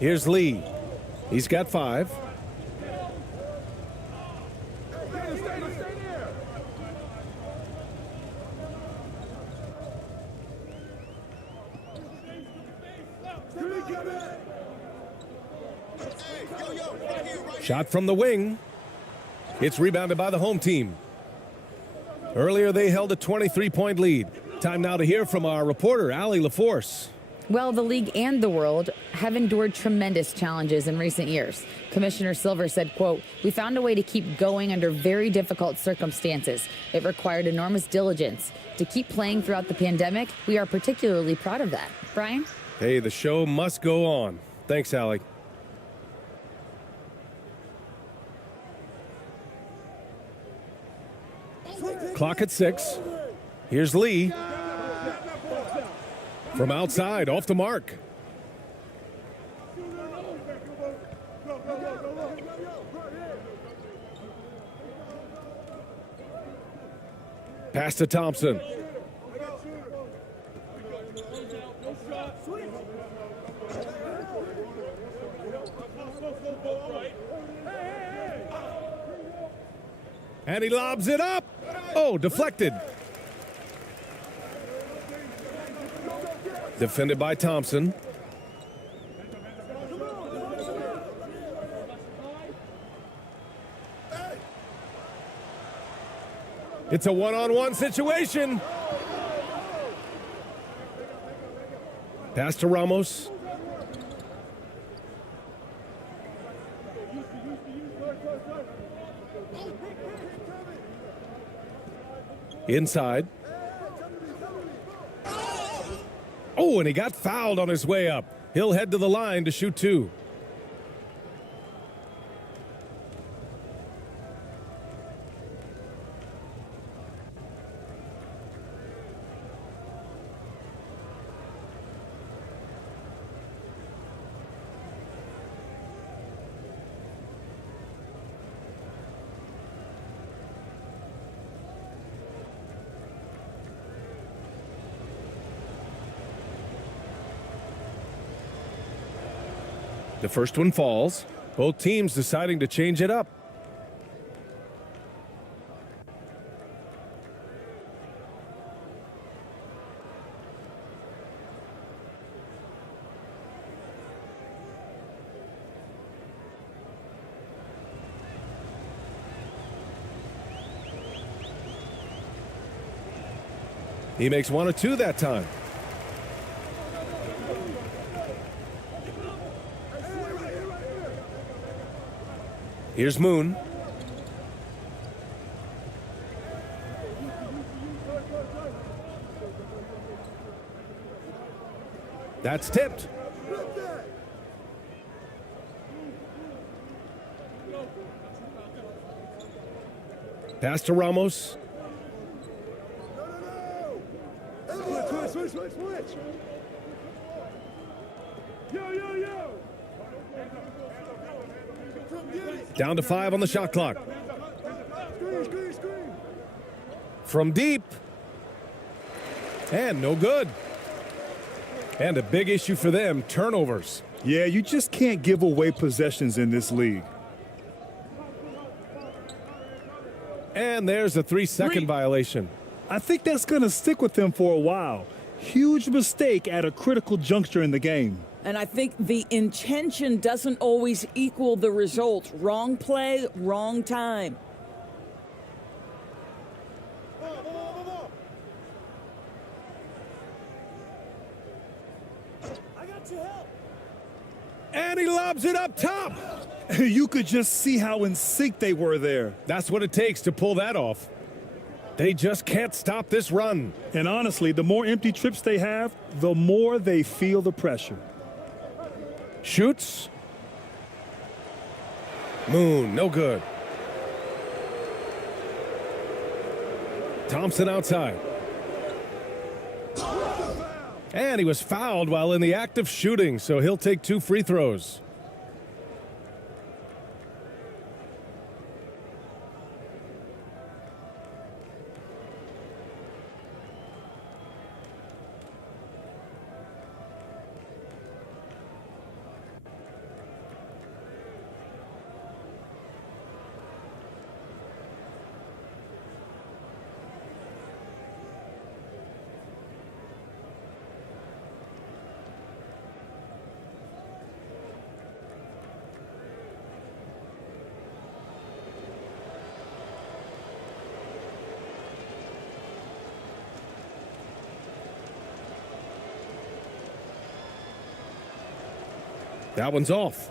Here's Lee. He's got 5. Shot from the wing. It's rebounded by the home team. Earlier they held a 23-point lead. Time now to hear from our reporter, Allie LaForce. Well, the league and the world have endured tremendous challenges in recent years. Commissioner Silver said, quote, "We found a way to keep going under very difficult circumstances. It required enormous diligence. To keep playing throughout the pandemic, we are particularly proud of that." Brian? Hey, the show must go on. Thanks, Allie. Clock at 6. Here's Lee. From outside, off the mark. Pass to Thompson. And he lobs it up. Oh, deflected. Defended by Thompson. It's a one-on-one situation. Pass to Ramos. Inside. Oh, and he got fouled on his way up. He'll head to the line to shoot 2. The first one falls. Both teams deciding to change it up. He makes 1 or 2 that time. Here's Moon. That's tipped. Pass to Ramos. Switch. Yo. Down to 5 on the shot clock. Screen. From deep. And no good. And a big issue for them, turnovers. Yeah, you just can't give away possessions in this league. And there's a 3-second violation. I think that's going to stick with him for a while. Huge mistake at a critical juncture in the game. And I think the intention doesn't always equal the result. Wrong play, wrong time. And he lobs it up top. You could just see how in sync they were there. That's what it takes to pull that off. They just can't stop this run. And honestly, the more empty trips they have, the more they feel the pressure. Shoots. Moon, no good. Thompson outside. And he was fouled while in the act of shooting, so he'll take 2 free throws. That one's off.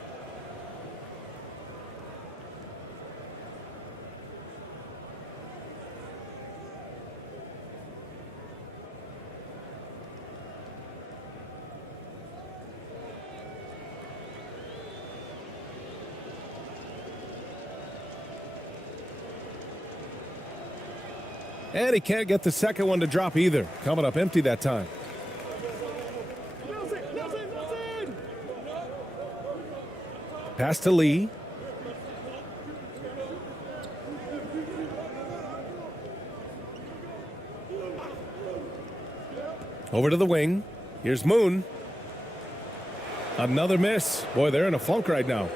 And he can't get the second one to drop either. Coming up empty that time. Pass to Lee. Over to the wing. Here's Moon. Another miss. Boy, they're in a funk right now.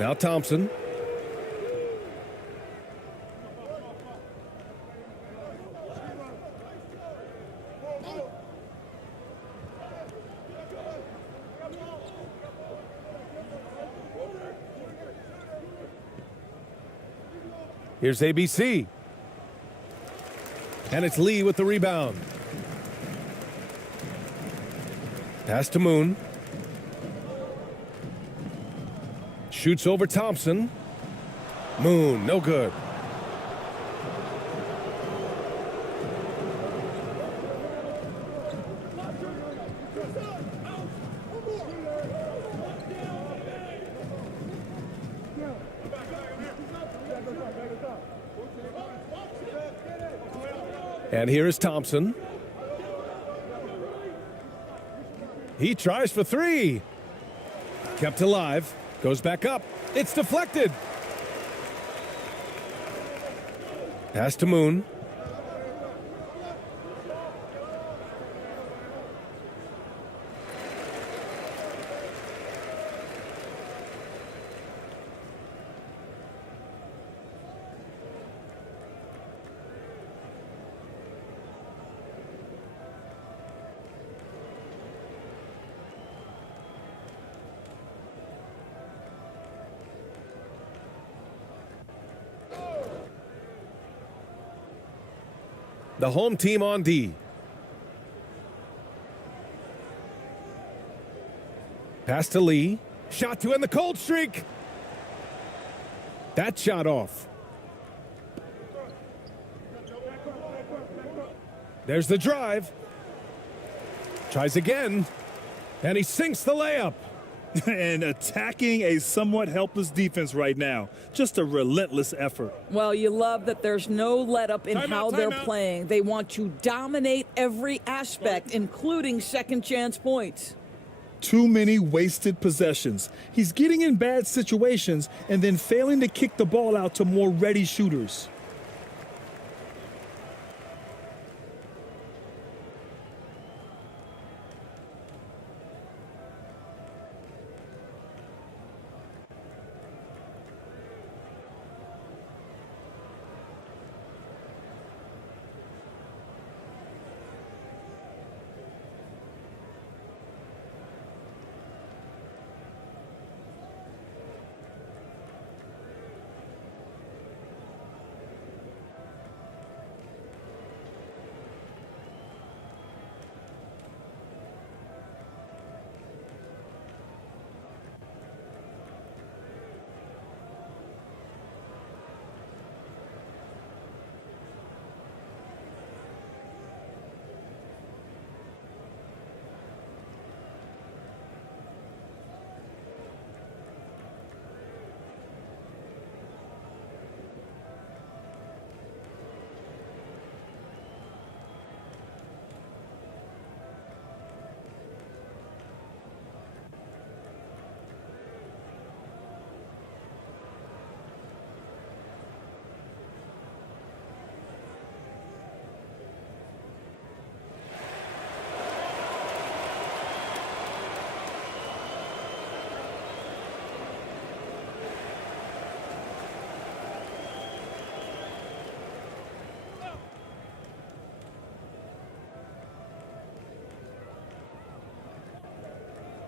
Now Thompson. Here's ABC. And it's Lee with the rebound. Pass to Moon. Shoots over Thompson. Moon, no good. And here is Thompson. He tries for 3. Kept alive. Goes back up. It's deflected. Pass to Moon. The home team on D. Pass to Lee. Shot to end the cold streak. That shot off. There's the drive. Tries again. And he sinks the layup. And attacking a somewhat helpless defense right now. Just a relentless effort. Well, you love that there's no let-up in how they're playing. They want to dominate every aspect, including second-chance points. Too many wasted possessions. He's getting in bad situations and then failing to kick the ball out to more ready shooters.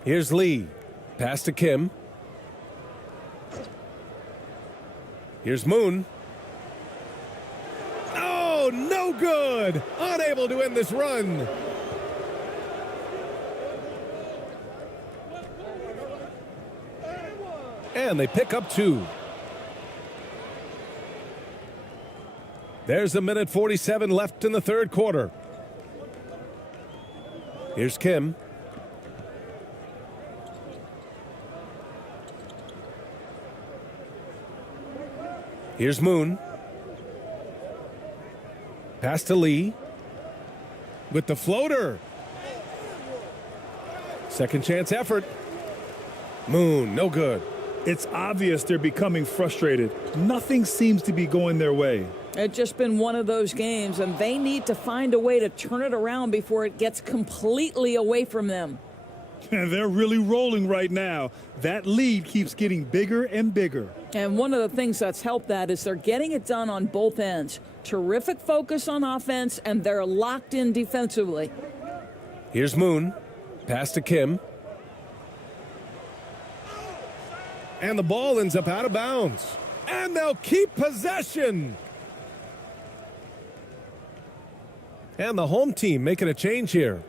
Here's Lee. Pass to Kim. Here's Moon. Oh, no good. Unable to end this run. And they pick up 2. There's a minute 47 left in the third quarter. Here's Kim. Here's Moon. Pass to Lee. With the floater. Second chance effort. Moon, no good. It's obvious they're becoming frustrated. Nothing seems to be going their way. It's just been one of those games, and they need to find a way to turn it around before it gets completely away from them. They're really rolling right now. That lead keeps getting bigger and bigger. And one of the things that's helped that is they're getting it done on both ends. Terrific focus on offense, and they're locked in defensively. Here's Moon. Pass to Kim. And the ball ends up out of bounds. And they'll keep possession. And the home team making a change here.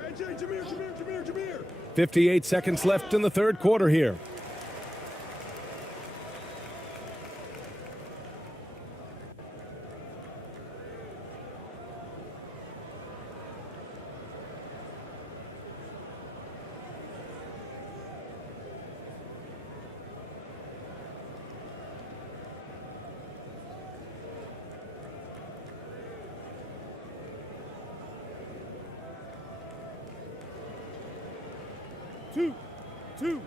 Hey, Jameer. 58 seconds left in the third quarter here. Two.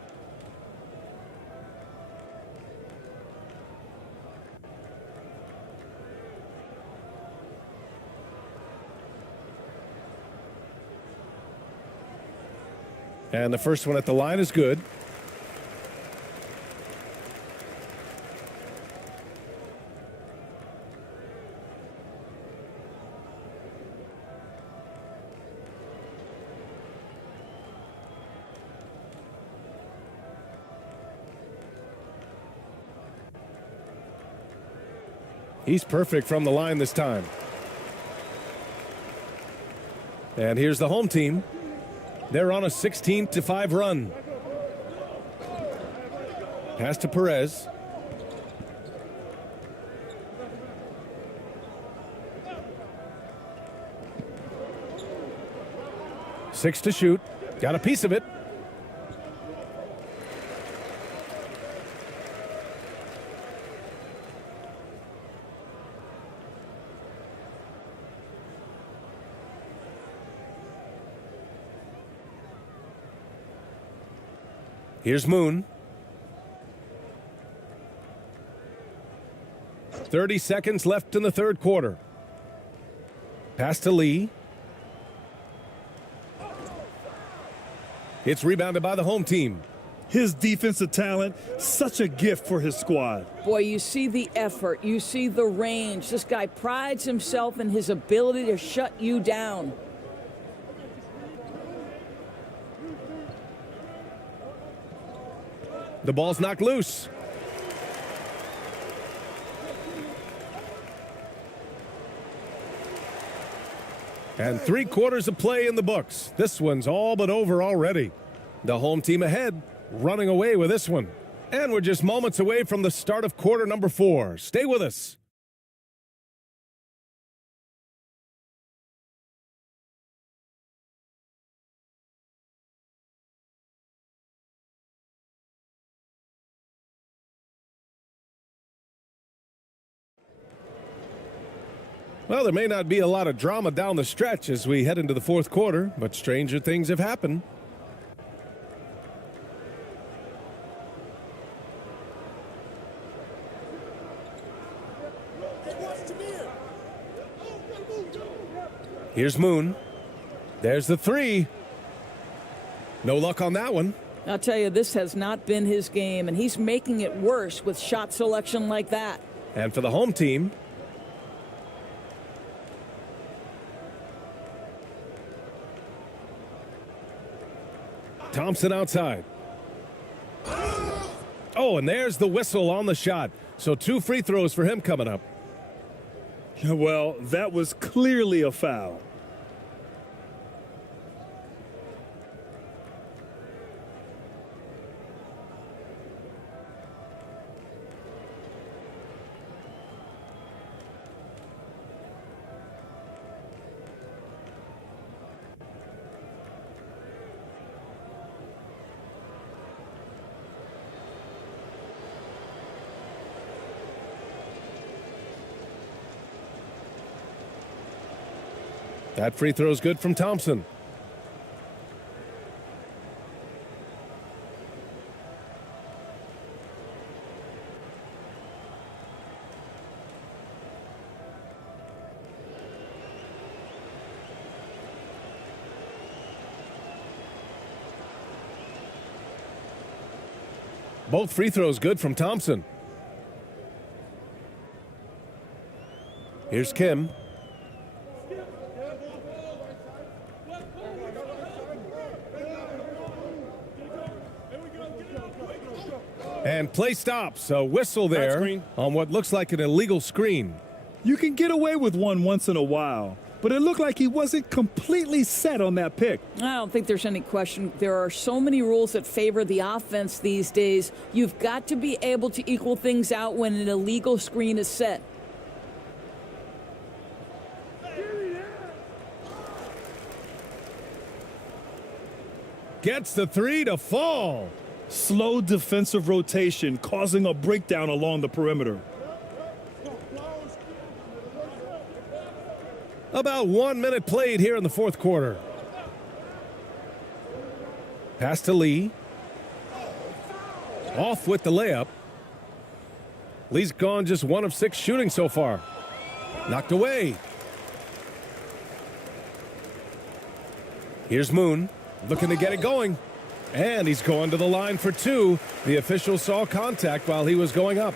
And the first one at the line is good. He's perfect from the line this time. And here's the home team. They're on a 16-5 run. Pass to Perez. Six to shoot. Got a piece of it. Here's Moon. 30 seconds left in the third quarter. Pass to Lee. It's rebounded by the home team. His defensive talent, such a gift for his squad. Boy, you see the effort. You see the range. This guy prides himself in his ability to shut you down. The ball's knocked loose. And 3 quarters of play in the books. This one's all but over already. The home team ahead, running away with this one. And we're just moments away from the start of quarter number 4. Stay with us. Well, there may not be a lot of drama down the stretch as we head into the fourth quarter, but stranger things have happened. Here's Moon. There's the three. No luck on that one. I'll tell you, this has not been his game, and he's making it worse with shot selection like that. And for the home team, Thompson outside. Oh, and there's the whistle on the shot. So 2 free throws for him coming up. Well, that was clearly a foul. That free throw is good from Thompson. Both free throws good from Thompson. Here's Kim. And play stops. A whistle there on what looks like an illegal screen. You can get away with one once in a while, but it looked like he wasn't completely set on that pick. I don't think there's any question. There are so many rules that favor the offense these days. You've got to be able to equal things out when an illegal screen is set. Gets the 3 to fall. Slow defensive rotation causing a breakdown along the perimeter. About 1 minute played here in the fourth quarter. Pass to Lee. Off with the layup. Lee's gone just 1 of 6 shooting so far. Knocked away. Here's Moon looking to get it going. And he's going to the line for 2. The official saw contact while he was going up.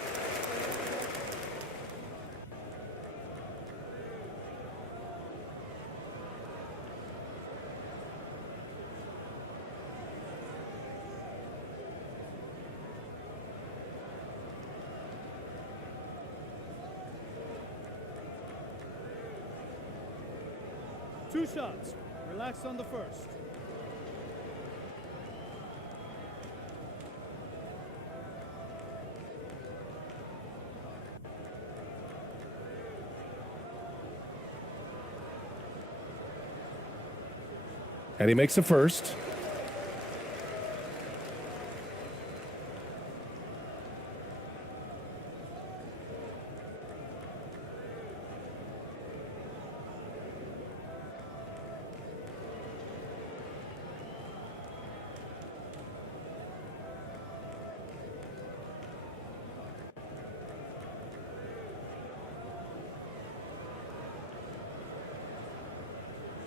Two shots. Relax on the first. And he makes a first.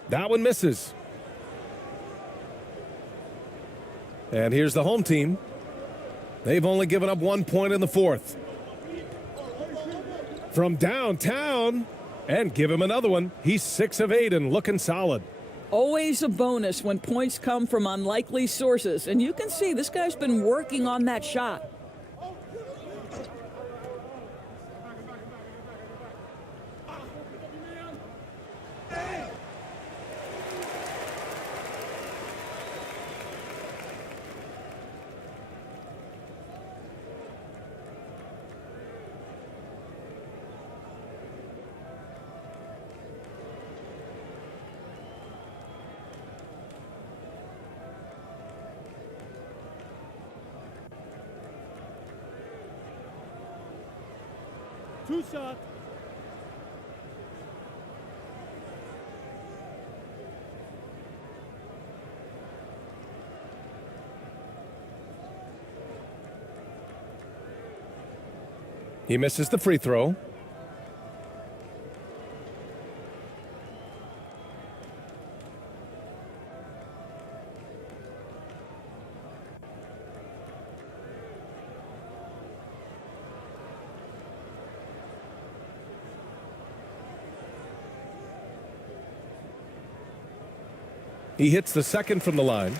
That one misses. And here's the home team. They've only given up 1 point in the fourth. From downtown, and give him another one. He's 6 of 8 and looking solid. Always a bonus when points come from unlikely sources. And you can see this guy's been working on that shot. Two shot. He misses the free throw. He hits the second from the line.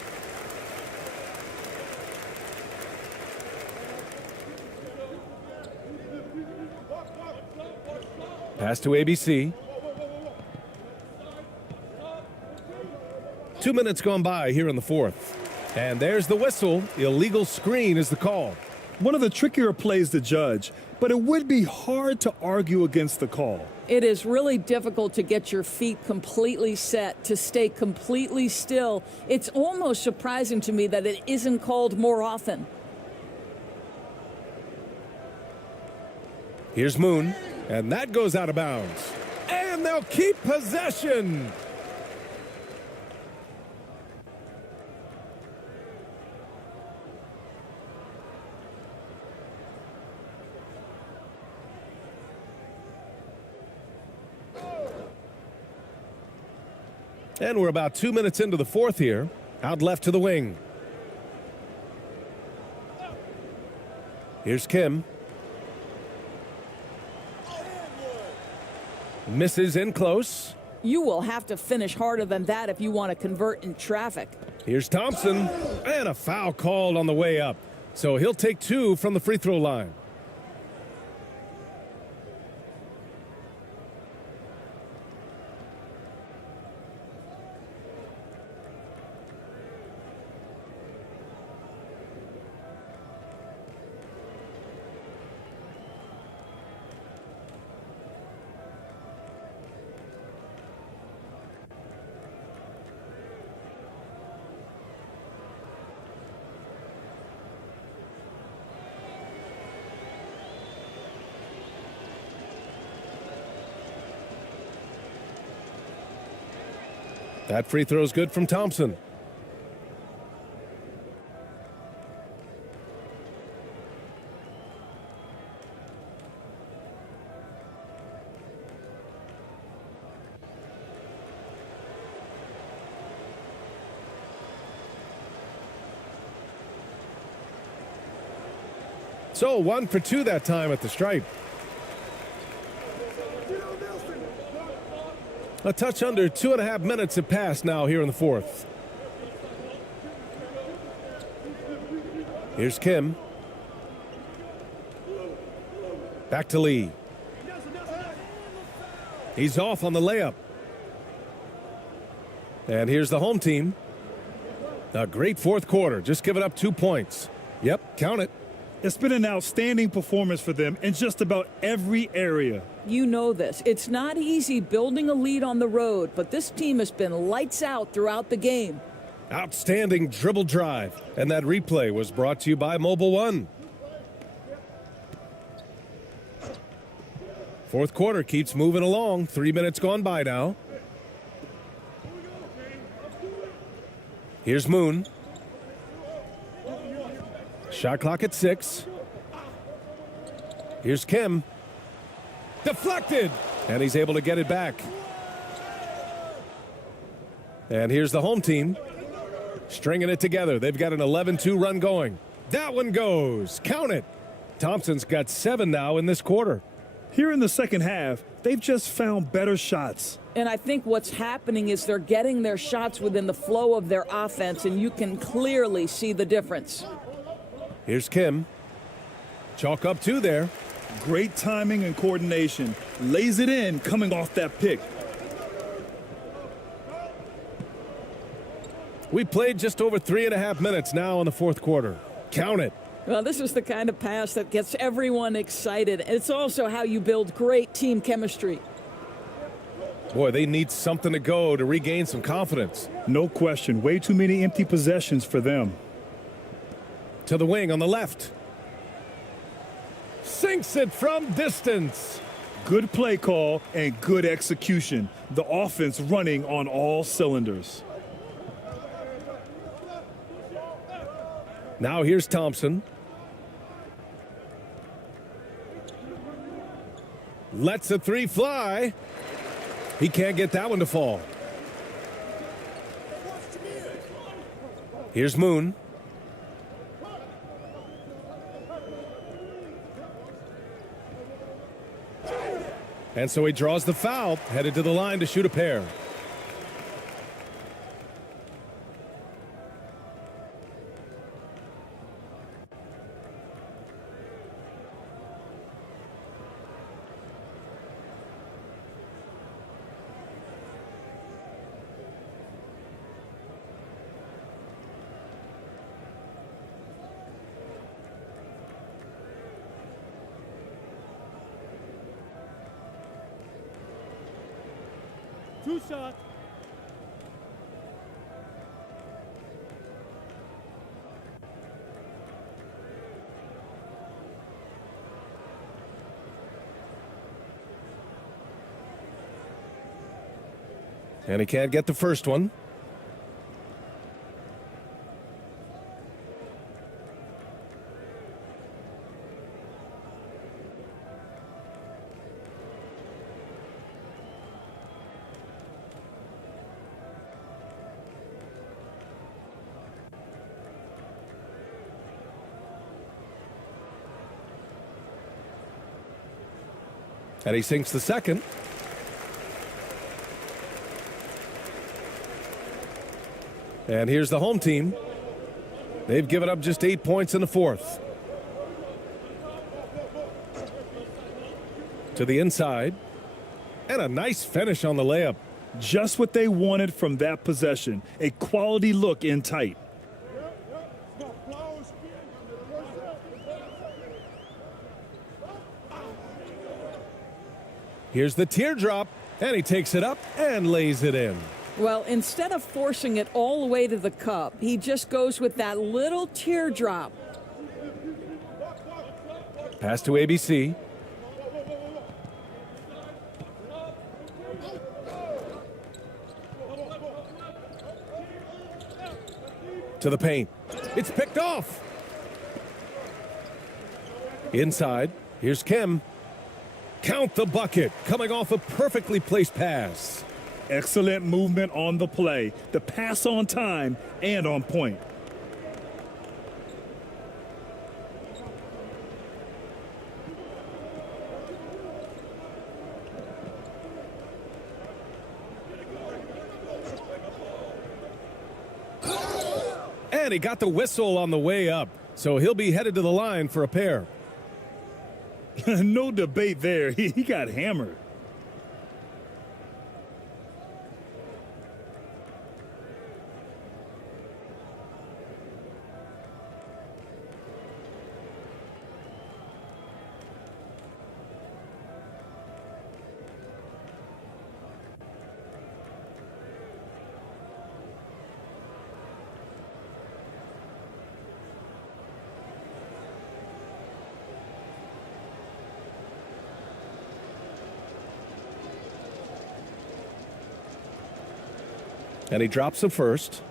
Pass to ABC. 2 minutes gone by here in the fourth. And there's the whistle. Illegal screen is the call. One of the trickier plays to judge, but it would be hard to argue against the call. It is really difficult to get your feet completely set, to stay completely still. It's almost surprising to me that it isn't called more often. Here's Moon, and that goes out of bounds. And they'll keep possession. And we're about 2 minutes into the fourth here. Out left to the wing. Here's Kim. Misses in close. You will have to finish harder than that if you want to convert in traffic. Here's Thompson. And a foul called on the way up. So he'll take 2 from the free throw line. That free throw is good from Thompson. So 1 for 2 that time at the stripe. A touch under 2.5 minutes have passed now here in the fourth. Here's Kim. Back to Lee. He's off on the layup. And here's the home team. A great fourth quarter, just giving up 2 points. Yep, count it. It's been an outstanding performance for them in just about every area. You know this. It's not easy building a lead on the road, but this team has been lights out throughout the game. Outstanding dribble drive. And that replay was brought to you by Mobile One. Fourth quarter keeps moving along. 3 minutes gone by now. Here's Moon. Shot clock at 6. Here's Kim. Deflected. And he's able to get it back. And here's the home team. Stringing it together. They've got an 11-2 run going. That one goes. Count it. Thompson's got 7 now in this quarter. Here in the second half, they've just found better shots. And I think what's happening is they're getting their shots within the flow of their offense, and you can clearly see the difference. Here's Kim. Chalk up 2 there. Great timing and coordination. Lays it in coming off that pick. We played just over 3.5 minutes now in the fourth quarter. Count it. Well, this is the kind of pass that gets everyone excited. It's also how you build great team chemistry. Boy, they need something to go to regain some confidence. No question. Way too many empty possessions for them. To the wing on the left. Sinks it from distance. Good play call and good execution. The offense running on all cylinders. Now here's Thompson. Lets the 3 fly. He can't get that one to fall. Here's Moon. And so he draws the foul, headed to the line to shoot a pair. 2 shot. And he can't get the first one. And he sinks the second. And here's the home team. They've given up just 8 points in the fourth. To the inside. And a nice finish on the layup. Just what they wanted from that possession. A quality look in tight. Here's the teardrop. And he takes it up and lays it in. Well, instead of forcing it all the way to the cup, he just goes with that little teardrop. Pass to ABC. To the paint. It's picked off. Inside. Here's Kim. Count the bucket. Coming off a perfectly placed pass. Excellent movement on the play. The pass on time and on point. And he got the whistle on the way up, so he'll be headed to the line for a pair. No debate there. He got hammered. And he drops the first.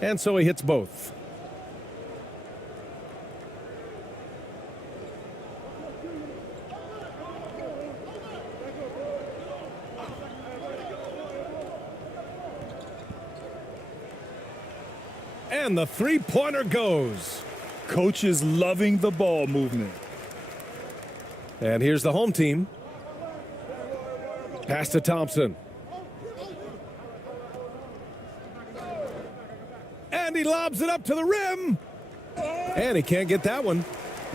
And so he hits both. And the three-pointer goes. Coach is loving the ball movement. And here's the home team. Pass to Thompson. And he lobs it up to the rim. And he can't get that one.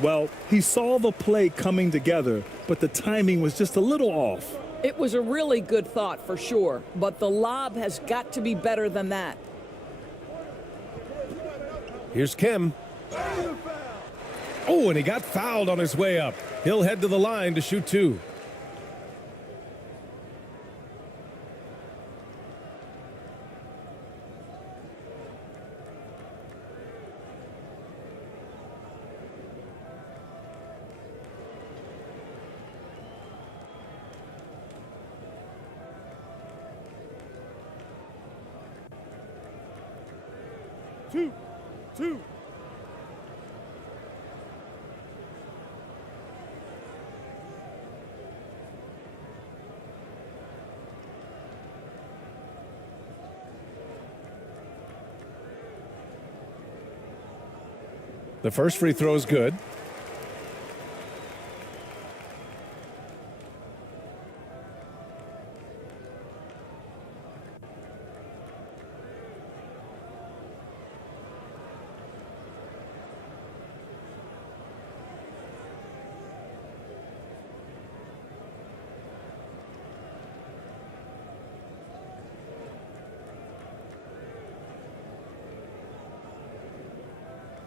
Well, he saw the play coming together, but the timing was just a little off. It was a really good thought for sure, but the lob has got to be better than that. Here's Kim. Oh, and he got fouled on his way up. He'll head to the line to shoot two. Two. The first free throw is good.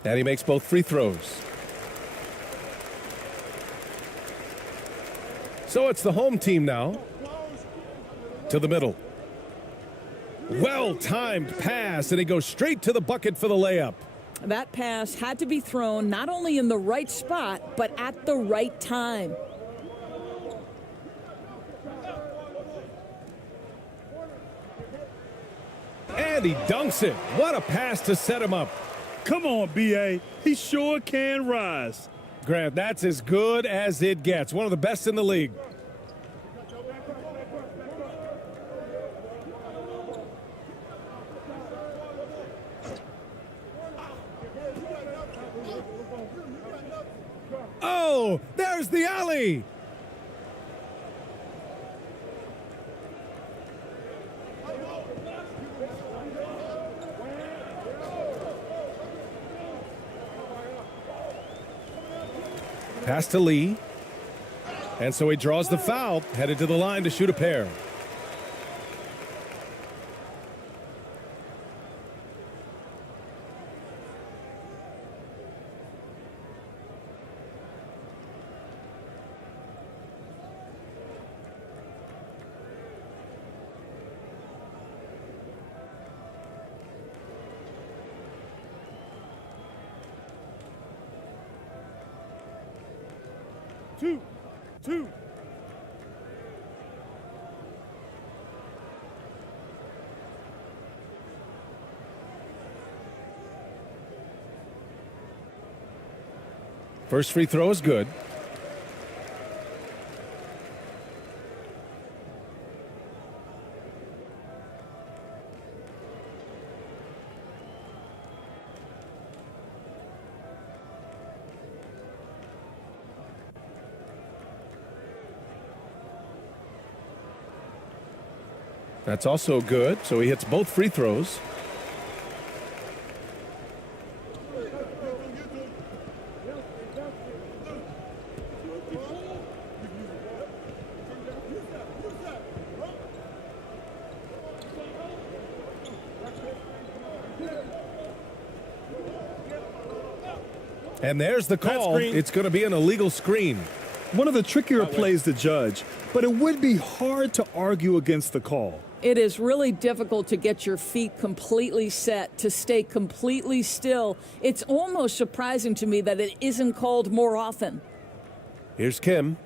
And he makes both free throws. So it's the home team now. To the middle. Well-timed pass, and he goes straight to the bucket for the layup. That pass had to be thrown not only in the right spot, but at the right time. And he dunks it. What a pass to set him up. Come on, B.A. He sure can rise. Grant, that's as good as it gets. One of the best in the league. Oh, there's the alley. Pass to Lee. And so he draws the foul, headed to the line to shoot a pair. Two. First free throw is good. That's also good, so he hits both free throws. And there's the call. It's going to be an illegal screen. One of the trickier plays to judge, but it would be hard to argue against the call. It is really difficult to get your feet completely set, to stay completely still. It's almost surprising to me that it isn't called more often. Here's Kim.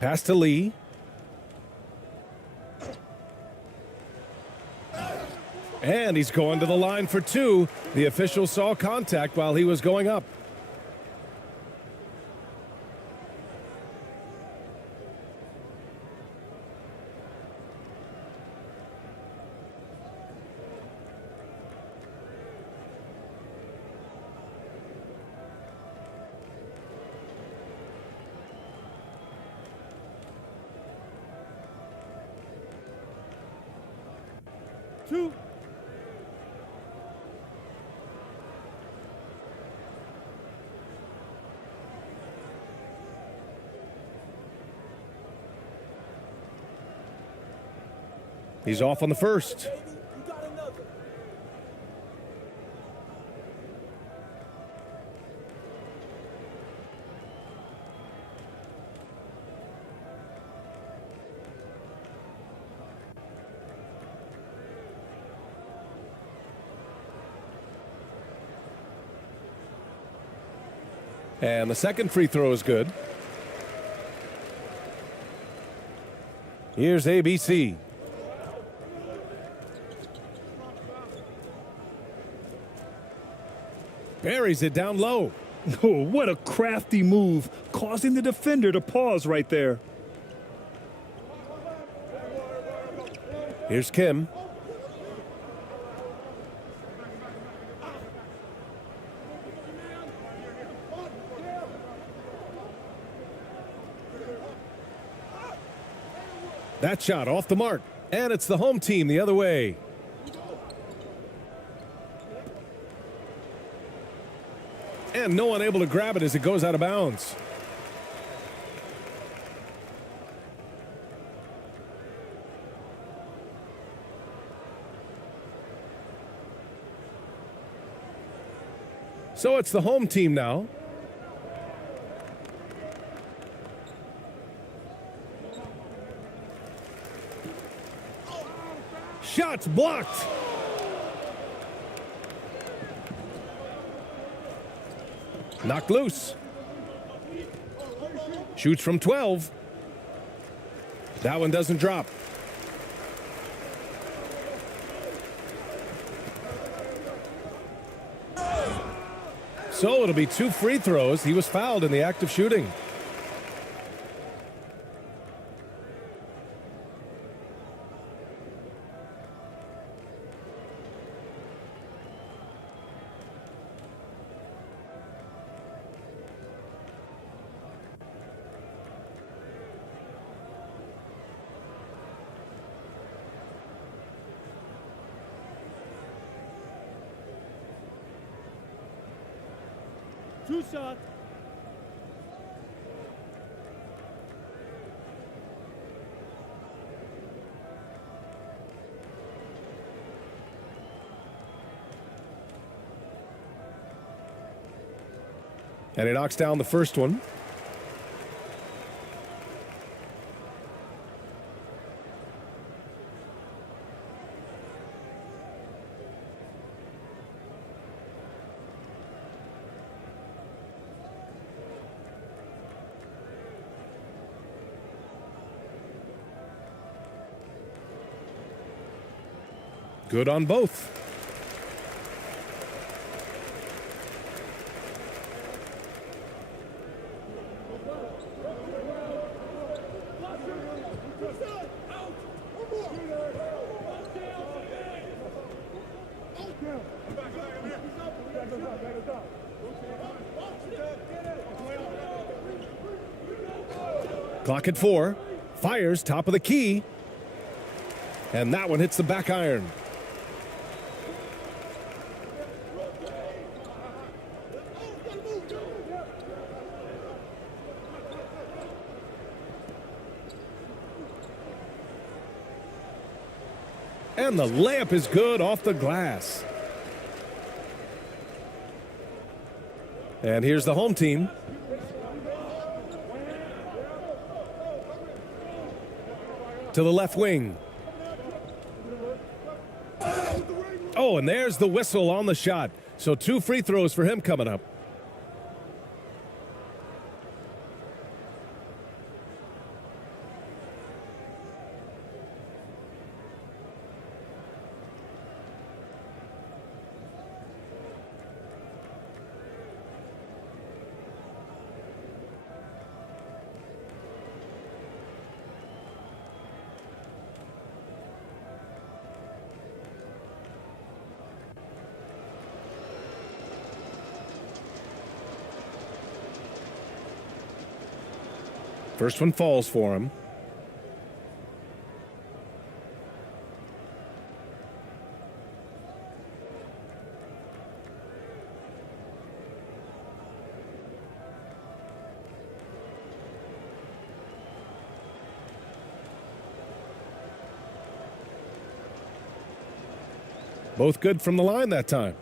Pass to Lee. And he's going to the line for two. The official saw contact while he was going up. Two. He's off on the first. And the second free throw is good. Here's ABC. Buries it down low. Oh, what a crafty move, causing the defender to pause right there. Here's Kim. That shot off the mark, and it's the home team the other way. And no one able to grab it as it goes out of bounds. So it's the home team now. Shots blocked. Knocked loose. Shoots from 12. That one doesn't drop. So it'll be 2 free throws. He was fouled in the act of shooting. Two shot. And he knocks down the first one. Good on both. Clock at 4. Fires top of the key. And that one hits the back iron. And the layup is good off the glass. And here's the home team. To the left wing. Oh, and there's the whistle on the shot. So 2 free throws for him coming up. First one falls for him. Both good from the line that time.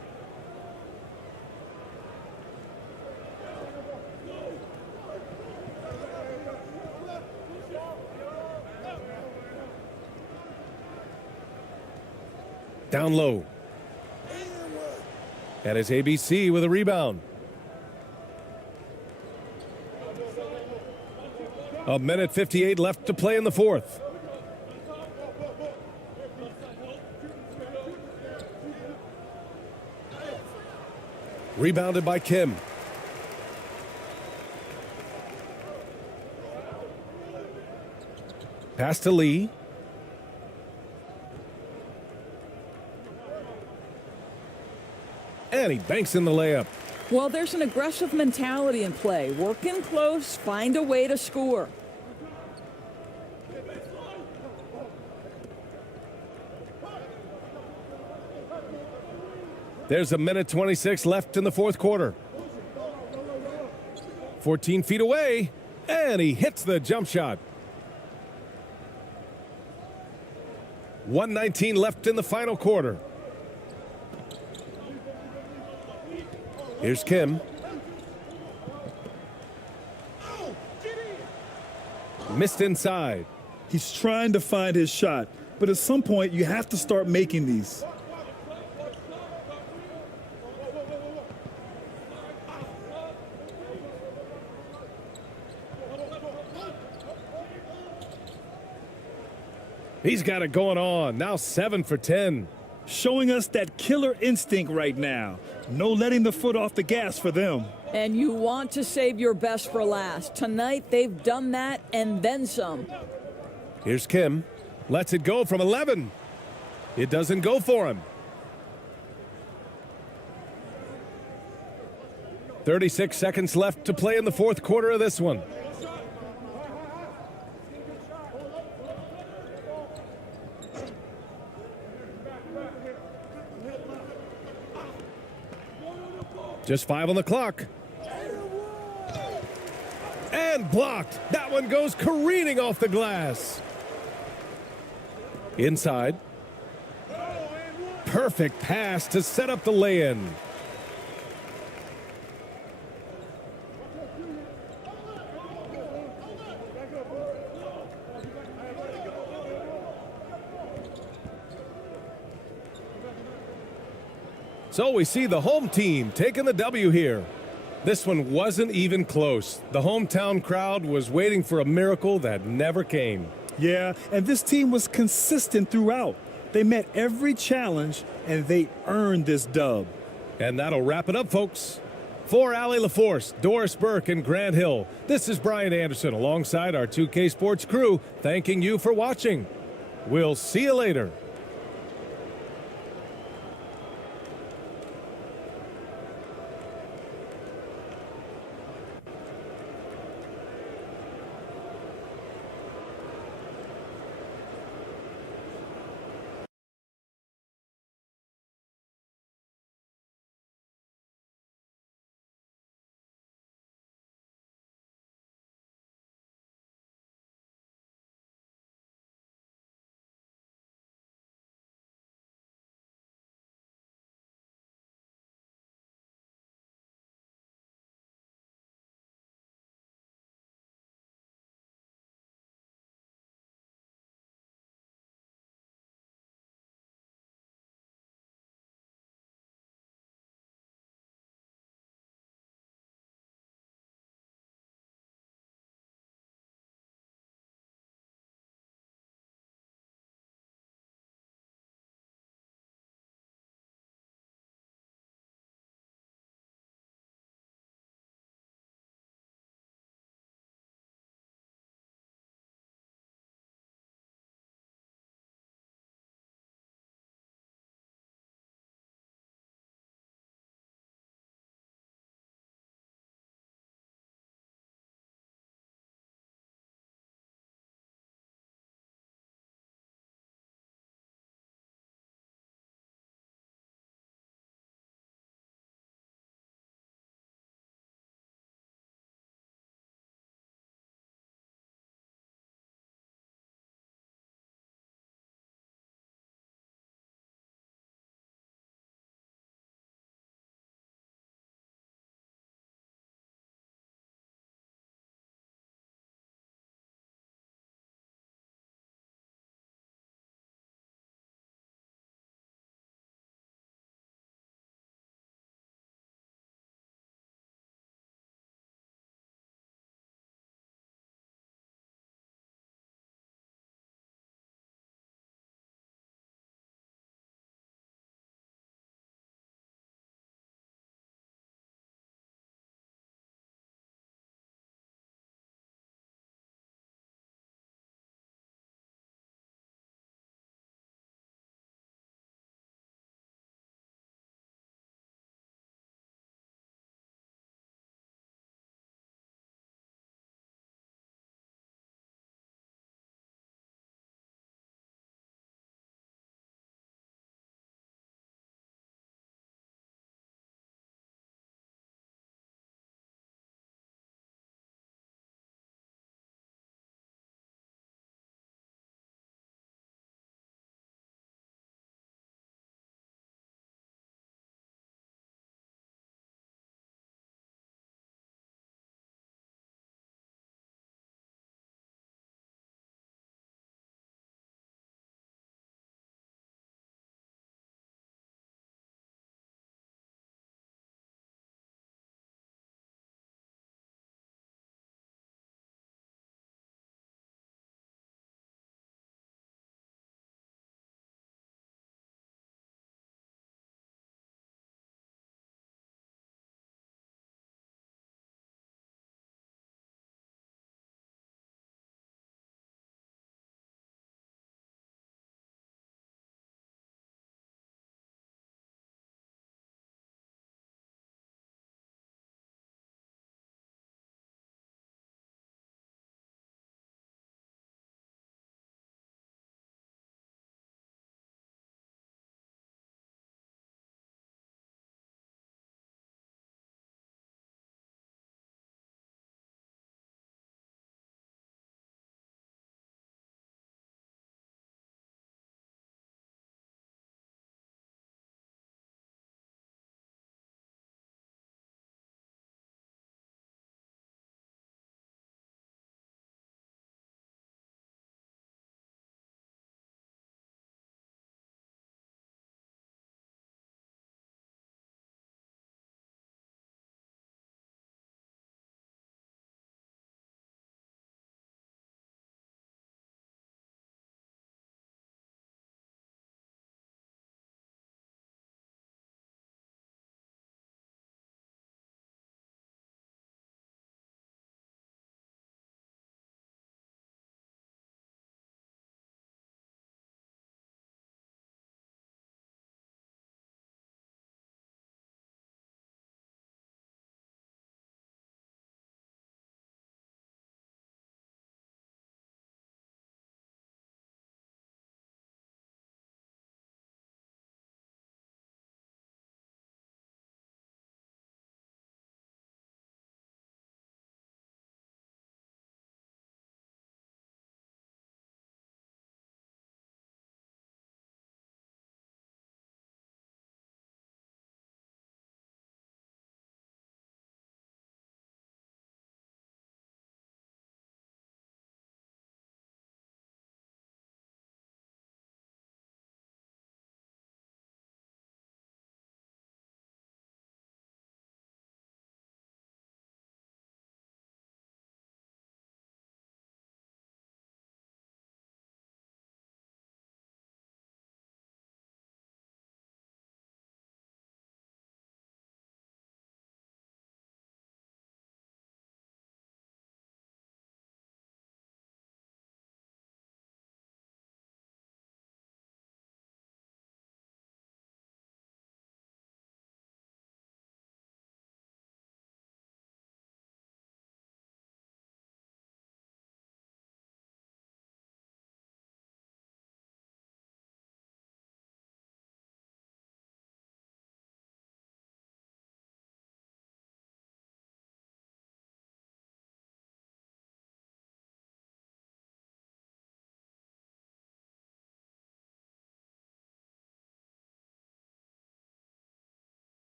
Down low. And it's ABC with a rebound. A minute 58 left to play in the fourth. Rebounded by Kim. Pass to Lee. And he banks in the layup. Well, there's an aggressive mentality in play. Work in close, find a way to score. There's a minute 26 left in the fourth quarter. 14 feet away, and he hits the jump shot. 1:19 left in the final quarter. Here's Kim. Missed inside. He's trying to find his shot, but at some point you have to start making these. He's got it going on. Now 7 for 10. Showing us that killer instinct right now. No letting the foot off the gas for them. And you want to save your best for last. Tonight, they've done that and then some. Here's Kim. Lets it go from 11. It doesn't go for him. 36 seconds left to play in the fourth quarter of this one. Just 5 on the clock. And blocked. That one goes careening off the glass. Inside. Perfect pass to set up the lay-in. So we see the home team taking the W here. This one wasn't even close. The hometown crowd was waiting for a miracle that never came. Yeah, and this team was consistent throughout. They met every challenge, and they earned this dub. And that'll wrap it up, folks. For Allie LaForce, Doris Burke, and Grant Hill, this is Brian Anderson alongside our 2K Sports crew, thanking you for watching. We'll see you later.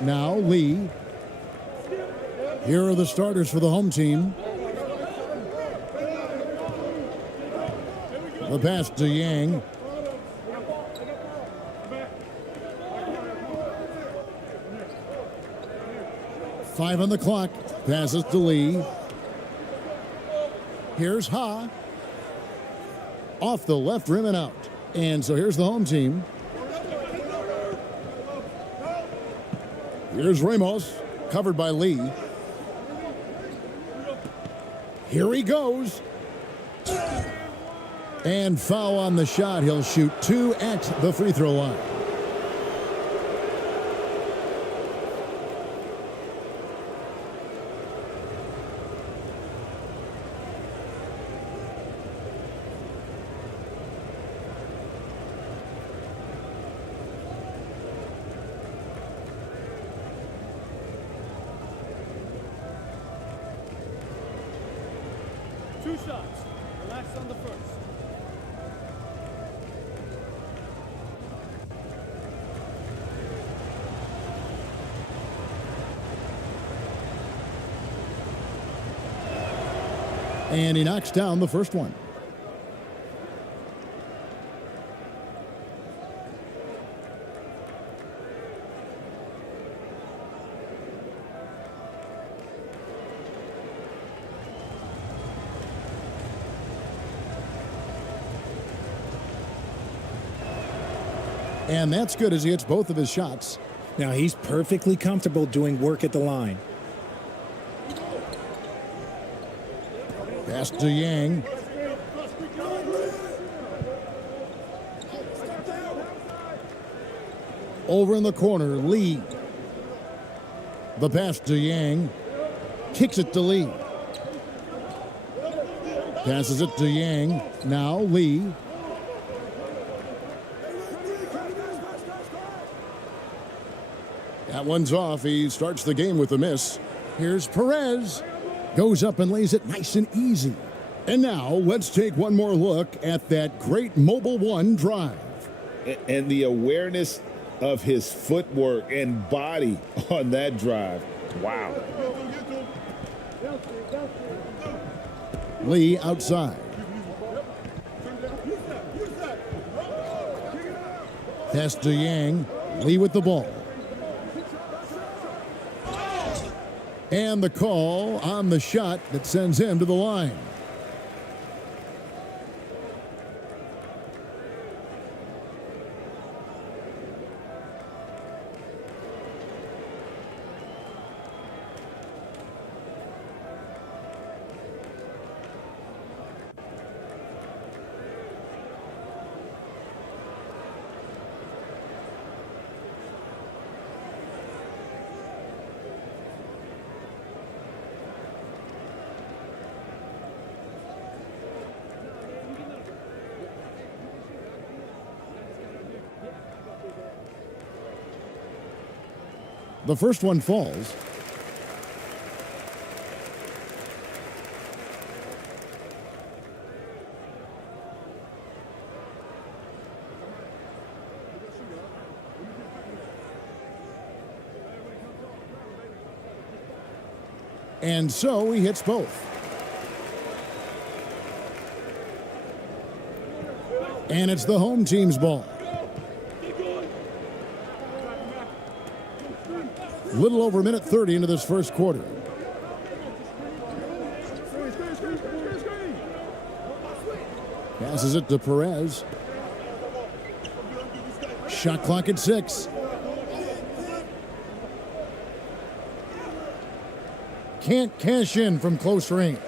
Now Lee. Here are the starters for the home team. The pass to Yang. Five on the clock. Passes to Lee. Here's Ha. Off the left rim and out. And so here's the home team. Here's Ramos, covered by Lee. Here he goes. And foul on the shot. He'll shoot 2 at the free throw line. Two shots. Relax on the first. And he knocks down the first one. And that's good as he hits both of his shots. Now he's perfectly comfortable doing work at the line. Pass to Yang. Over in the corner, Lee. The pass to Yang. Kicks it to Lee. Passes it to Yang. Now Lee. That one's off. He starts the game with a miss. Here's Perez. Goes up and lays it nice and easy. And now let's take one more look at that great Mobile One drive. And the awareness of his footwork and body on that drive. Wow. Lee outside. Pass to Yang. Lee with the ball. And the call on the shot that sends him to the line. The first one falls. And so he hits both. And it's the home team's ball. Little over a minute 30 into this first quarter. Passes it to Perez. Shot clock at 6. Can't cash in from close range.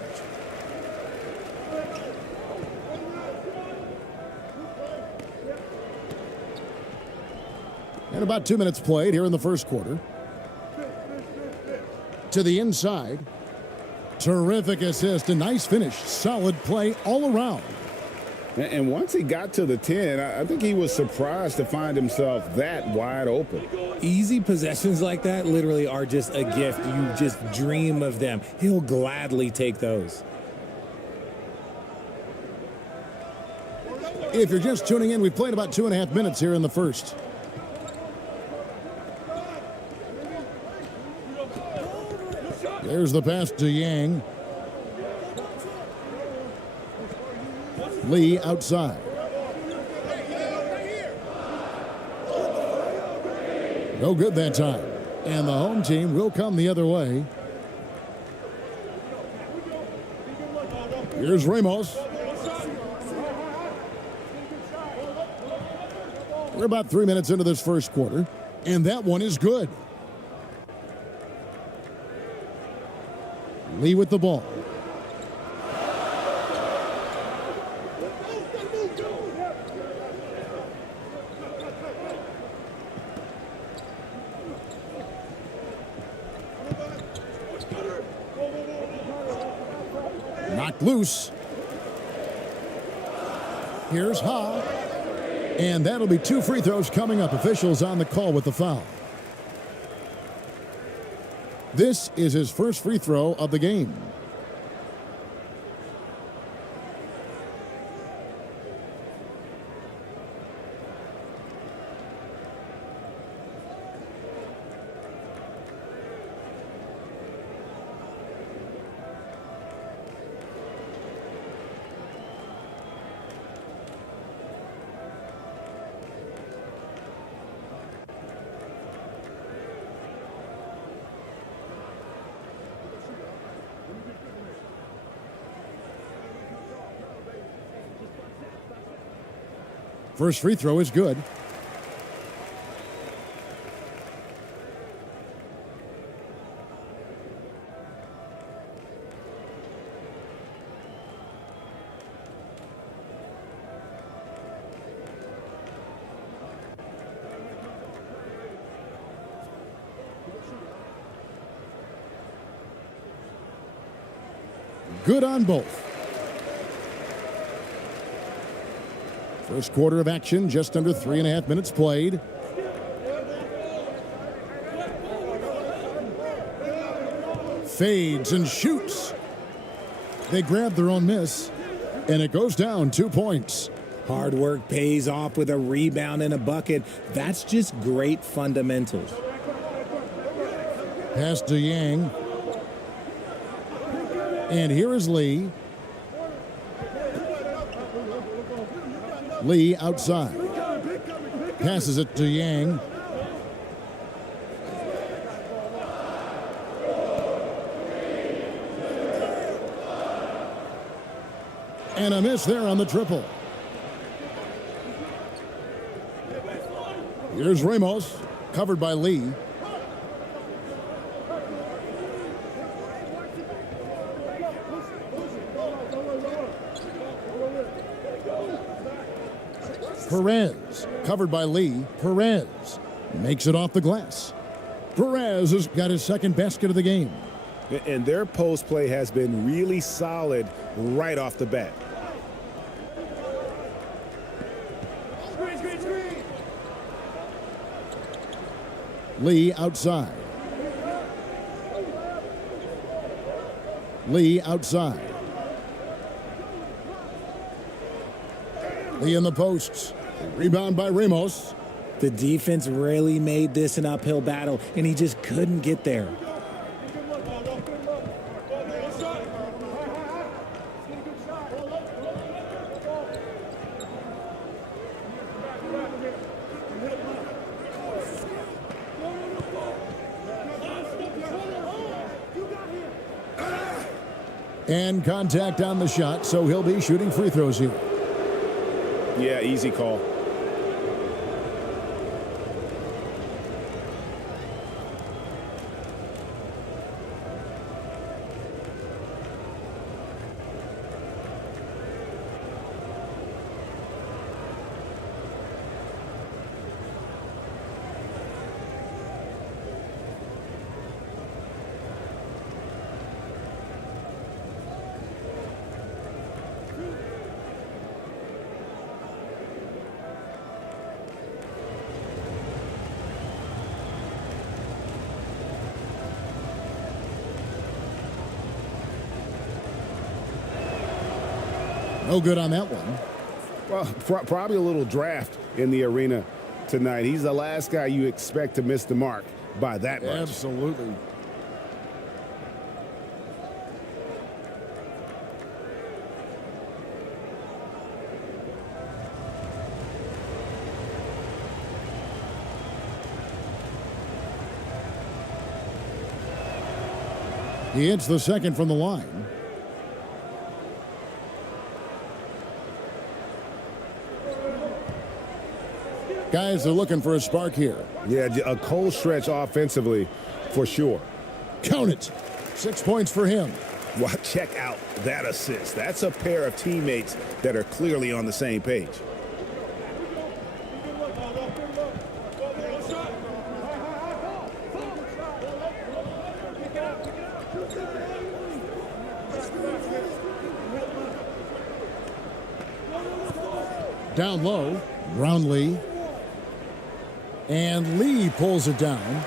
And about 2 minutes played here in the first quarter. To the inside. Terrific assist, a nice finish. Solid play all around. And once he got to the 10, I think he was surprised to find himself that wide open. Easy possessions like that literally are just a gift. You just dream of them. He'll gladly take those. If you're just tuning in, we've played about 2.5 minutes here in the first. There's the pass to Yang. Lee outside. No good that time. And the home team will come the other way. Here's Ramos. We're about 3 minutes into this first quarter, and that one is good. Lee with the ball. Knocked loose. Here's Ha. And that'll be 2 free throws coming up. Officials on the call with the foul. This is his first free throw of the game. First free throw is good. Good on both. First quarter of action, just under 3.5 minutes played. Fades and shoots. They grab their own miss, and it goes down 2 points. Hard work pays off with a rebound and a bucket. That's just great fundamentals. Pass to Yang. And here is Lee. Lee outside. Passes it to Yang. And a miss there on the triple. Here's Ramos, covered by Lee. Perez, covered by Lee. Perez makes it off the glass. Perez has got his second basket of the game. And their post play has been really solid right off the bat. Lee outside. Lee outside. Lee in the posts. Rebound by Ramos. The defense really made this an uphill battle, and he just couldn't get there. And contact on the shot, so he'll be shooting free throws here. Yeah, easy call. No good on that one. Well, probably a little draft in the arena tonight. He's the last guy you expect to miss the mark by that much. Absolutely. He hits the second from the line. Guys are looking for a spark here. Yeah, a cold stretch offensively for sure. Count it. 6 points for him. Well, check out that assist. That's a pair of teammates that are clearly on the same page. Down low, Brownlee. And Lee pulls it down.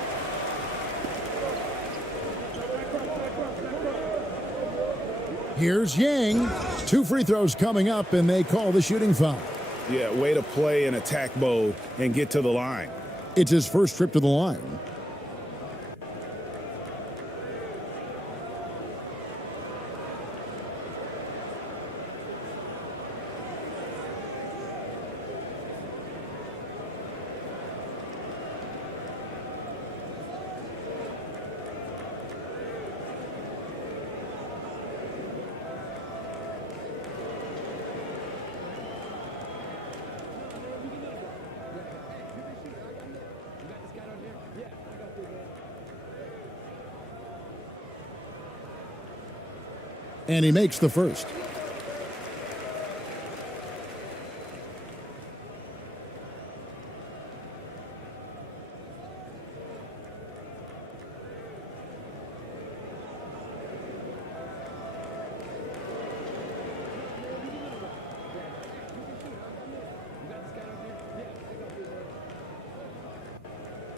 Here's Yang. 2 free throws coming up, and they call the shooting foul. Yeah, way to play in attack mode and get to the line. It's his first trip to the line. And he makes the first.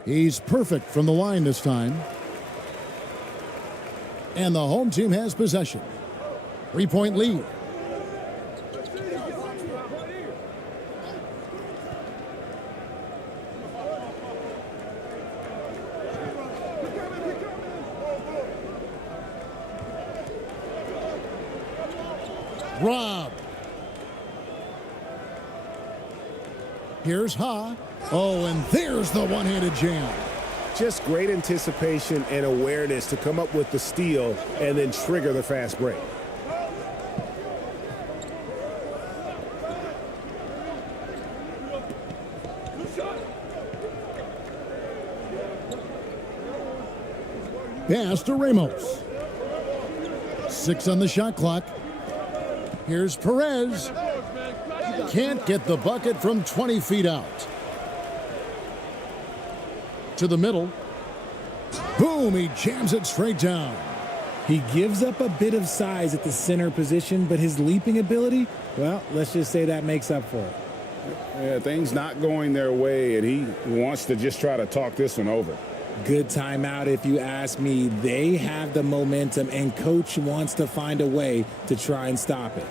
He's perfect from the line this time. And the home team has possession. 3-point lead. Rob. Here's Ha. Oh, and there's the one-handed jam. Just great anticipation and awareness to come up with the steal and then trigger the fast break. Pass to Ramos. 6 on the shot clock. Here's Perez. Can't get the bucket from 20 feet out. To the middle. Boom, he jams it straight down. He gives up a bit of size at the center position, but his leaping ability, well, let's just say that makes up for it. Yeah, things not going their way, and he wants to just try to talk this one over. Good timeout if you ask me. They have the momentum, and coach wants to find a way to try and stop it.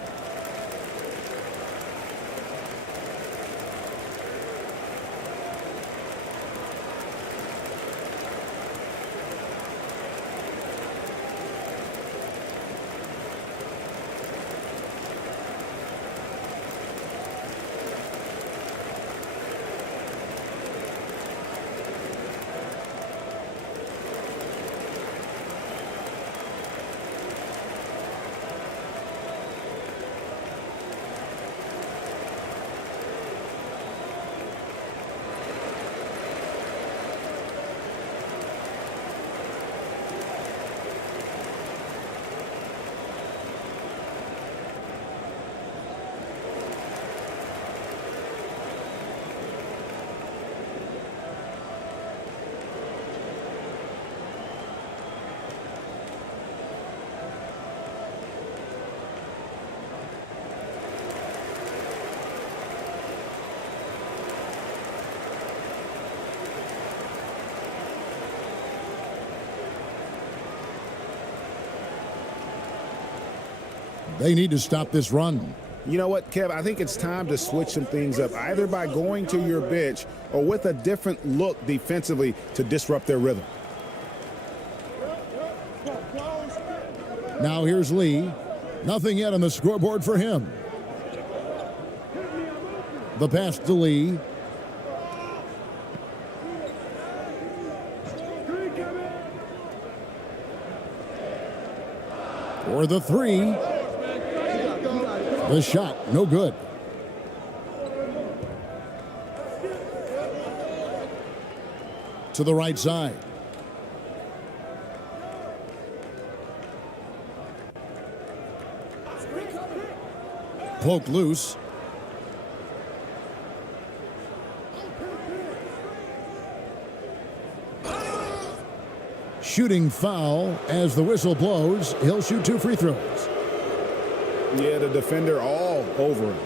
They need to stop this run. You know what, Kev? I think it's time to switch some things up, either by going to your bench or with a different look defensively to disrupt their rhythm. Now here's Lee. Nothing yet on the scoreboard for him. The pass to Lee. For the three. The shot, no good. To the right side. Poke loose. Shooting foul as the whistle blows. He'll shoot 2 free throws. Yeah, the defender all over him.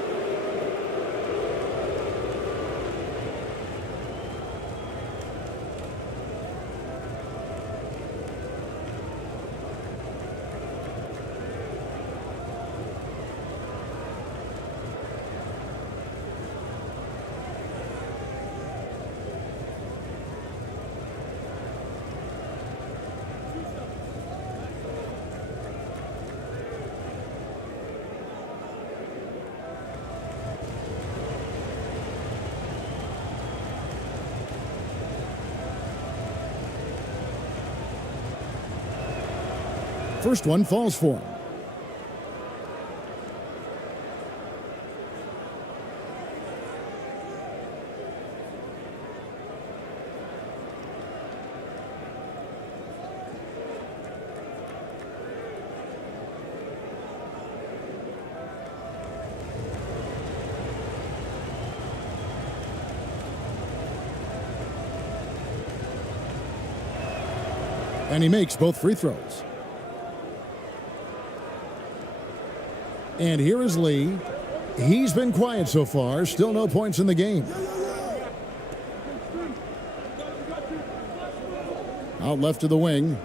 First one falls for him. And he makes both free throws. And here is Lee. He's been quiet so far. Still no points in the game. Out left to the wing.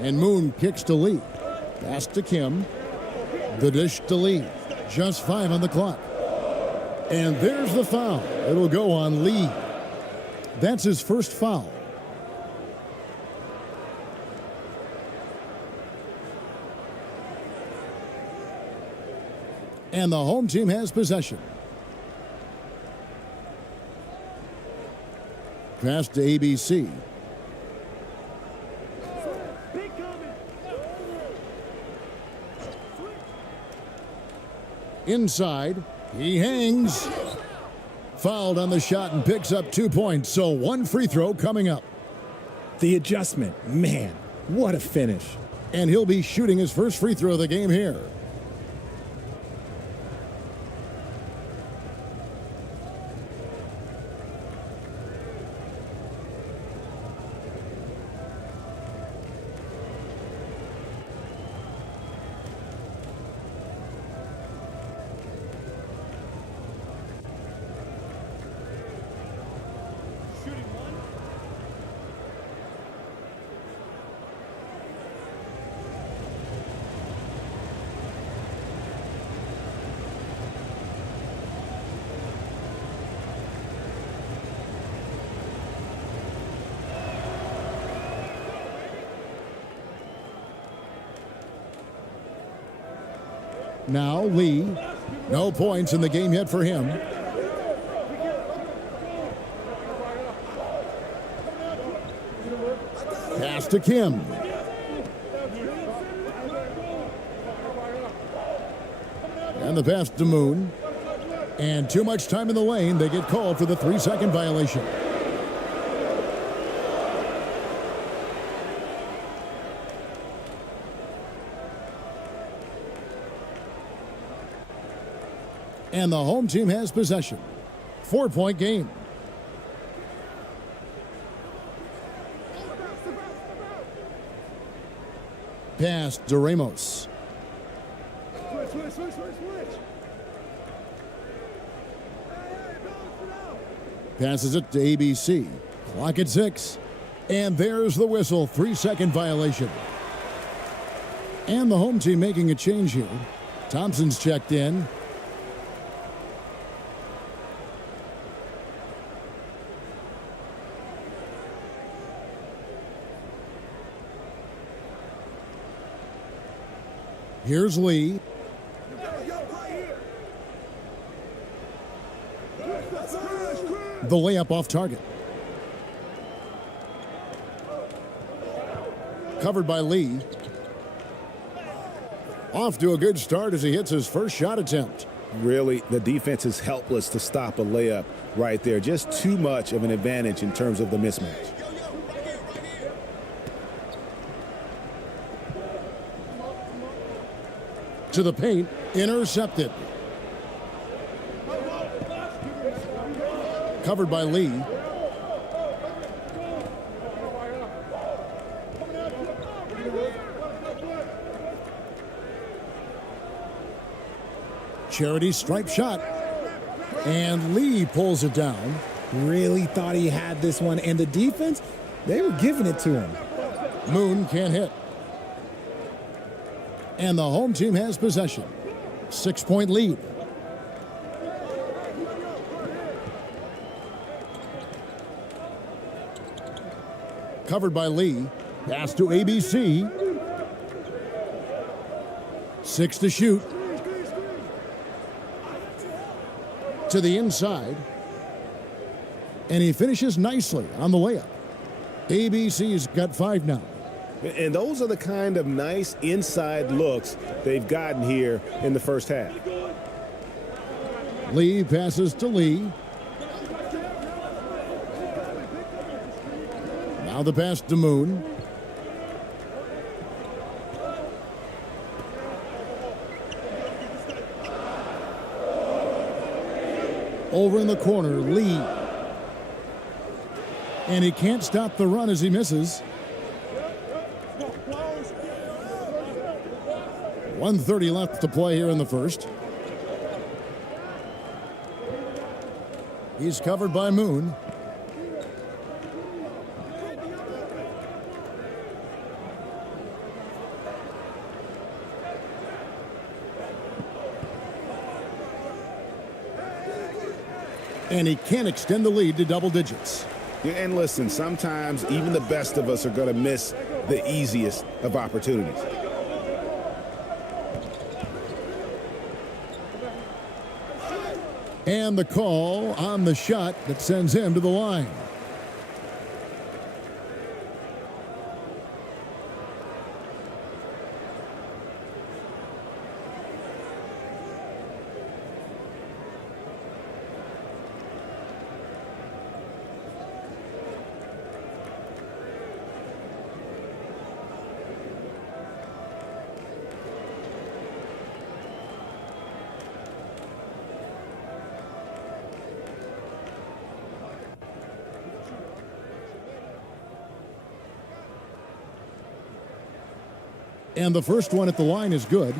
And Moon kicks to Lee. Pass to Kim. The dish to Lee. Just 5 on the clock. And there's the foul. It'll go on Lee. That's his first foul. And the home team has possession. Pass to ABC. Inside, he hangs. Fouled on the shot and picks up 2 points, so 1 free throw coming up. The adjustment, man, what a finish. And he'll be shooting his first free throw of the game here. Now Lee. No points in the game yet for him. Pass to Kim. And the pass to Moon. And too much time in the lane. They get called for the 3-second violation. And the home team has possession. 4-point game. Pass to Ramos. Passes it to ABC. Clock at 6. And there's the whistle. 3-second violation. And the home team making a change here. Thompson's checked in. Here's Lee. The layup off target. Covered by Lee. Off to a good start as he hits his first shot attempt. Really, the defense is helpless to stop a layup right there. Just too much of an advantage in terms of the mismatch. To the paint, intercepted. Covered by Lee. Charity stripe shot. And Lee pulls it down. Really thought he had this one, and the defense, they were giving it to him. Moon can't hit. And the home team has possession. 6-point lead. Covered by Lee. Pass to ABC. 6 to shoot. To the inside. And he finishes nicely on the layup. ABC's got 5 now. And those are the kind of nice inside looks they've gotten here in the first half. Lee passes to Lee. Now the pass to Moon. Over in the corner, Lee. And he can't stop the run as he misses. 1:30 left to play here in the first. He's covered by Moon. And he can't extend the lead to double digits. Yeah, and listen, sometimes even the best of us are going to miss the easiest of opportunities. And the call on the shot that sends him to the line. And the first one at the line is good.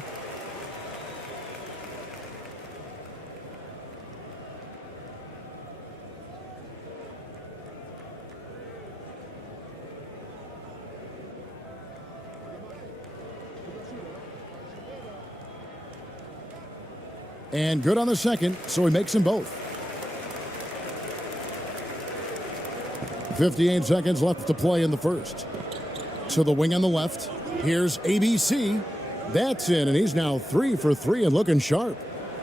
And good on the second, so he makes them both. 58 seconds left to play in the first. To the wing on the left. Here's ABC. That's in, and he's now 3 for 3 and looking sharp.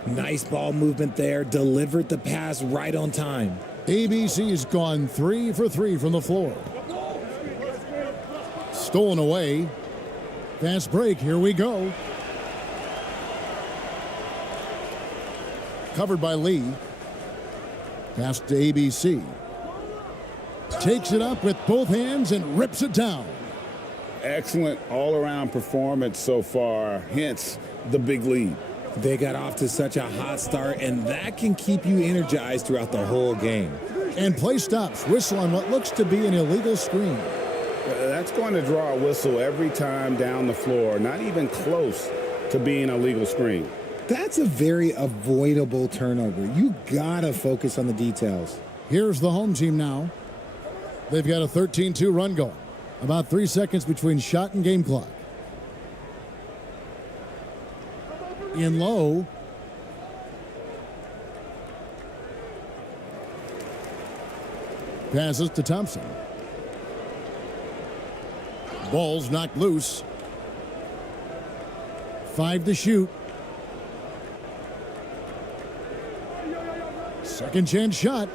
Nice ball movement there. Delivered the pass right on time. ABC's gone 3 for 3 from the floor. Stolen away. Fast break. Here we go. Covered by Lee. Pass to ABC. Takes it up with both hands and rips it down. Excellent all-around performance so far, hence the big lead. They got off to such a hot start, and that can keep you energized throughout the whole game. And play stops. Whistle on what looks to be an illegal screen. That's going to draw a whistle every time down the floor, not even close to being a legal screen. That's a very avoidable turnover. You gotta focus on the details. Here's the home team now. They've got a 13-2 run going. About 3 seconds between shot and game clock. In low. Passes to Thompson. Ball's knocked loose. 5 to shoot. Second chance shot.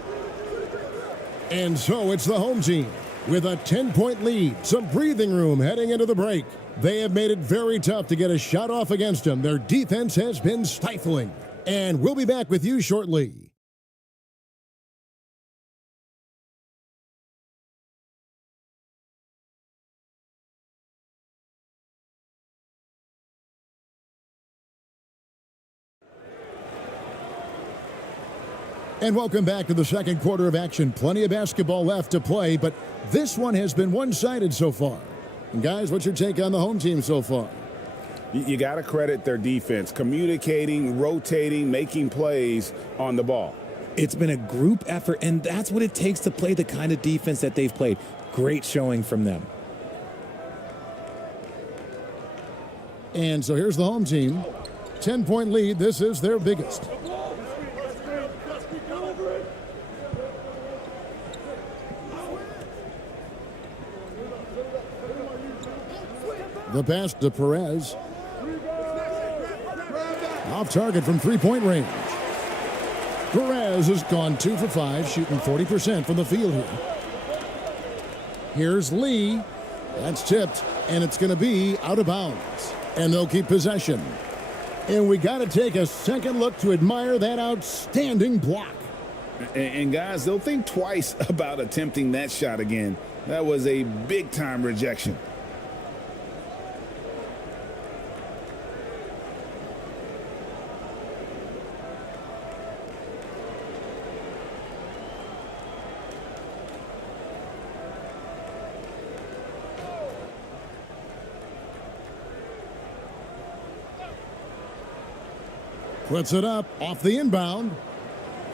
And so it's the home team. with a 10-point lead. Some breathing room heading into the break. They have made it very tough to get a shot off against them. Their defense has been stifling. And we'll be back with you shortly. And welcome back to the second quarter of action. Plenty of basketball left to play, but this one has been one-sided so far. And guys, what's your take on the home team so far? You got to credit their defense, communicating, rotating, making plays on the ball. It's been a group effort, and that's what it takes to play the kind of defense that they've played. Great showing from them. And so here's the home team. 10-point lead. This is their biggest. The pass to Perez. Off target from three-point range. Perez has gone 2 for 5, shooting 40% from the field here. Here's Lee. That's tipped, and it's going to be out of bounds. And they'll keep possession. And we got to take a second look to admire that outstanding block. And guys, they'll think twice about attempting that shot again. That was a big-time rejection. Puts it up off the inbound.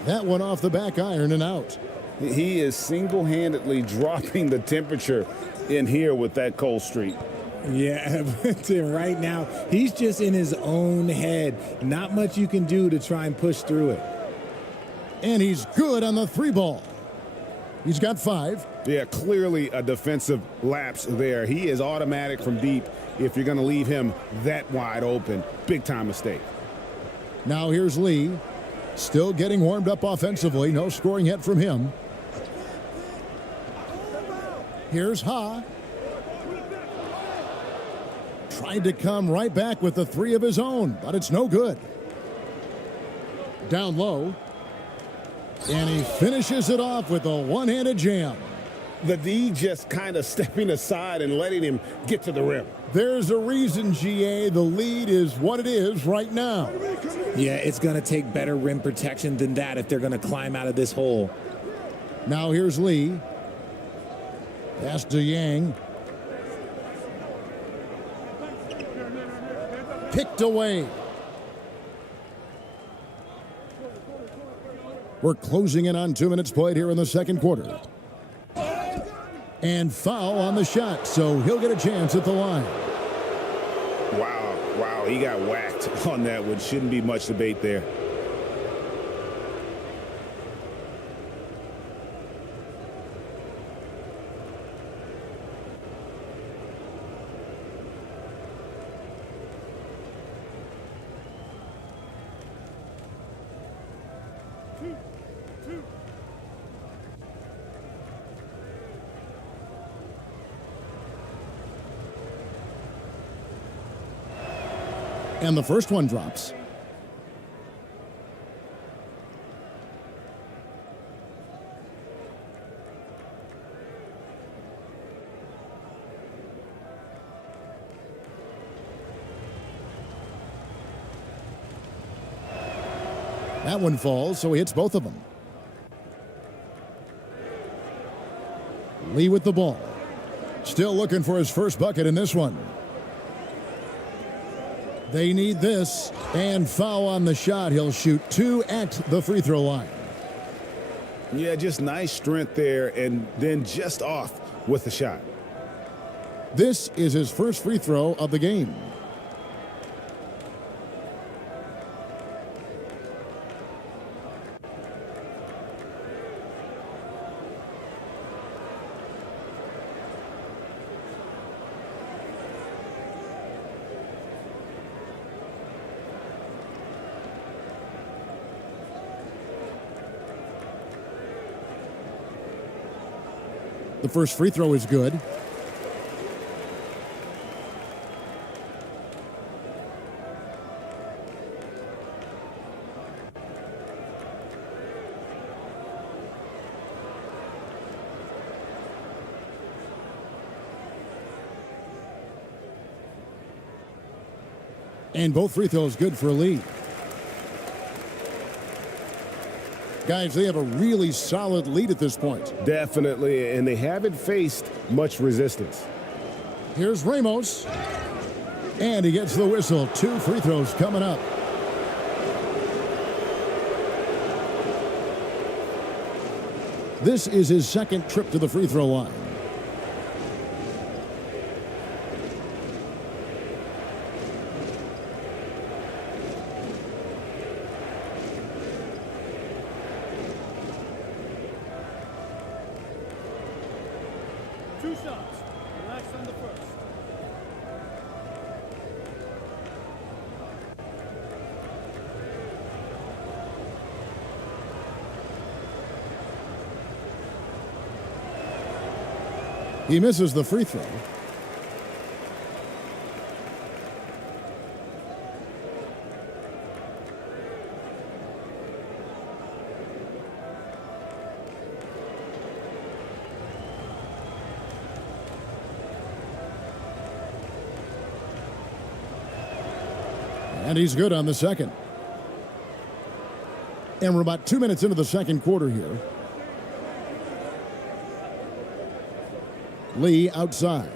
That one off the back iron and out. He is single-handedly dropping the temperature in here with that cold streak. Yeah, but right now, he's just in his own head. Not much you can do to try and push through it. And he's good on the three ball. He's got 5. Yeah, clearly a defensive lapse there. He is automatic from deep if you're going to leave him that wide open. Big-time mistake. Now here's Lee. Still getting warmed up offensively. No scoring yet from him. Here's Ha. Tried to come right back with the 3 of his own, but it's no good. Down low. And he finishes it off with a one-handed jam. The D just kind of stepping aside and letting him get to the rim. There's a reason, GA, the lead is what it is right now. Yeah, it's going to take better rim protection than that if they're going to climb out of this hole. Now here's Lee. Pass to Yang. Picked away. We're closing in on 2 minutes played here in the second quarter. And foul on the shot, so he'll get a chance at the line. Wow, he got whacked on that one. Shouldn't be much debate there. And the first one drops. That one falls, so he hits both of them. Lee with the ball. Still looking for his first bucket in this one. They need this, and foul on the shot. He'll shoot 2 at the free throw line. Yeah, just nice strength there, and then just off with the shot. This is his first free throw of the game. The first free throw is good. And both free throws good for Lee. Guys, they have a really solid lead at this point. Definitely, and they haven't faced much resistance. Here's Ramos. And he gets the whistle. 2 free throws coming up. This is his second trip to the free throw line. He misses the free throw. And he's good on the second. And we're about 2 minutes into the second quarter here. Lee outside.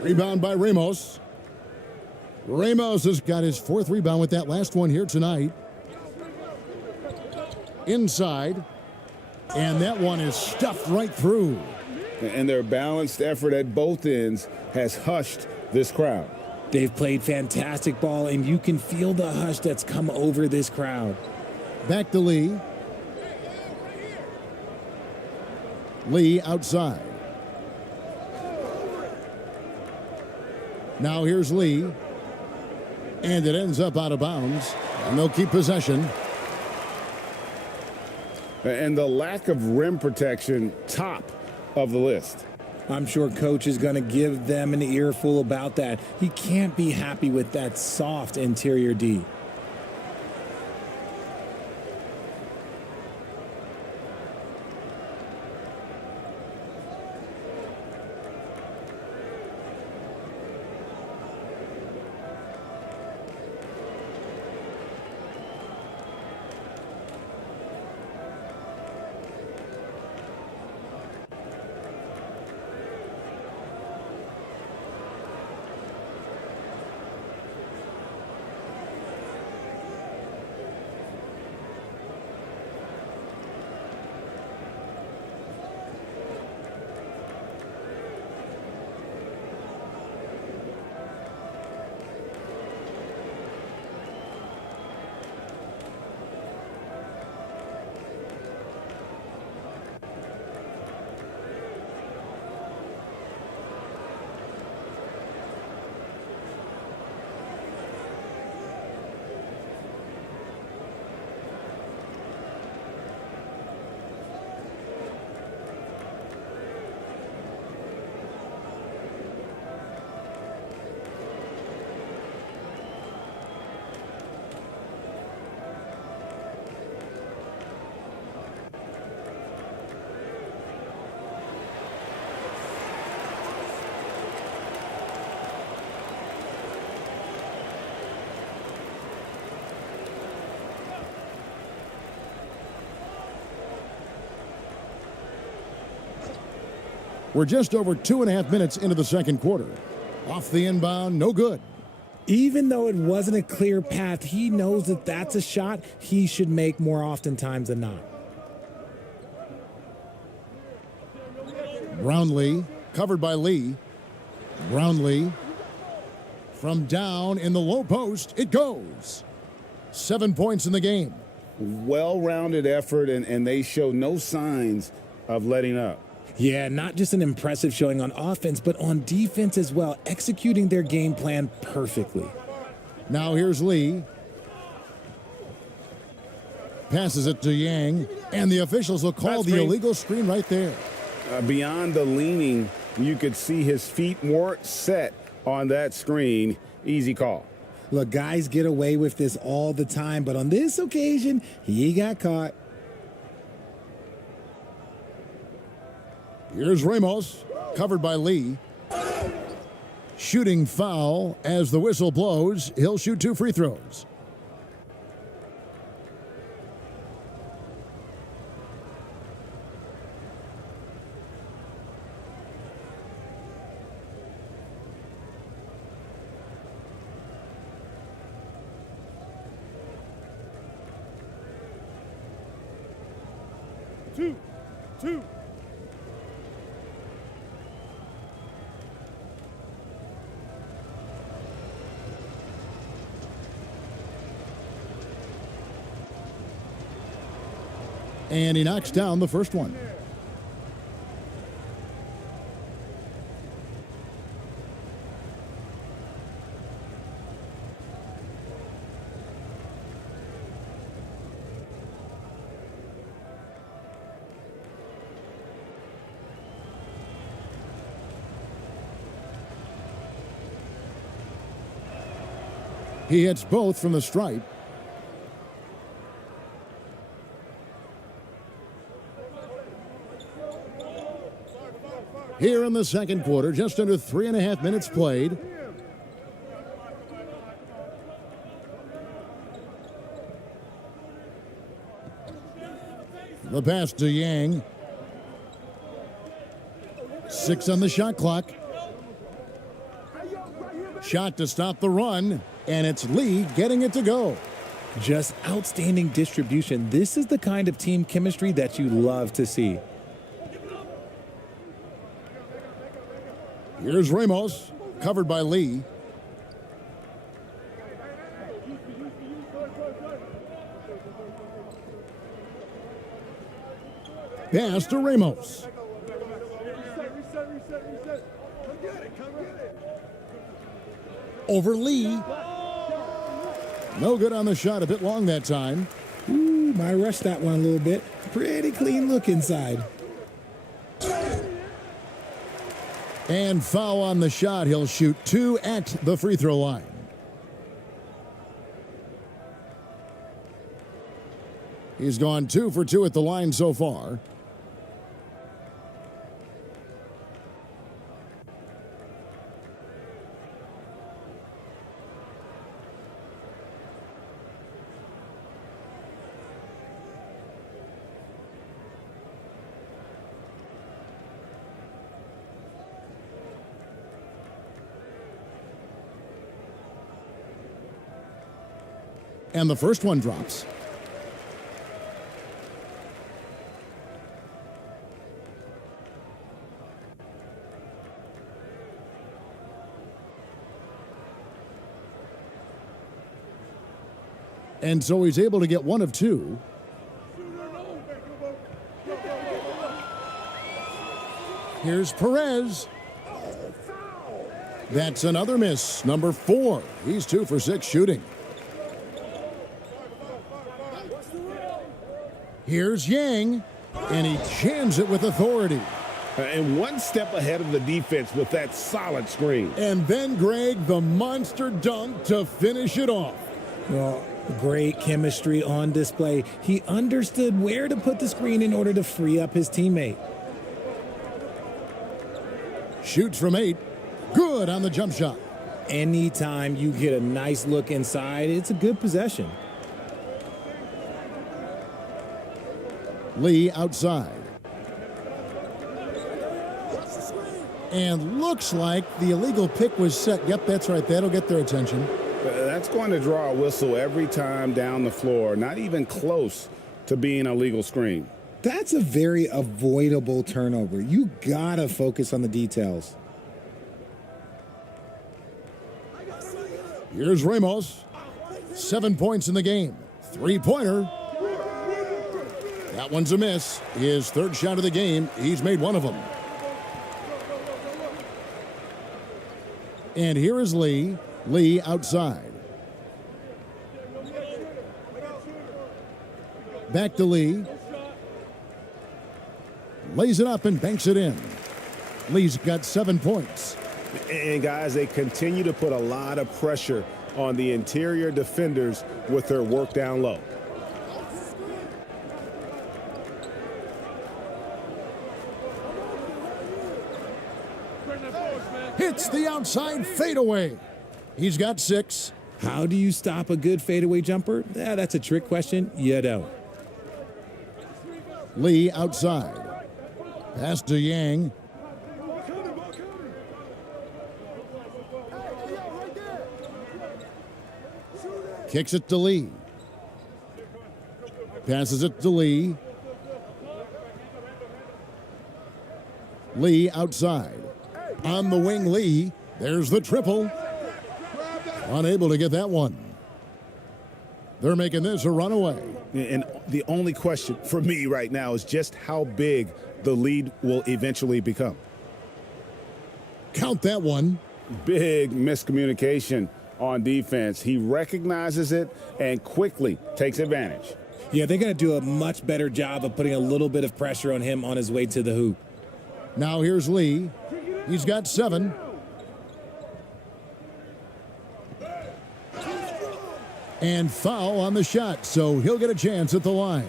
Rebound by Ramos. Ramos has got his 4th rebound with that last one here tonight. Inside. And that one is stuffed right through. And their balanced effort at both ends has hushed this crowd. They've played fantastic ball, and you can feel the hush that's come over this crowd. Back to Lee. Lee outside. Now here's Lee. And it ends up out of bounds. And they'll keep possession. And the lack of rim protection, top of the list. I'm sure coach is going to give them an earful about that. He can't be happy with that soft interior D. We're just over 2.5 minutes into the second quarter. Off the inbound, no good. Even though it wasn't a clear path, he knows that that's a shot he should make more oftentimes than not. Brownlee, covered by Lee. Brownlee, from down in the low post, it goes. 7 points in the game. Well-rounded effort, and they show no signs of letting up. Yeah, not just an impressive showing on offense, but on defense as well, executing their game plan perfectly. Now here's Lee. Passes it to Yang, and the officials will call the illegal screen right there. Beyond the leaning, you could see his feet more set on that screen. Easy call. Look, guys get away with this all the time, but on this occasion, he got caught. Here's Ramos, covered by Lee. Shooting foul as the whistle blows. He'll shoot 2 free throws. Two. And he knocks down the first one. He hits both from the stripe. Here in the second quarter, just under 3.5 minutes played. The pass to Yang. 6 on the shot clock. Shot to stop the run, and it's Lee getting it to go. Just outstanding distribution. This is the kind of team chemistry that you love to see. Here's Ramos, covered by Lee. Pass to Ramos. Over Lee. No good on the shot, a bit long that time. Ooh, might rush that one a little bit. Pretty clean look inside. And foul on the shot. He'll shoot 2 at the free throw line. He's gone 2 for 2 at the line so far. And the first one drops. And so he's able to get 1 of 2. Here's Perez. That's another miss. Number 4. He's 2 for 6 shooting. Here's Yang, and he jams it with authority. And 1 step ahead of the defense with that solid screen. And then, Greg, the monster dunk to finish it off. Well, great chemistry on display. He understood where to put the screen in order to free up his teammate. Shoots from 8. Good on the jump shot. Anytime you get a nice look inside, it's a good possession. Lee outside. And looks like the illegal pick was set. Yep, that's right. That'll get their attention. That's going to draw a whistle every time down the floor. Not even close to being a legal screen. That's a very avoidable turnover. You gotta focus on the details. Here's Ramos. 7 points in the game. 3-pointer. That one's a miss. His 3rd shot of the game. He's made 1 of them. And here is Lee. Lee outside. Back to Lee. Lays it up and banks it in. Lee's got 7 points. And guys, they continue to put a lot of pressure on the interior defenders with their work down low. Hits the outside fadeaway. He's got 6. How do you stop a good fadeaway jumper? That's a trick question. You don't. Lee outside. Pass to Yang. Kicks it to Lee. Passes it to Lee. Lee outside. On the wing, Lee. There's the triple. Unable to get that one. They're making this a runaway. And the only question for me right now is just how big the lead will eventually become. Count that one. Big miscommunication on defense. He recognizes it and quickly takes advantage. Yeah, they're going to do a much better job of putting a little bit of pressure on him on his way to the hoop. Now here's Lee. He's got 7. And foul on the shot, so he'll get a chance at the line.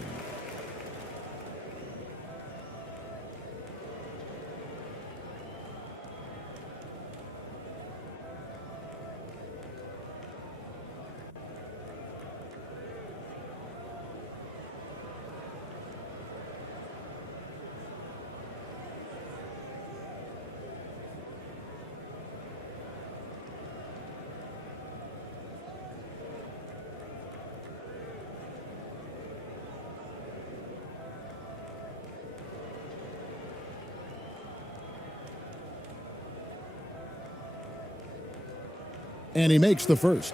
And he makes the first.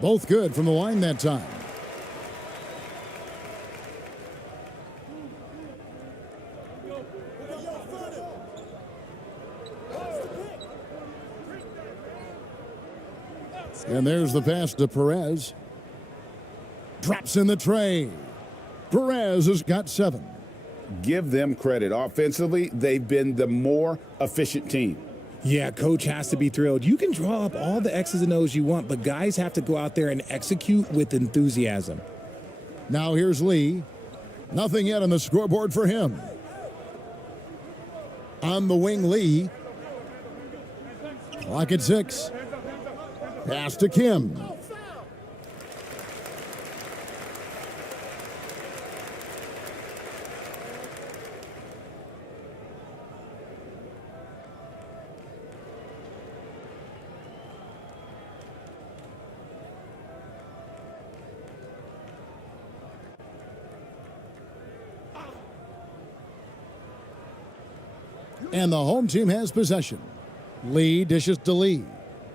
Both good from the line that time. And there's the pass to Perez. Drops in the tray. Perez has got 7. Give them credit. Offensively, they've been the more efficient team. Yeah, coach has to be thrilled. You can draw up all the X's and O's you want, but guys have to go out there and execute with enthusiasm. Now here's Lee. Nothing yet on the scoreboard for him. On the wing, Lee. Clock at 6. Pass to Kim. And the home team has possession. Lee dishes to Lee.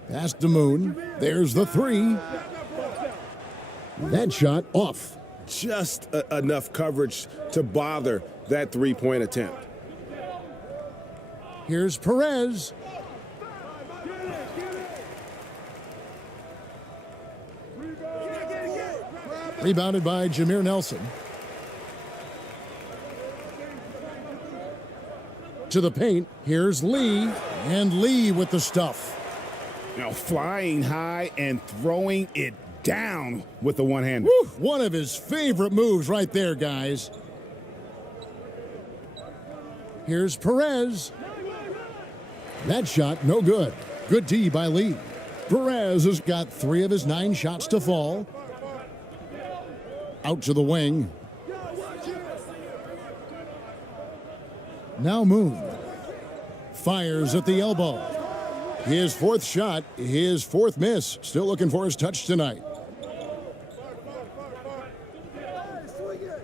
Pass to Moon. There's the 3. That shot off. Just enough coverage to bother that 3-point attempt. Here's Perez. Rebounded by Jameer Nelson. To the paint. Here's Lee. And Lee with the stuff. Now flying high and throwing it down with the one-hander. One of his favorite moves right there, guys. Here's Perez. That shot, no good. Good D by Lee. Perez has got 3 of his 9 shots to fall. Out to the wing. Now Moon. Fires at the elbow. His 4th shot, his 4th miss. Still looking for his touch tonight.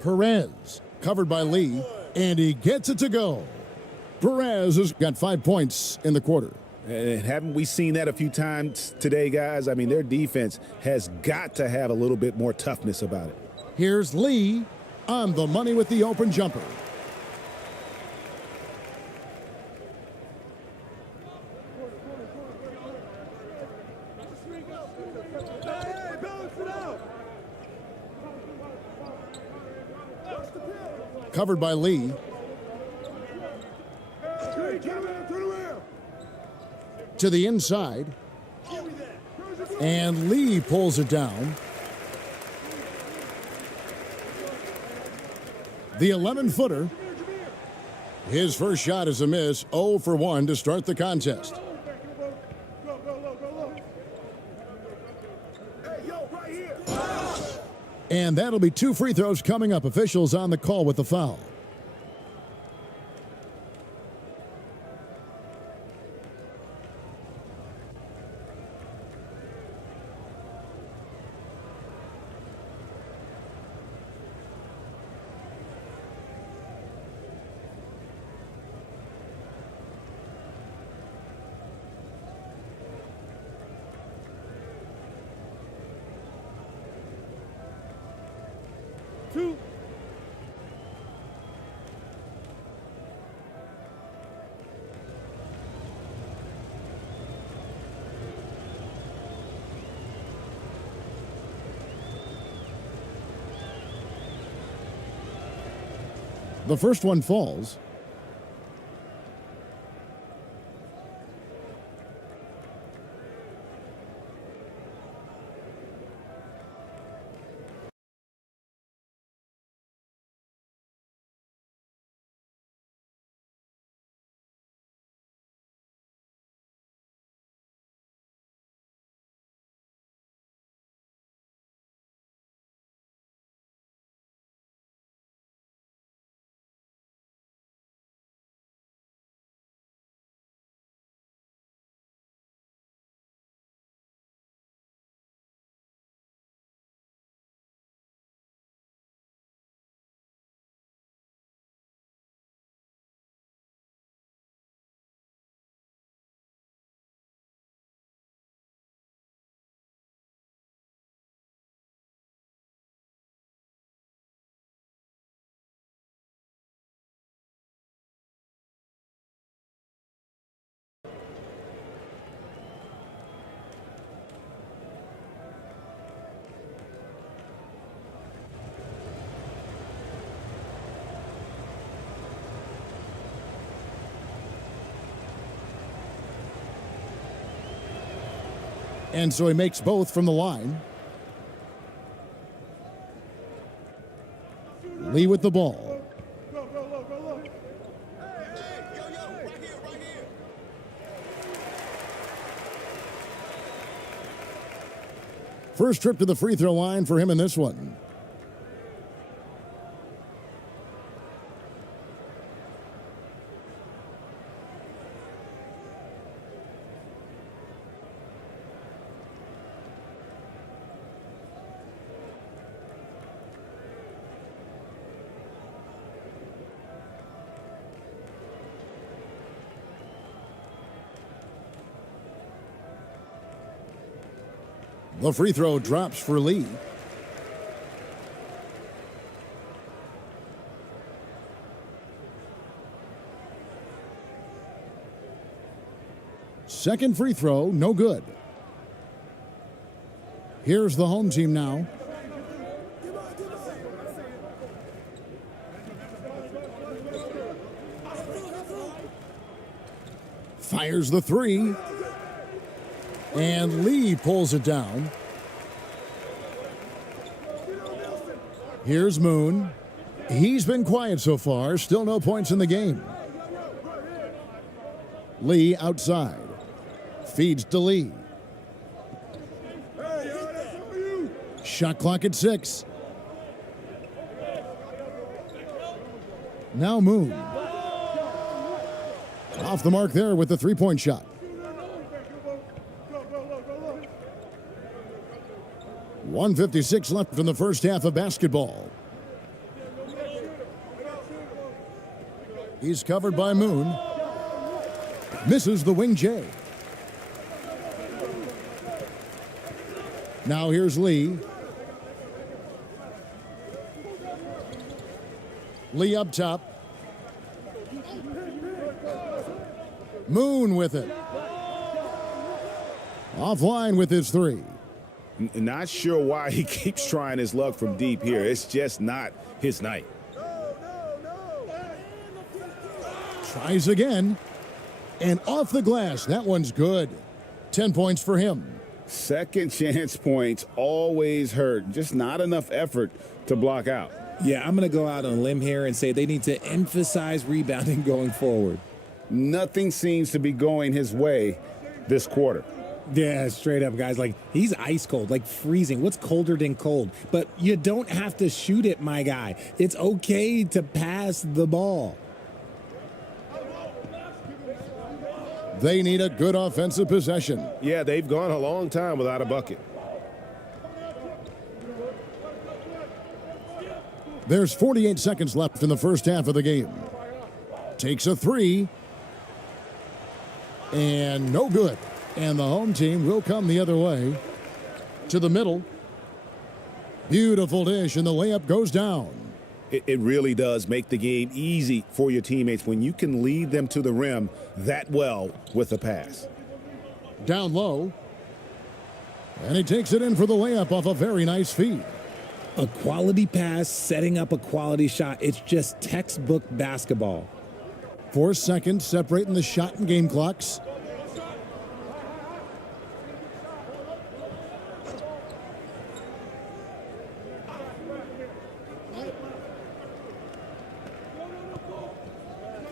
Perez, covered by Lee, and he gets it to go. Perez has got 5 points in the quarter. And haven't we seen that a few times today, guys? I mean, their defense has got to have a little bit more toughness about it. Here's Lee on the money with the open jumper. Covered by Lee. To the inside. And Lee pulls it down. The 11-footer. His first shot is a miss. 0 for 1 to start the contest. And that'll be 2 free throws coming up. Officials on the call with the foul. The first one falls. And so he makes both from the line. Lee with the ball. First trip to the free throw line for him in this one. The free throw drops for Lee. Second free throw, no good. Here's the home team now. Fires the three. And Lee pulls it down. Here's Moon. He's been quiet so far. Still no points in the game. Lee outside. Feeds to Lee. Shot clock at 6. Now Moon. Off the mark there with the three-point shot. 1:56 left in the first half of basketball. He's covered by Moon. Misses the wing J. Now here's Lee. Lee up top. Moon with it. Offline with his three. Not sure why he keeps trying his luck from deep here. It's just not his night. Tries again. And off the glass. That one's good. 10 points for him. Second chance points always hurt. Just not enough effort to block out. Yeah, I'm going to go out on a limb here and say they need to emphasize rebounding going forward. Nothing seems to be going his way this quarter. Yeah, straight up, guys. Like, he's ice cold, like freezing. What's colder than cold? But you don't have to shoot it, my guy. It's okay to pass the ball. They need a good offensive possession. Yeah, they've gone a long time without a bucket. There's 48 seconds left in the first half of the game. Takes a three. And no good. And the home team will come the other way to the middle. Beautiful dish, and the layup goes down. It really does make the game easy for your teammates when you can lead them to the rim that well with a pass. Down low. And he takes it in for the layup off a very nice feed. A quality pass, setting up a quality shot. It's just textbook basketball. 4 seconds separating the shot and game clocks.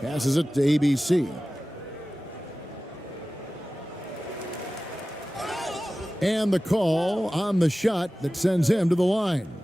Passes it to ABC. And the call on the shot that sends him to the line.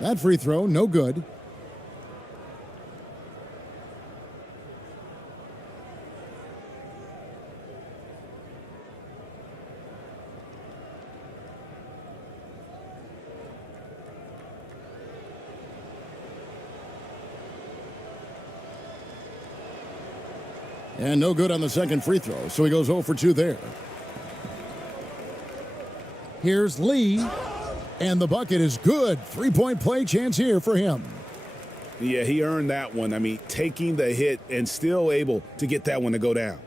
That free throw, no good. And no good on the second free throw, so he goes 0 for 2 there. Here's Lee. And the bucket is good. Three-point play chance here for him. Yeah, he earned that one. I mean, taking the hit and still able to get that one to go down.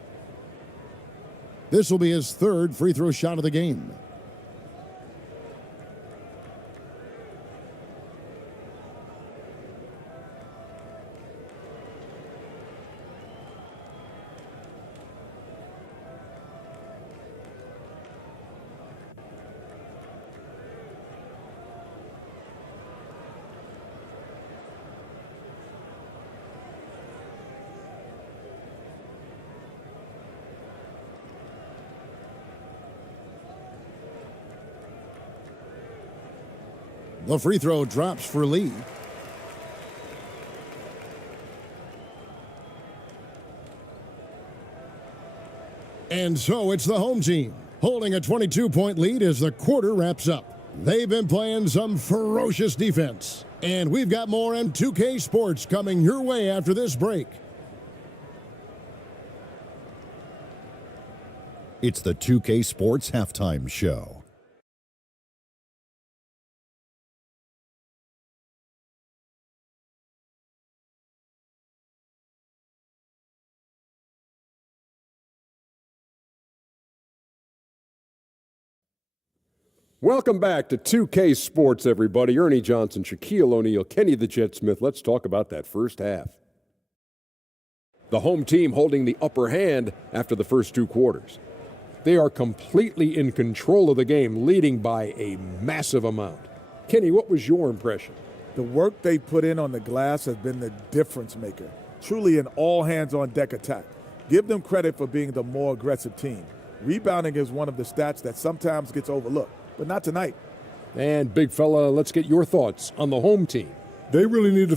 This will be his third free throw shot of the game. The free throw drops for Lee. And so it's the home team holding a 22-point lead as the quarter wraps up. They've been playing some ferocious defense. And we've got more M2K Sports coming your way after this break. It's the 2K Sports Halftime Show. Welcome back to 2K Sports, everybody. Ernie Johnson, Shaquille O'Neal, Kenny the Jet Smith. Let's talk about that first half. The home team holding the upper hand after the first two quarters. They are completely in control of the game, leading by a massive amount. Kenny, what was your impression? The work they put in on the glass has been the difference maker. Truly an all-hands-on-deck attack. Give them credit for being the more aggressive team. Rebounding is one of the stats that sometimes gets overlooked, but not tonight. And big fella, let's get your thoughts on the home team. They really need to